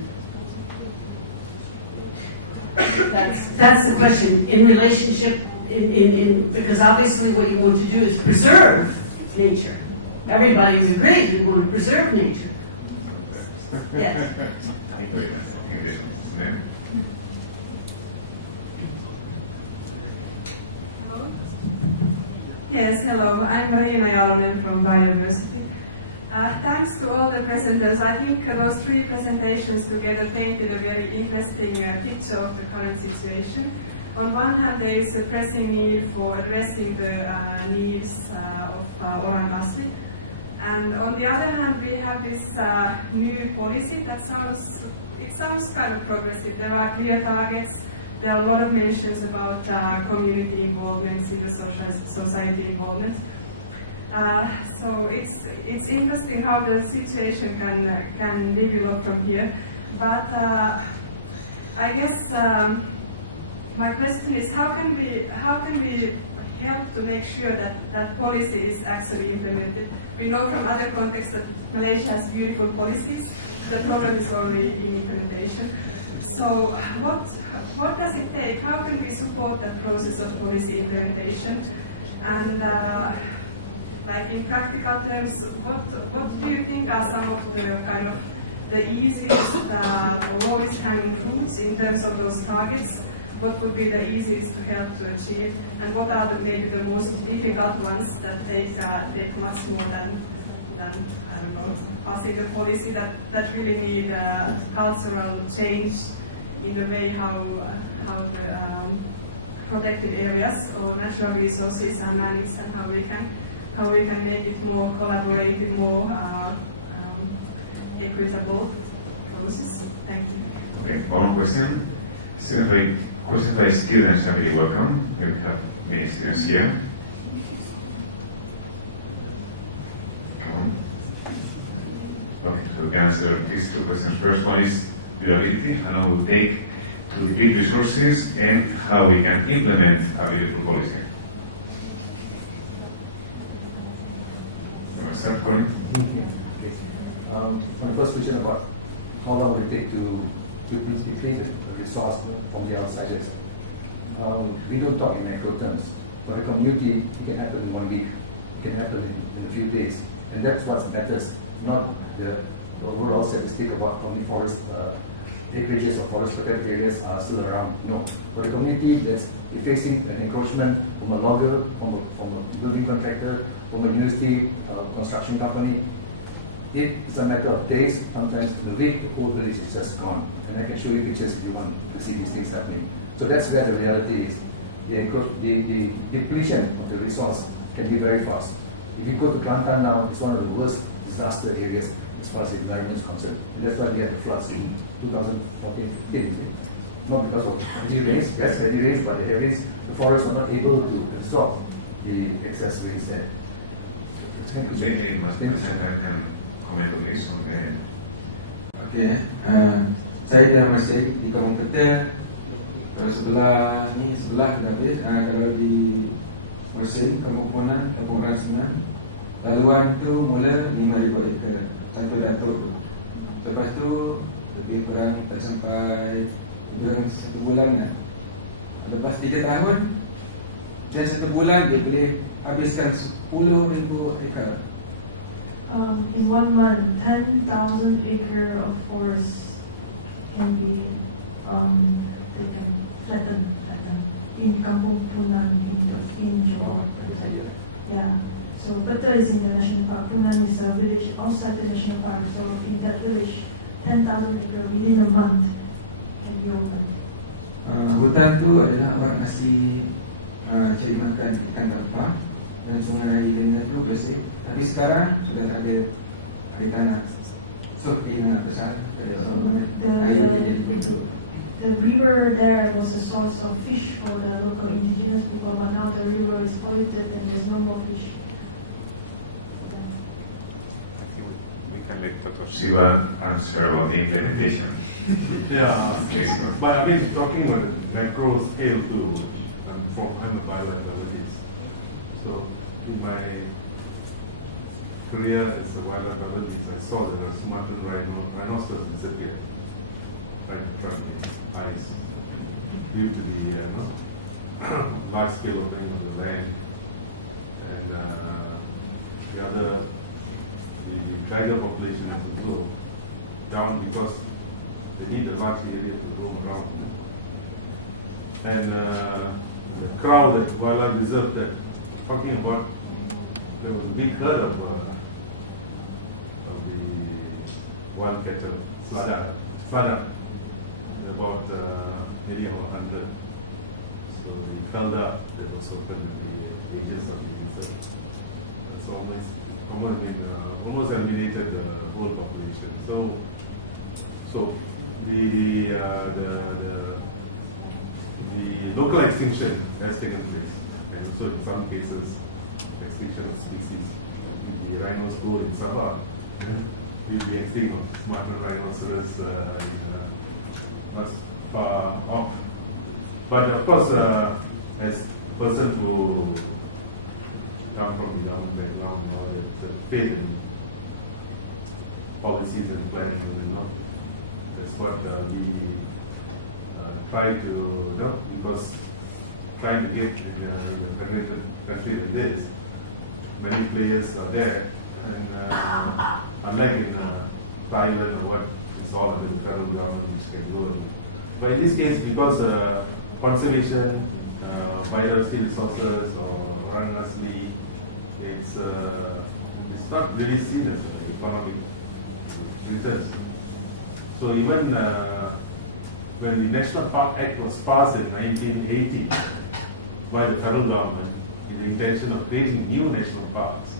That's the question in relationship, because obviously what you want to do is preserve nature. Everybody agrees we want to preserve nature. Yes. Yes, hello. I'm Marina Jalmen from Biodiversity. Thanks to all the presenters. I think those 3 presentations together painted a very interesting picture of the current situation. On one hand, there is a pressing need for addressing the needs of orang asli. And on the other hand, we have this new policy that sounds kind of progressive. There are clear targets. There are a lot of mentions about community involvement, civil society involvement. So it's interesting how the situation can develop from here. But I guess my question is, how can we help to make sure that policy is actually implemented? We know from other contexts that Malaysia has beautiful policies. The problem is only in implementation. So what does it take? How can we support that process of policy implementation? And like in practical terms, what do you think are some of the kind of the easiest, lowest hanging fruits in terms of those targets? What would be the easiest to help to achieve? And what are maybe the most difficult ones that take much more than I don't know, passing a policy that really need cultural change in the way how the protected areas or natural resources are managed, and how we can make it more collaborative, more equitable process. Thank you. Okay, one more question. Secondly, questions by students are very welcome. We have many students here. Okay, so we can answer these 2 questions. First one is durability, how long it will take to deplete resources, and how we can implement a beautiful policy. You want to start, Colin? Okay. On the first question about how long will it take to deplete a resource from the outsiders, we don't talk in macro terms. For the community, it can happen in 1 week, it can happen in a few days, and that's what matters, not the overall statistic about how many forests acreages or forest protected areas are still around. No. For the community that's facing an encroachment from a logger, from a building contractor, from a university construction company, it is a matter of days, sometimes a week, the whole village is just gone. And I can show you pictures if you want to see these things happening. So that's where the reality is. The depletion of the resource can be very fast. If you go to Kelantan now, it's one of the worst disaster areas as far as the environment is concerned. And that's why we had the floods in 2014-15. Not because of heavy rains, yes, heavy rains, but the heavy rains, the forests were not able to absorb the excess rains there. Thank you, Mas. Saya akan komen tulis. Okey, saya dah masih di Kampung Ketel. Kalau sebelah ni, sebelah David, kalau di Mersing, Kampung Ponan, Kampung Ransingan, laluan tu mula 5,000 ekar, satu datuk. Lepas tu lebih kurang tak sampai lebih 1 bulan kan. Lepas 3 tahun dan 1 bulan dia boleh habiskan 10,000 ekar. In 1 month, 10,000 acre of forest can be taken, flattened in Kampung Punan, in Johor. Yeah. So Bata is in the national park. Punan is a village outside the national park. So in that village, 10,000 acre within a month can be opened. Hutan tu adalah orang asli cari makan ikan kapal dan sungai Lena tu bersih. Tapi sekarang sudah tak ada air tanah. So kita nak besar dari air jadi begitu. The river there was a source of fish for the local indigenous people, but now the river is polluted and there's no more fish. I think we can let Dr. Siva answer about the implementation. Yeah, but I mean, talking on a macro scale too, I'm a biologist. So, in my career as a wildlife biologist, I saw that a Sumatran rhinoceros disappeared right in front of my eyes due to the large scale opening of the land. And the tiger population has also down because they need a large area to roam around. And the crowd at Wildlife Reserve that talking about, there was a big herd of the wild cattle, slada, about maybe 100. So they fell up, that was open in the ages of the reserve. That's almost eliminated the whole population. So the local extinction has taken place, and also in some cases, extinction of species. The rhinos go in Sabah, we'll be extinct of Sumatran rhinoceros not far off. But of course, as a person who come from the young background, the faith in policies and planning, that's what we try to because trying to get in a country like this, many players are there, and unlike in Thailand or what, it's all under the federal government which can go. But in this case, because conservation, biodiversity resources, or orang asli, it's not really seen as economic returns. So even when the National Park Act was passed in 1980 by the federal government with the intention of creating new national parks,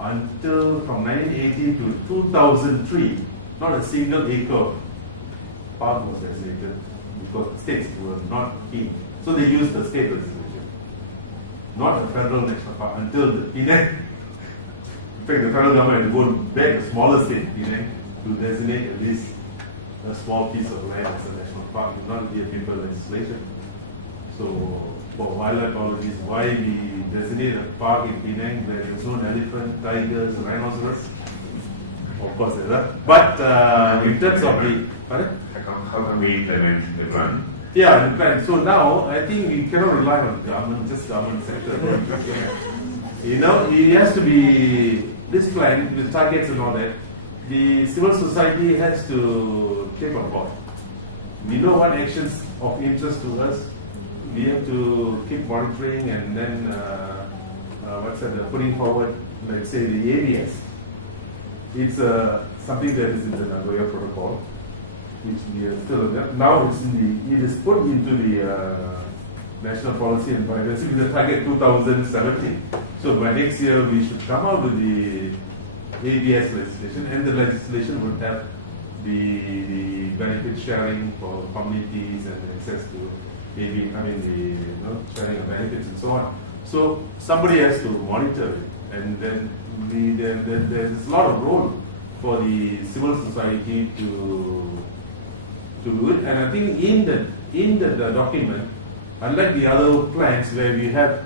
until from 1980 to 2003, not a single acre of park was designated because the states were not keen. So they used the state designation, not a federal national park, until the Penang. In fact, the federal government had to go back a smaller state, Penang, to designate at least a small piece of land as a national park. It would not be a paper legislation. So for wildlife biology, why we designate a park in Penang where there is no elephant, tigers, rhinoceros? Of course there are. But in terms of the How can we implement the plan? yeah, the plan. So now I think we cannot rely on government, just government sector. It has to be this plan with targets and all that. The civil society has to take on board. we know what actions of interest to us. We have to keep monitoring and then putting forward, let's say, the areas. It's something that is in the Nagoya Protocol, which we are still now. It is put into the National Policy and Biodiversity with the target 2017. So by next year we should come out with the ABS legislation, and the legislation would have the benefit sharing for communities and access to sharing of benefits and so on. So somebody has to monitor it, and then there's a lot of role for the civil society to do it. And I think in the document, unlike the other plans where we have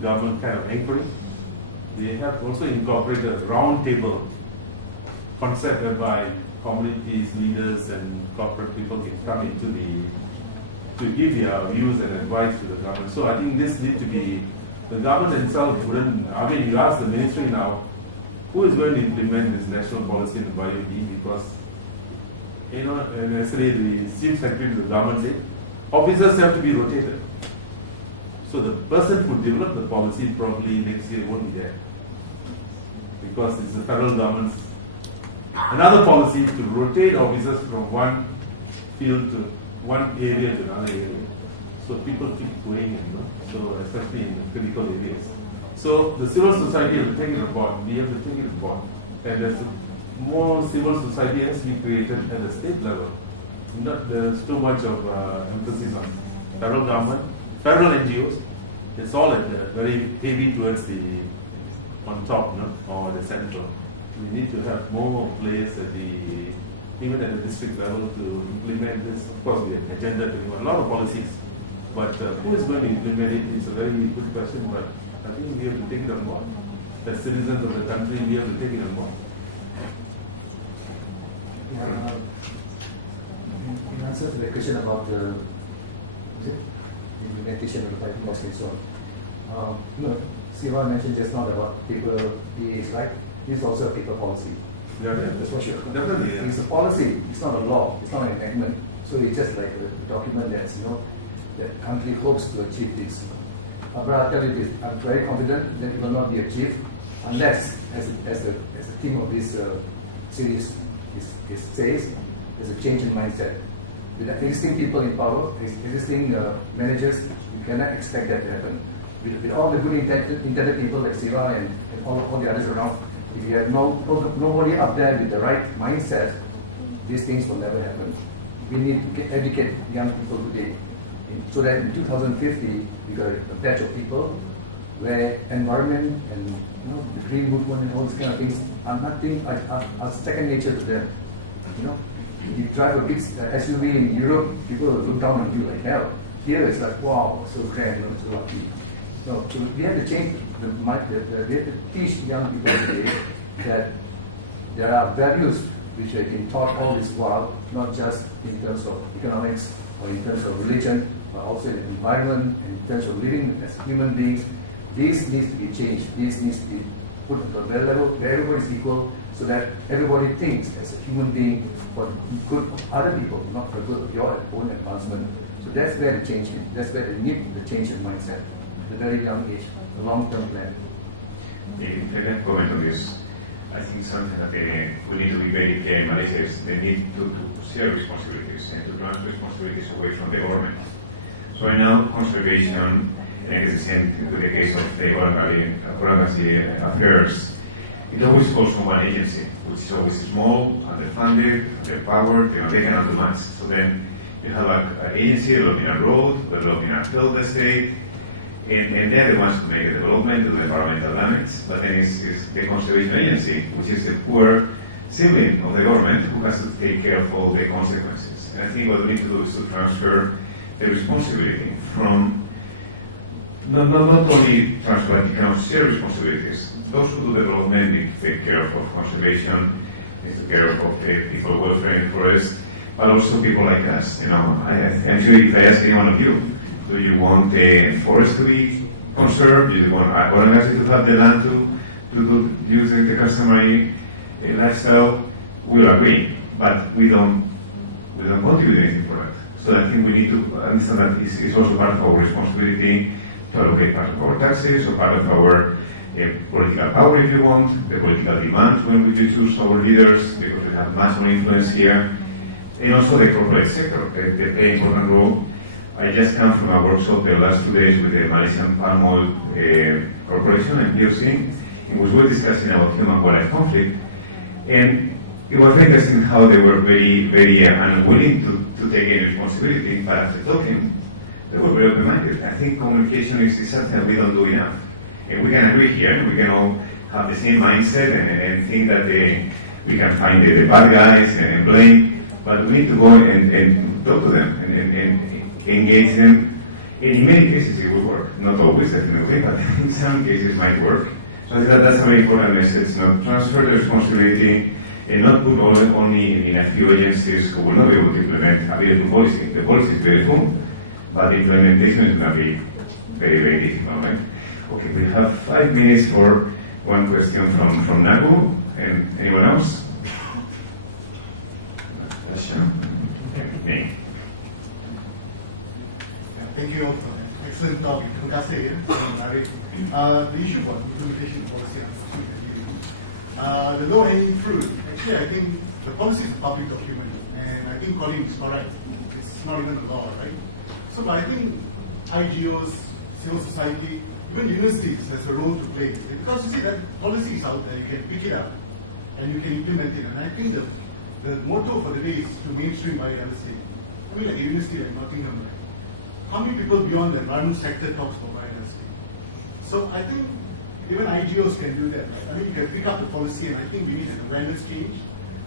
government kind of anchoring, they have also incorporated a round table concept whereby communities, leaders, and corporate people can come into to give their views and advice to the government. So I think this needs to be, the government itself wouldn't, I mean, you ask the ministry now, who is going to implement this national policy in BioD? Because, and yesterday the chief secretary of the government said, officers have to be rotated. So the person who developed the policy probably next year won't be there. Because it's the federal government's another policy to rotate officers from one field to one area to another area. So people keep going, so especially in the critical areas. So the civil society will take it on board. We have to take it on board. And there's more civil society has to be created at the state level. There's too much of emphasis on federal government, federal NGOs. It's all very heavy towards the on top, or the central. We need to have more players even at the district level to implement this. Of course, we have agenda to a lot of policies, but who is going to implement it is a very good question. But I think we have to take it on board. As citizens of the country, we have to take it on board. In answer to the question about the implementation of the 5 policy and so on, Siva mentioned just now about paper PAs, right? This is also a paper policy. Yeah, That's for sure. definitely. Yeah. It's a policy. It's not a law. It's not an enactment. So it's just like a document that's that country hopes to achieve this. But I'll tell you this: I'm very confident that it will not be achieved unless, as the theme of this series says, there's a change in mindset. With the existing people in power, existing managers, you cannot expect that to happen. With all the good intended people like Siva and all the others around, if you have nobody up there with the right mindset, these things will never happen. We need to educate young people today, so that in 2050 we got a batch of people where environment and the green movement and all these kind of things are nothing, are second nature to them. You drive a big SUV in Europe, people will look down on you like hell. Here it's like, wow, so grand, so lucky. So we have to change we have to teach young people today that there are values which have been taught all this while, not just in terms of economics or in terms of religion, but also in the environment and in terms of living as human beings. This needs to be changed. This needs to be put at a level where everybody is equal, so that everybody thinks as a human being for the good of other people, not for the good of your own advancement. So that's where the change is. That's where they need the change in mindset. At a very young age, a long-term plan. If I can comment on this, I think something that we need to be very clear in Malaysia is they need to share responsibilities and to transfer responsibilities away from the government. So right now, conservation, and it's the same to the case of the Orang affairs, it always falls from one agency, which is always small, underfunded, underpowered, they cannot do much. So then you have an agency looking at road, looking at field estate, and they're the ones who make the development, do the environmental damage, but then it's the conservation agency, which is the poor sibling of the government who has to take care of all the consequences. And I think what we need to do is to transfer the responsibility from not only transfer, but kind of share responsibilities. Those who do development need to take care of conservation, take care of people welfare in the forest, but also people like us. I'm sure if I ask any one of you, do you want the forest to be conserved? Do you want organizers to have the land to use the customary lifestyle? We'll agree, but we don't contribute anything for that. So I think we need to understand that it's also part of our responsibility to allocate part of our taxes or part of our political power, if you want, the political demand when we choose our leaders, because we have much more influence here, and also the corporate sector, they play an important role. I just come from a workshop the last 2 days with the Malaysian Palm Oil Corporation and POC, in which we were discussing about human-wildlife conflict, and it was very interesting how they were very, very unwilling to take any responsibility, but after talking, they were very open-minded. I think communication is something we don't do enough. And we can agree here, and we can all have the same mindset and think that we can find the bad guys and blame, but we need to go and talk to them and engage them. And in many cases it will work. Not always, definitely, but in some cases it might work. So I think that's a very important message, not transfer the responsibility and not put only in a few agencies who will not be able to implement a beautiful policy. The policy is beautiful, but the implementation is going to be very, very difficult. Right? Okay, we have 5 minutes for one question from Nagu. And anyone else? Okay. Thank you all for that excellent talk. Terima kasih ya, menarik. The issue for implementation policy and the low-hanging fruit. Actually, I think the policy is a public document, and I think Colin is correct. It's not even a law, right? So, but I think IGOs, civil society, even universities has a role to play, because you see that policy is out there. You can pick it up and you can implement it. And I think the motto for the day is to mainstream biodiversity. I mean, like a university like Nottingham. How many people beyond the environment sector talks about biodiversity? So I think even IGOs can do that. Right? I mean, you can pick up the policy, and I think we need an awareness change.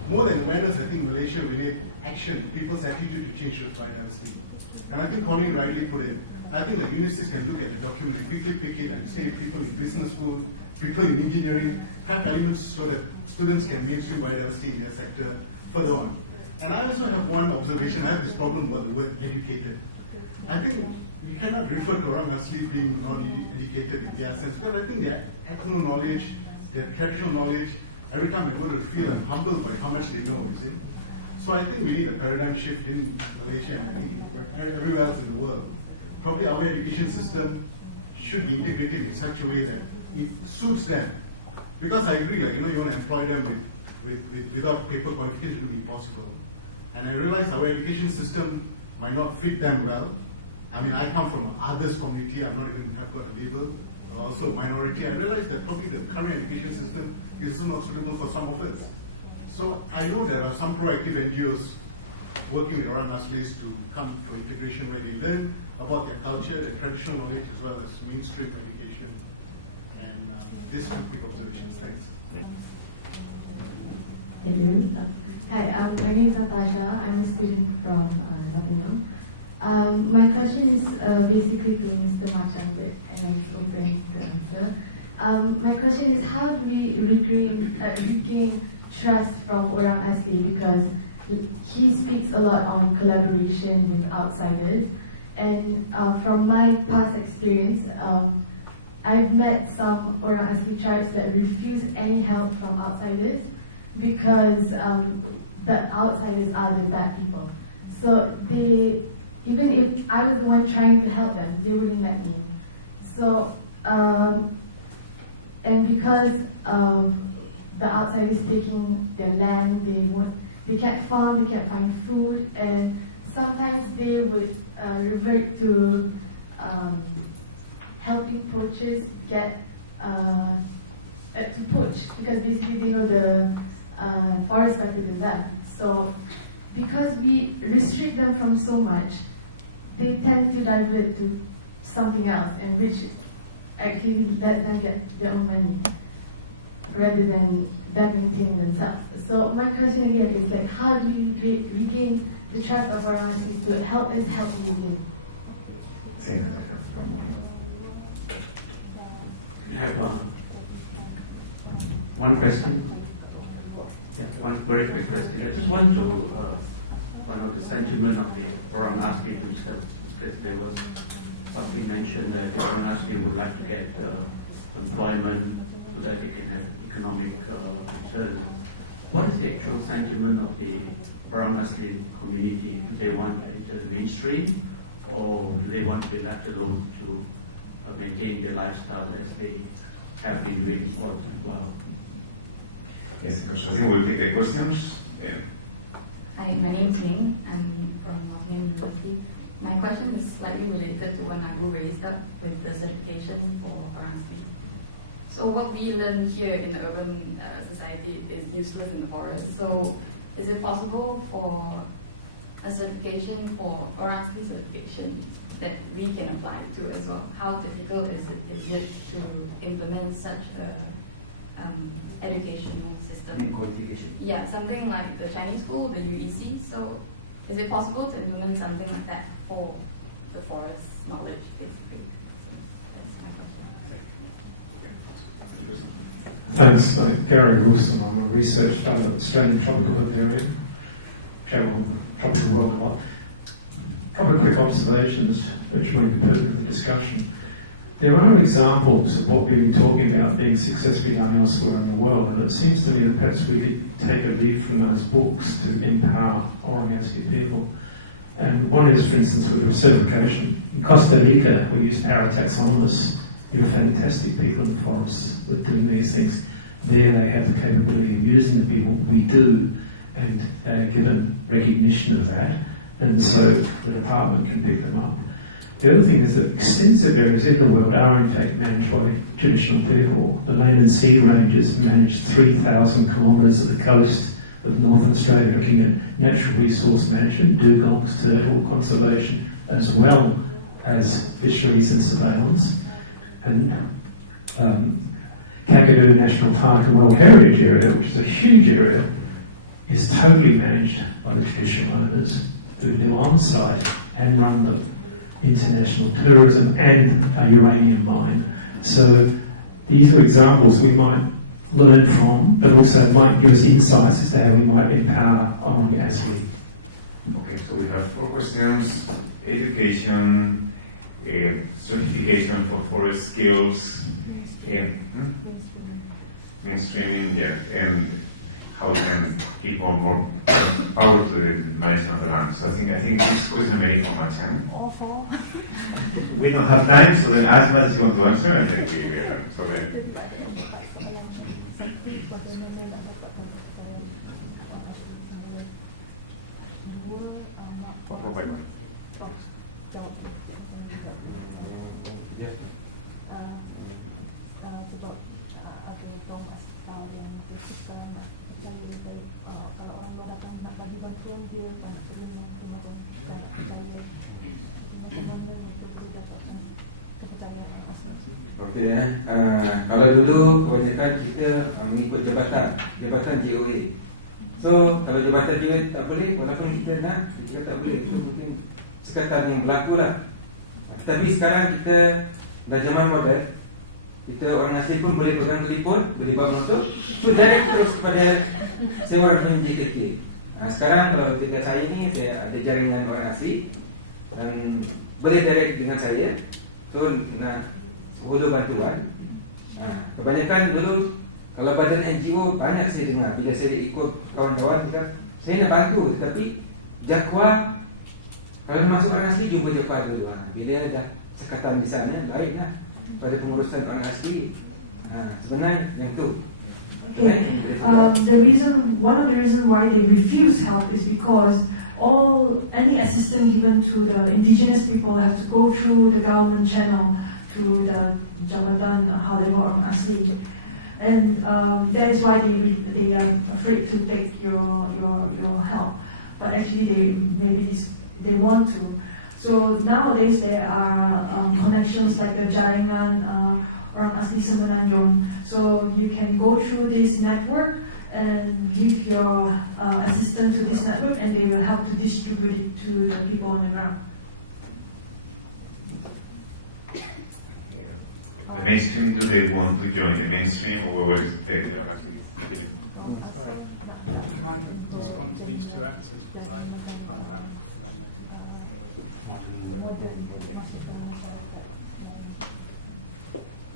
More than awareness, I think Malaysia we need action, people's attitude to change towards biodiversity. And I think Colin rightly put it. I think the universities can look at the document and quickly pick it and say people in business school, people in engineering, have elements so that students can mainstream biodiversity in their sector further on. And I also have one observation. I have this problem about the word educated. I think you cannot refer to orang asli being non-educated in their sense, because I think their ethno knowledge, their traditional knowledge, every time I go to the field, I'm humbled by how much they know, you see. So I think we need a paradigm shift in Malaysia and everywhere else in the world. Probably our education system should be integrated in such a way that it suits them. Because I agree, like, you want to employ them without paper qualification would be impossible. And I realize our education system might not fit them well. I mean, I come from an others community, I'm not even talking about label, also minority. I realize that probably the current education system is also not suitable for some of us. So I know there are some proactive NGOs working with Orang Aslis to come to integration where they learn about their culture, their traditional knowledge, as well as mainstream education. And this is quick observations. Thanks. Thank you. Hi, my name is Natasha. I'm a student from Nottingham. My question is basically to Mr. Machandit, and I'm open to answer. My question is, how do we regain trust from Orang Asli, because he speaks a lot on collaboration with outsiders, and from my past experience, I've met some Orang Asli tribes that refuse any help from outsiders because the outsiders are the bad people. So they, even if I was the one trying to help them, they wouldn't let me. So, and because of the outsiders taking their land, they can't farm, they can't find food, and sometimes they would revert to helping poachers get to poach, because basically they know the forest better than them. So because we restrict them from so much, they tend to divert to something else, and which actually let them get their own money rather than them maintaining themselves. So my question again is, like, how do you regain the trust of our aunties to help us help you again? I have one question. Yeah, one very quick question. I just want to one of the sentiment of the Orang Asli, which there was something mentioned that the Orang Asli would like to get employment so that they can have economic return. What is the actual sentiment of the Orang Asli Muslim community? Do they want to enter the mainstream, or do they want to be left alone to maintain their lifestyle as they have been doing for a while? Yes, I think we'll take the questions. Hi, my name is Ning. I'm from Nottingham University. My question is slightly related to what Nagu raised up with the certification for Orang Asli. So what we learn here in the urban society is useless in the forest. So is it possible for a certification for Orang Asli certification that we can apply to as well? How difficult is it to implement such a educational system? Qualification. Yeah, something like the Chinese school, the UEC. So is it possible to implement something like that for the forest knowledge, basically? So that's my question. Thanks. Gary Wilson. I'm a research fellow at Australian Tropical Herbarium. Travel tropical world a lot. A couple of quick observations which may be pertinent to the discussion. There are examples of what we've been talking about being successfully done elsewhere in the world, and it seems to me that perhaps we could take a leaf from those books to empower Orang Asli people. And one is, for instance, with certification. In Costa Rica, we use parataxonomists. There are fantastic people in the forests that are doing these things. There they have the capability of using the people. We do, and they are given recognition of that, and so the department can pick them up. The other thing is that extensive areas in the world are in fact managed by traditional people. The Land and Sea Rangers manage 3,000 kilometres of the coast of Northern Australia, looking at natural resource management, dugongs, turtle conservation, as well as fisheries and surveillance. And Kakadu National Park and World Heritage Area, which is a huge area, is totally managed by the traditional owners who live on site and run the international tourism and a uranium mine. So these are examples we might learn from, but also might give us insights as to how we might empower Orang Asli. Okay, so we have 4 questions: education, certification for forest skills, mainstreaming, and how we can give more power to the management of the land. So I think this question may for much time. All 4. We don't have time, so then as much as you want to answer, and then we so then. Sebab ada kaum asal yang dia suka nak percaya kalau orang luar datang nak bagi bantuan dia tak nak terima, macam tak nak percaya. Macam mana untuk boleh dapatkan kepercayaan asli? Okey, kalau dulu kebanyakan kita mengikut jabatan JOA. So kalau jabatan JOA tak boleh, walaupun kita nak, kita tak boleh. Itu mungkin sekadar yang berlaku lah. Tapi sekarang kita dah zaman moden, kita orang asli pun boleh pegang telefon, boleh buat motor, so direct terus kepada seorang penunjuk kecil. Sekarang kalau dekat saya ni, saya ada jaringan orang asli dan boleh direct dengan saya. So nak hulu bantuan. Kebanyakan dulu kalau badan NGO banyak saya dengar bila saya ikut kawan-kawan cakap saya nak bantu, tetapi jakwa kalau masuk orang asli jumpa jakwa dulu. Bila dah sekatan di sana baiklah pada pengurusan orang asli. Sebenarnya yang tu. Okay. One of the reasons why they refuse help is because any assistance given to the indigenous people have to go through the government channel to the Jabatan Halim Orang Asli, and that is why they are afraid to take your help. But actually, they want to. So nowadays there are connections like the Jaringan Orang Asli Semenanjung. So you can go through this network and give your assistance to this network, and they will help to distribute it to the people on the ground. The mainstream, do they want to join the mainstream, or where is the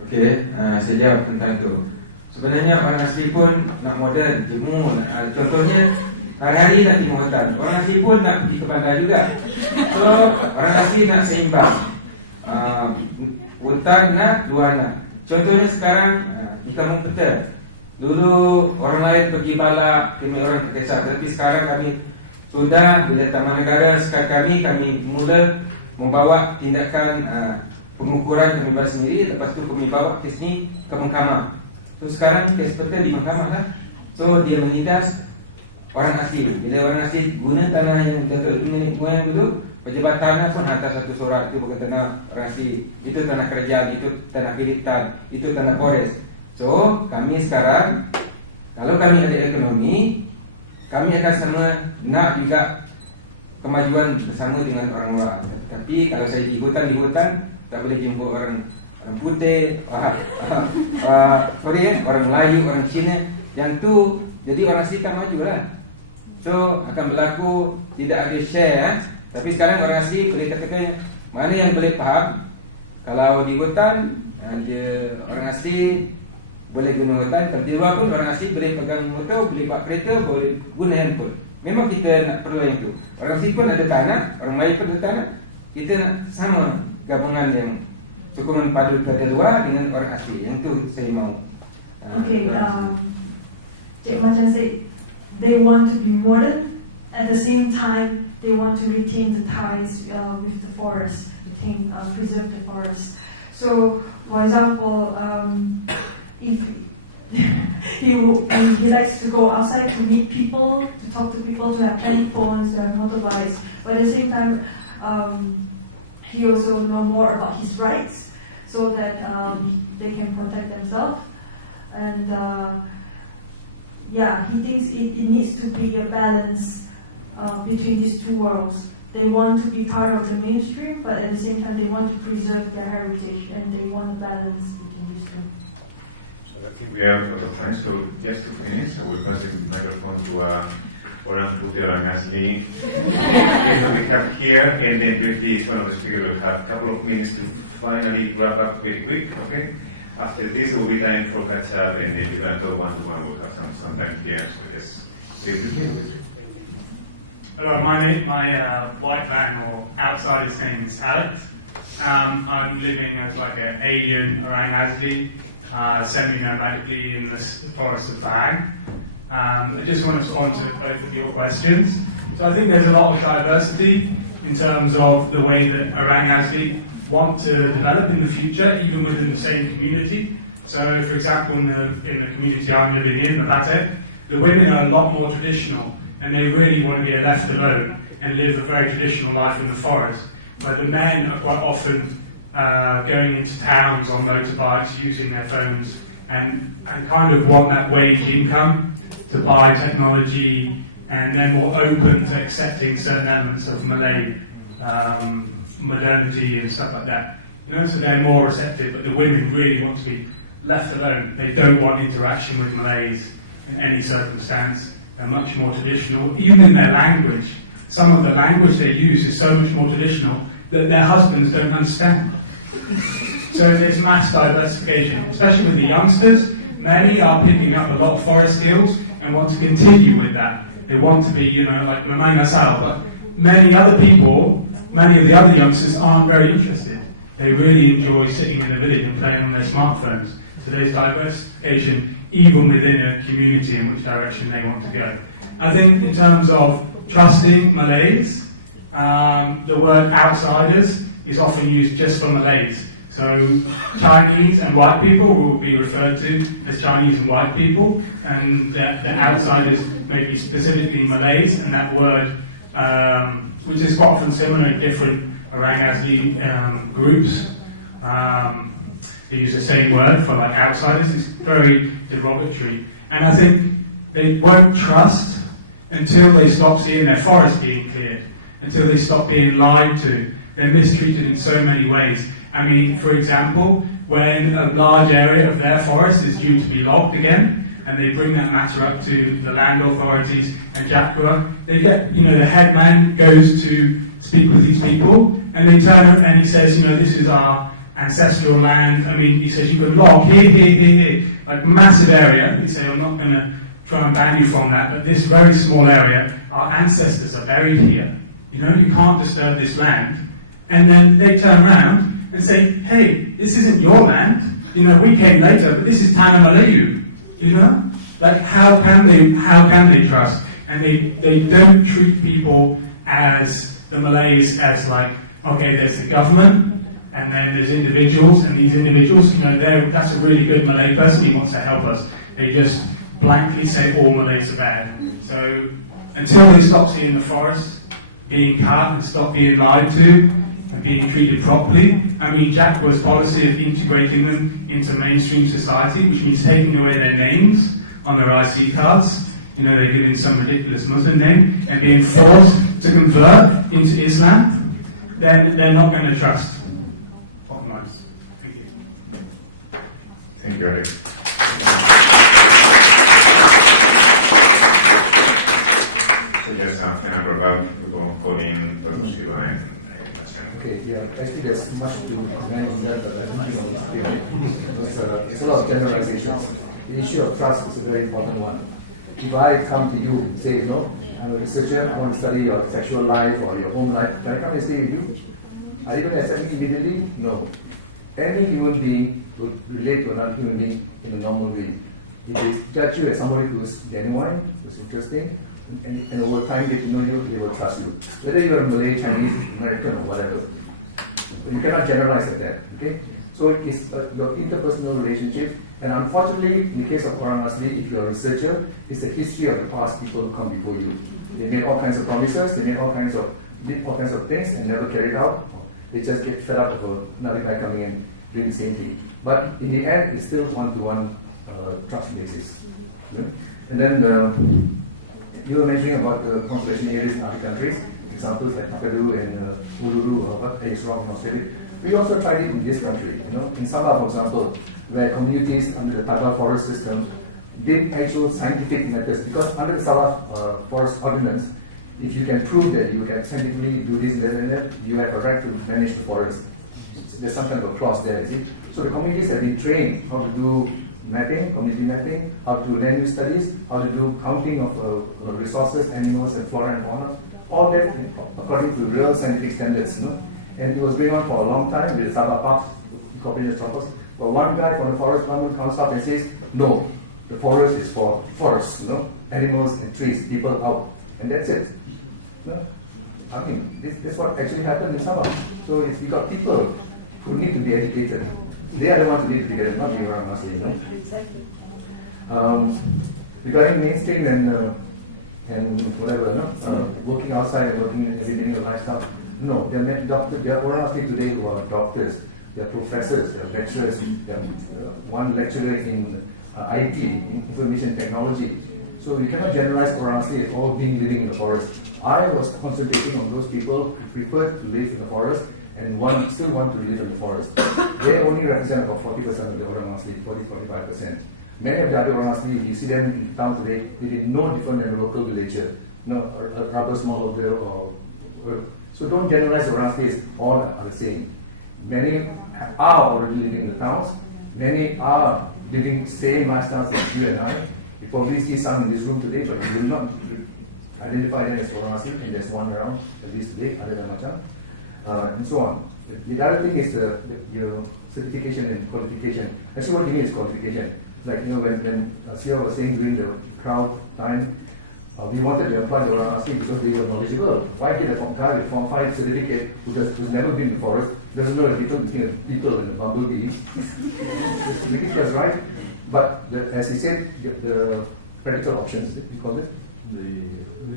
Okey, saya jawab tentang tu. Sebenarnya orang asli pun nak moden, jemur. Contohnya hari-hari nak tengok hutan. Orang asli pun nak pergi ke bandar juga. So orang asli nak seimbang. Hutan nak, luar nak. Contohnya sekarang di kampung peta. Dulu orang lain pergi balak, kami orang terkesat. Tapi sekarang kami sudah bila Taman Negara sekat kami mula membawa tindakan pengukuran kami buat sendiri. Lepas tu kami bawa kes ni ke mahkamah. So sekarang kes peta di mahkamah lah. So dia menindas orang asli. Bila orang asli guna tanah yang Datuk nenek moyang dulu, pejabat tanah pun hantar satu surat itu bukan tanah orang asli, itu tanah kerajaan, itu tanah pilitan, itu tanah forest. So kami sekarang, kalau kami ada ekonomi, kami akan sama nak juga kemajuan bersama dengan orang luar. Tapi kalau saya di hutan tak boleh jemput orang putih, orang Melayu, orang Cina. Yang tu jadi orang asli tak maju lah. So akan berlaku tidak ada share. Tapi sekarang orang asli boleh katakan mana yang boleh faham. Kalau di hutan dia orang asli boleh guna hutan. Kalau di luar pun orang asli boleh pegang motor, boleh buat kereta, boleh guna handphone. Memang kita nak perlu yang tu. Orang asli pun ada tanah, orang Melayu pun ada tanah. Kita nak sama gabungan yang sokongan padu pada luar dengan orang asli. Yang tu saya mau. Okay, Cik Machan said they want to be modern, at the same time they want to retain the ties with the forest, preserve the forest. So, for example, if he likes to go outside to meet people, to talk to people, to have telephones, to have motorbikes, but at the same time he also know more about his rights, so that they can protect themselves. And he thinks it needs to be a balance between these two worlds. They want to be part of the mainstream, but at the same time they want to preserve their heritage, and they want a balance between these two. So I think we are out of time, so just 2 minutes, I will pass the microphone to Orang Putih, Orang Asli. We have here, and then briefly each one of the speakers will have a couple of minutes to finally wrap up very quick, okay? After this, will be time for catch up, and then you can go one-to-one. We'll have some time here. So just hello, my white man or outsider's name is Alex. I'm living as like an alien Orang Asli, semi-nomadically in the forest of Bang. I just want to answer both of your questions. So I think there's a lot of diversity in terms of the way that Orang Asli want to develop in the future, even within the same community. So, for example, in the community I'm living in, the Batek, the women are a lot more traditional, and they really want to be left alone and live a very traditional life in the forest. But the men are quite often going into towns on motorbikes, using their phones, and kind of want that wage income to buy technology, and they're more open to accepting certain elements of Malay modernity and stuff like that. So they're more receptive, but the women really want to be left alone. They don't want interaction with Malays in any circumstance. They're much more traditional, even in their language. Some of the language they use is so much more traditional that their husbands don't understand. So there's mass diversification, especially with the youngsters. Many are picking up a lot of forest skills and want to continue with that. They want to be, like Asal, but many other people, many of the other youngsters aren't very interested. They really enjoy sitting in the village and playing on their smartphones. So there's diversification even within a community in which direction they want to go. I think in terms of trusting Malays, the word outsiders is often used just for Malays. So Chinese and white people will be referred to as Chinese and white people, and the outsiders may be specifically Malays, and that word, which is quite often similar in different Orang Asli groups, they use the same word for like outsiders. It's very derogatory, and I think they won't trust until they stop seeing their forest being cleared, until they stop being lied to. They're mistreated in so many ways. I mean, for example, when a large area of their forest is due to be logged again, and they bring that matter up to the land authorities and Japua, they get, the headman goes to speak with these people, and they turn up and he says, this is our ancestral land. I mean, he says you can log here, like massive area. They say, I'm not going to try and ban you from that, but this very small area, our ancestors are buried here. You know, you can't disturb this land. And then they turn around and say, hey, this isn't your land. You know, we came later, but this is Tanah Melayu. You know? Like, how can they trust? And they don't treat people as the Malays as like, okay, there's the government, and then there's individuals, and these individuals, you know, that's a really good Malay person, he wants to help us. They just blankly say all Malays are bad. So until they stop seeing the forest being cut and stop being lied to and being treated properly, I mean, Jack's policy of integrating them into mainstream society, which means taking away their names on their IC cards, you know, they give in some ridiculous Muslim name, and being forced to convert into Islam, then they're not going to trust. Bottom line. Thank you. Thank you, Eric. So just a number about Colin, Shiva, and Okay, yeah, actually there's much to comment on that, but I think it's a lot of generalizations. The issue of trust is a very important one. If I come to you and say, you know, I'm a researcher, I want to study your sexual life or your home life, can I come and stay with you? Are you going to accept me immediately? No. Any human being would relate to another human being in a normal way. If they judge you as somebody who's genuine, who's interesting, and over time get to know you, they will trust you. Whether you are Malay, Chinese, American, or whatever. You cannot generalize like that. Okay? So it's your interpersonal relationship, and unfortunately, in the case of Orang Asli, if you're a researcher, it's the history of the past people who come before you. They made all kinds of promises, they made did all kinds of things and never carried out. They just get fed up of another guy coming in doing the same thing. But in the end, it's still one-to-one trust basis. Okay? And then you were mentioning about the conservation areas in other countries, examples like Takadu and Uluru or Ayers Rock in Australia. We also tried it in this country. You know, in Sabah, for example, where communities under the Tagal forest system did actual scientific methods, because under the Sabah forest ordinance, if you can prove that you can scientifically do this and that, you have a right to manage the forest. There's some kind of a clause there, you see. So the communities have been trained how to do mapping, community mapping, how to do land use studies, how to do counting of resources, animals, and flora and fauna. All that according to real scientific standards, you know. And it was going on for a long time with the Sabah Parks Corporation Troppers. But one guy from the forest government comes up and says, no, the forest is for forests, you know, animals and trees, people out, and that's it. You know? I mean, this what actually happened in Sabah. So if you got people who need to be educated, they are the ones who need to be educated, not the Orang Asli, you know. Regarding mainstream and whatever, no, working outside and working and living your lifestyle. No, there are Orang Asli today who are doctors, they are professors, they are lecturers, they are one lecturer in IT, in information technology. So you cannot generalize Orang Asli as all being living in the forest. I was concentrating on those people who prefer to live in the forest and still want to live in the forest. They only represent about 40% of the Orang Asli, 40-45%. Many of the other Orang Asli, if you see them in town today, they did no different than a local villager, a rubber smallholder or. So don't generalize the Orang Asli as all are the same. Many are already living in the towns. Many are living same lifestyles as you and I. You probably see some in this room today, but you will not identify them as Orang Asli, and there's one around at least today, other than Macam, and so on. The other thing is your certification and qualification. Actually, what you mean is qualification. Like, you know, when Sia was saying during the crowd time, we wanted to apply the Orang Asli because they were knowledgeable. Why get a guy with Form 5 certificate who's never been in the forest, doesn't know the difference between a beetle and a bumblebee? It's ridiculous, right? But as he said, the practical options, we call it? The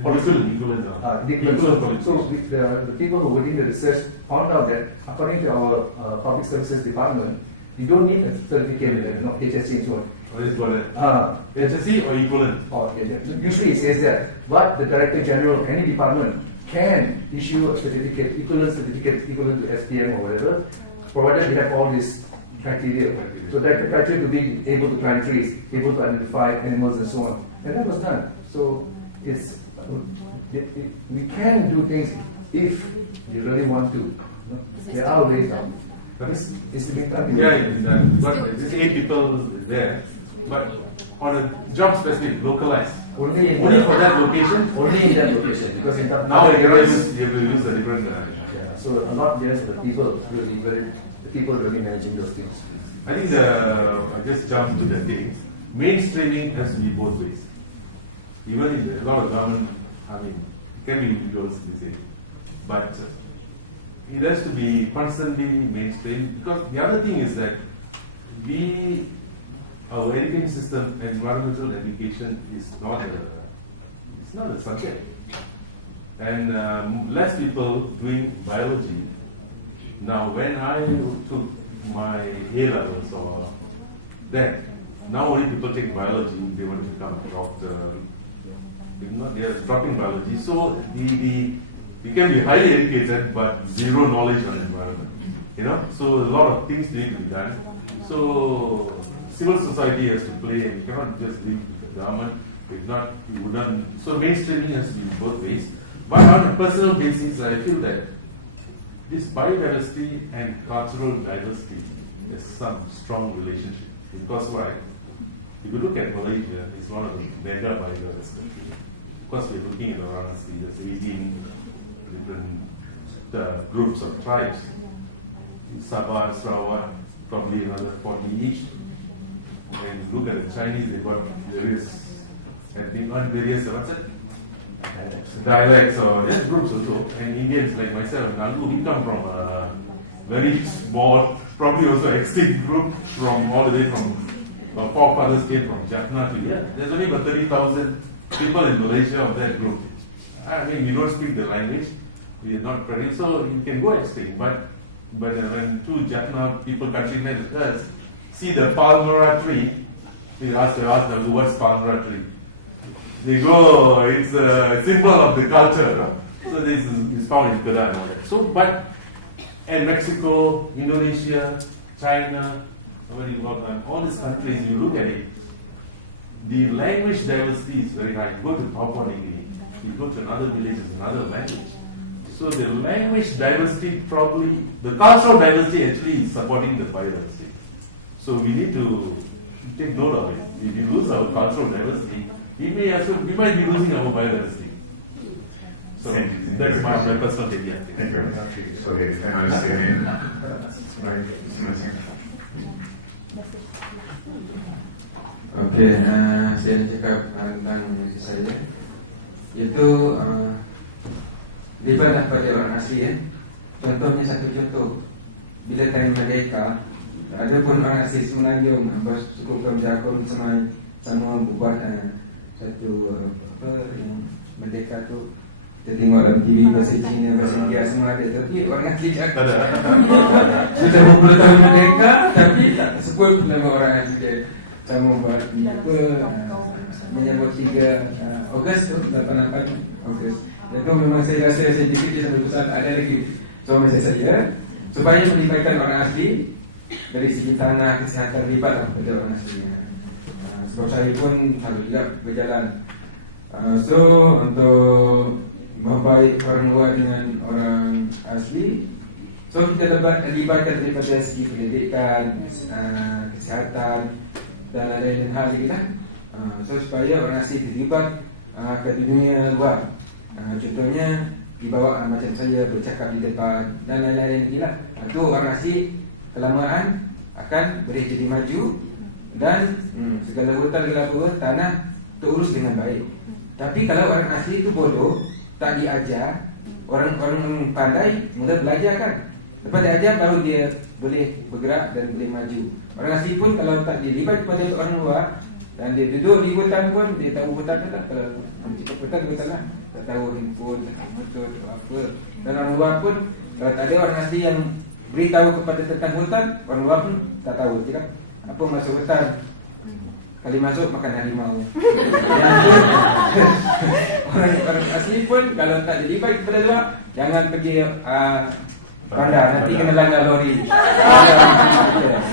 political equivalent. So the people who were in the research found out that according to our public services department, you don't need a certificate, HSC and so on. HSC or equivalent? Usually it says that. But the Director General of any department can issue a certificate, equivalent to SPM or whatever, provided they have all these criteria. So that the criteria to be able to plant trees, able to identify animals and so on. And that was done. So we can do things if you really want to. There are ways now. But it's being done. Yeah, it's done. But there's 8 people there. But on a job specific, localized. Only For that location? Only in that location, because in the Now other you areas, have to use a different. so a lot yes, the people really managing those things. I think I just jump to the thing. Mainstreaming has to be both ways. Even in a lot of government, I mean, it can be individuals, you say, but it has to be constantly mainstream. Because the other thing is that our education system, environmental education, is not a subject, and less people doing biology. Now, when I took my A levels or that, now only people take biology. They want to become a doctor. They are dropping biology. So you can be highly educated but zero knowledge on environment. So a lot of things need to be done. So civil society has to play, and you cannot just leave the government. If not, you wouldn't. So mainstreaming has to be both ways. But on a personal basis, I feel that this biodiversity and cultural diversity has some strong relationship. Because why? If you look at Malaysia, it's one of the mega biodiversity. Because we're looking at around there's 18 different groups of tribes. In Sabah, Sarawak, probably another 40 each. And look at the Chinese, they've got various dialects or groups also. And Indians like myself, Nandu, we come from a very small, probably also extinct group from all the way from our forefathers came from Jaffna to here. There's only about 30,000 people in Malaysia of that group. I mean, we don't speak the language, we are not very, so you can go extinct. But when two Jaffna people, countrymen with us, see the palmyra tree, we ask them, what's palmyra tree? They go, it's a symbol of the culture. No? So this is found in Kedah and all that. So, and Mexico, Indonesia, China, all these countries, you look at it, the language diversity is very high. You go to Papua New Guinea, you go to another village, it's another language. So the language diversity the cultural diversity actually is supporting the biodiversity. So we need to take note of it. If you lose our cultural diversity, we might be losing our biodiversity. So that's my personal idea. Thank you very much. Okay, can I say again? Okey, saya nak cakap tentang saya. Iaitu libatlah pada orang asli. Contohnya satu contoh, bila time merdeka, ada pun orang asli Semenanjung, suku kaum Jakun sama buat satu yang merdeka tu. Kita tengok dalam TV bahasa Cina, bahasa India semua ada. Tapi orang asli Jakun sudah 20 tahun merdeka, tapi tak sebut nama orang asli. Sama buat menyambut 3 Ogos tu, 88 Ogos. Itu memang saya rasa saya dikit sampai besar ada lagi suami saya supaya melibatkan orang asli dari segi tanah, kesihatan, libatlah pada orang asli. Sebab saya pun selalu juga berjalan. So untuk membaik orang luar dengan orang asli, so kita libatkan daripada segi pendidikan, kesihatan dan lain-lain hal lagi lah. So supaya orang asli terlibat ke dunia luar. Contohnya dibawa macam saya bercakap di depan dan lain-lain lagi lah. Itu orang asli kelamaan akan boleh jadi maju dan segala hutan gelapa tanah terurus dengan baik. Tapi kalau orang asli itu bodoh, tak diajar, orang pandai mula belajar kan. Lepas diajar baru dia boleh bergerak dan boleh maju. Orang asli pun kalau tak dilibat kepada orang luar dan dia duduk di hutan pun dia tahu hutan tu tak. Kalau hutan di hutan lah, tak tahu handphone, tak tahu motor, tak tahu apa. Dan orang luar pun kalau tak ada orang asli yang beritahu kepada tentang hutan, orang luar pun tak tahu. Dia kan apa masuk hutan, kali masuk makan harimau. Orang asli pun kalau tak dilibat kepada luar, jangan pergi bandar, nanti kena langgar lori.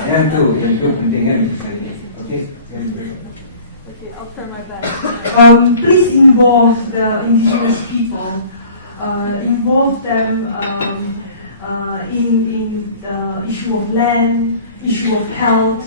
Yang tu penting kan. Okay, I'll try my best. Please involve the indigenous people. Involve them in the issue of land, issue of health,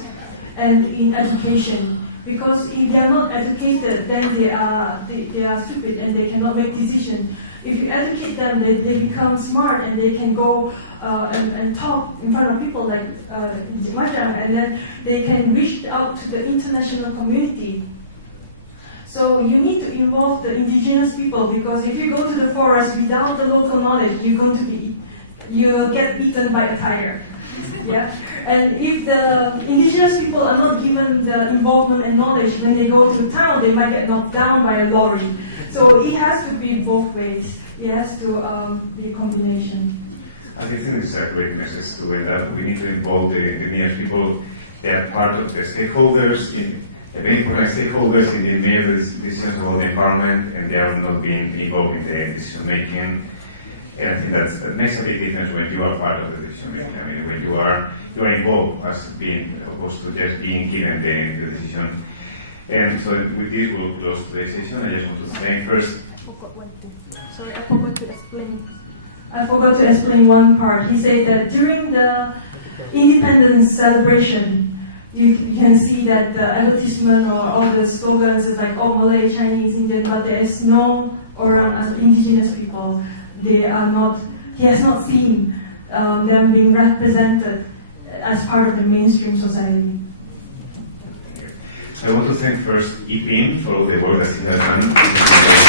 and in education. Because if they are not educated, then they are stupid and they cannot make decisions. If you educate them, they become smart and they can go and talk in front of people like Majang, and then they can reach out to the international community. So you need to involve the indigenous people, because if you go to the forest without the local knowledge, you'll get eaten by a tiger. Yeah, and if the indigenous people are not given the involvement and knowledge, when they go to the town, they might get knocked down by a lorry. So it has to be both ways. It has to be a combination. I think it's a great message to that we need to involve the indigenous people. They are part of the stakeholders, very important stakeholders in the decisions about the environment, and they are not being involved in the decision making. And I think that makes a big difference when you are part of the decision making. I mean, when you are involved as being opposed to just being given the decision. And so with this, we'll close today's session. I just want to thank first. I forgot one thing. Sorry, I forgot to explain. I forgot to explain one part. He said that during the independence celebration, you can see that the advertisement or all the slogans is like, oh, Malay, Chinese, Indian, but there is no orang as indigenous people. They are not, he has not seen them being represented as part of the mainstream society. I want to thank first Ipin for all the work that he has done.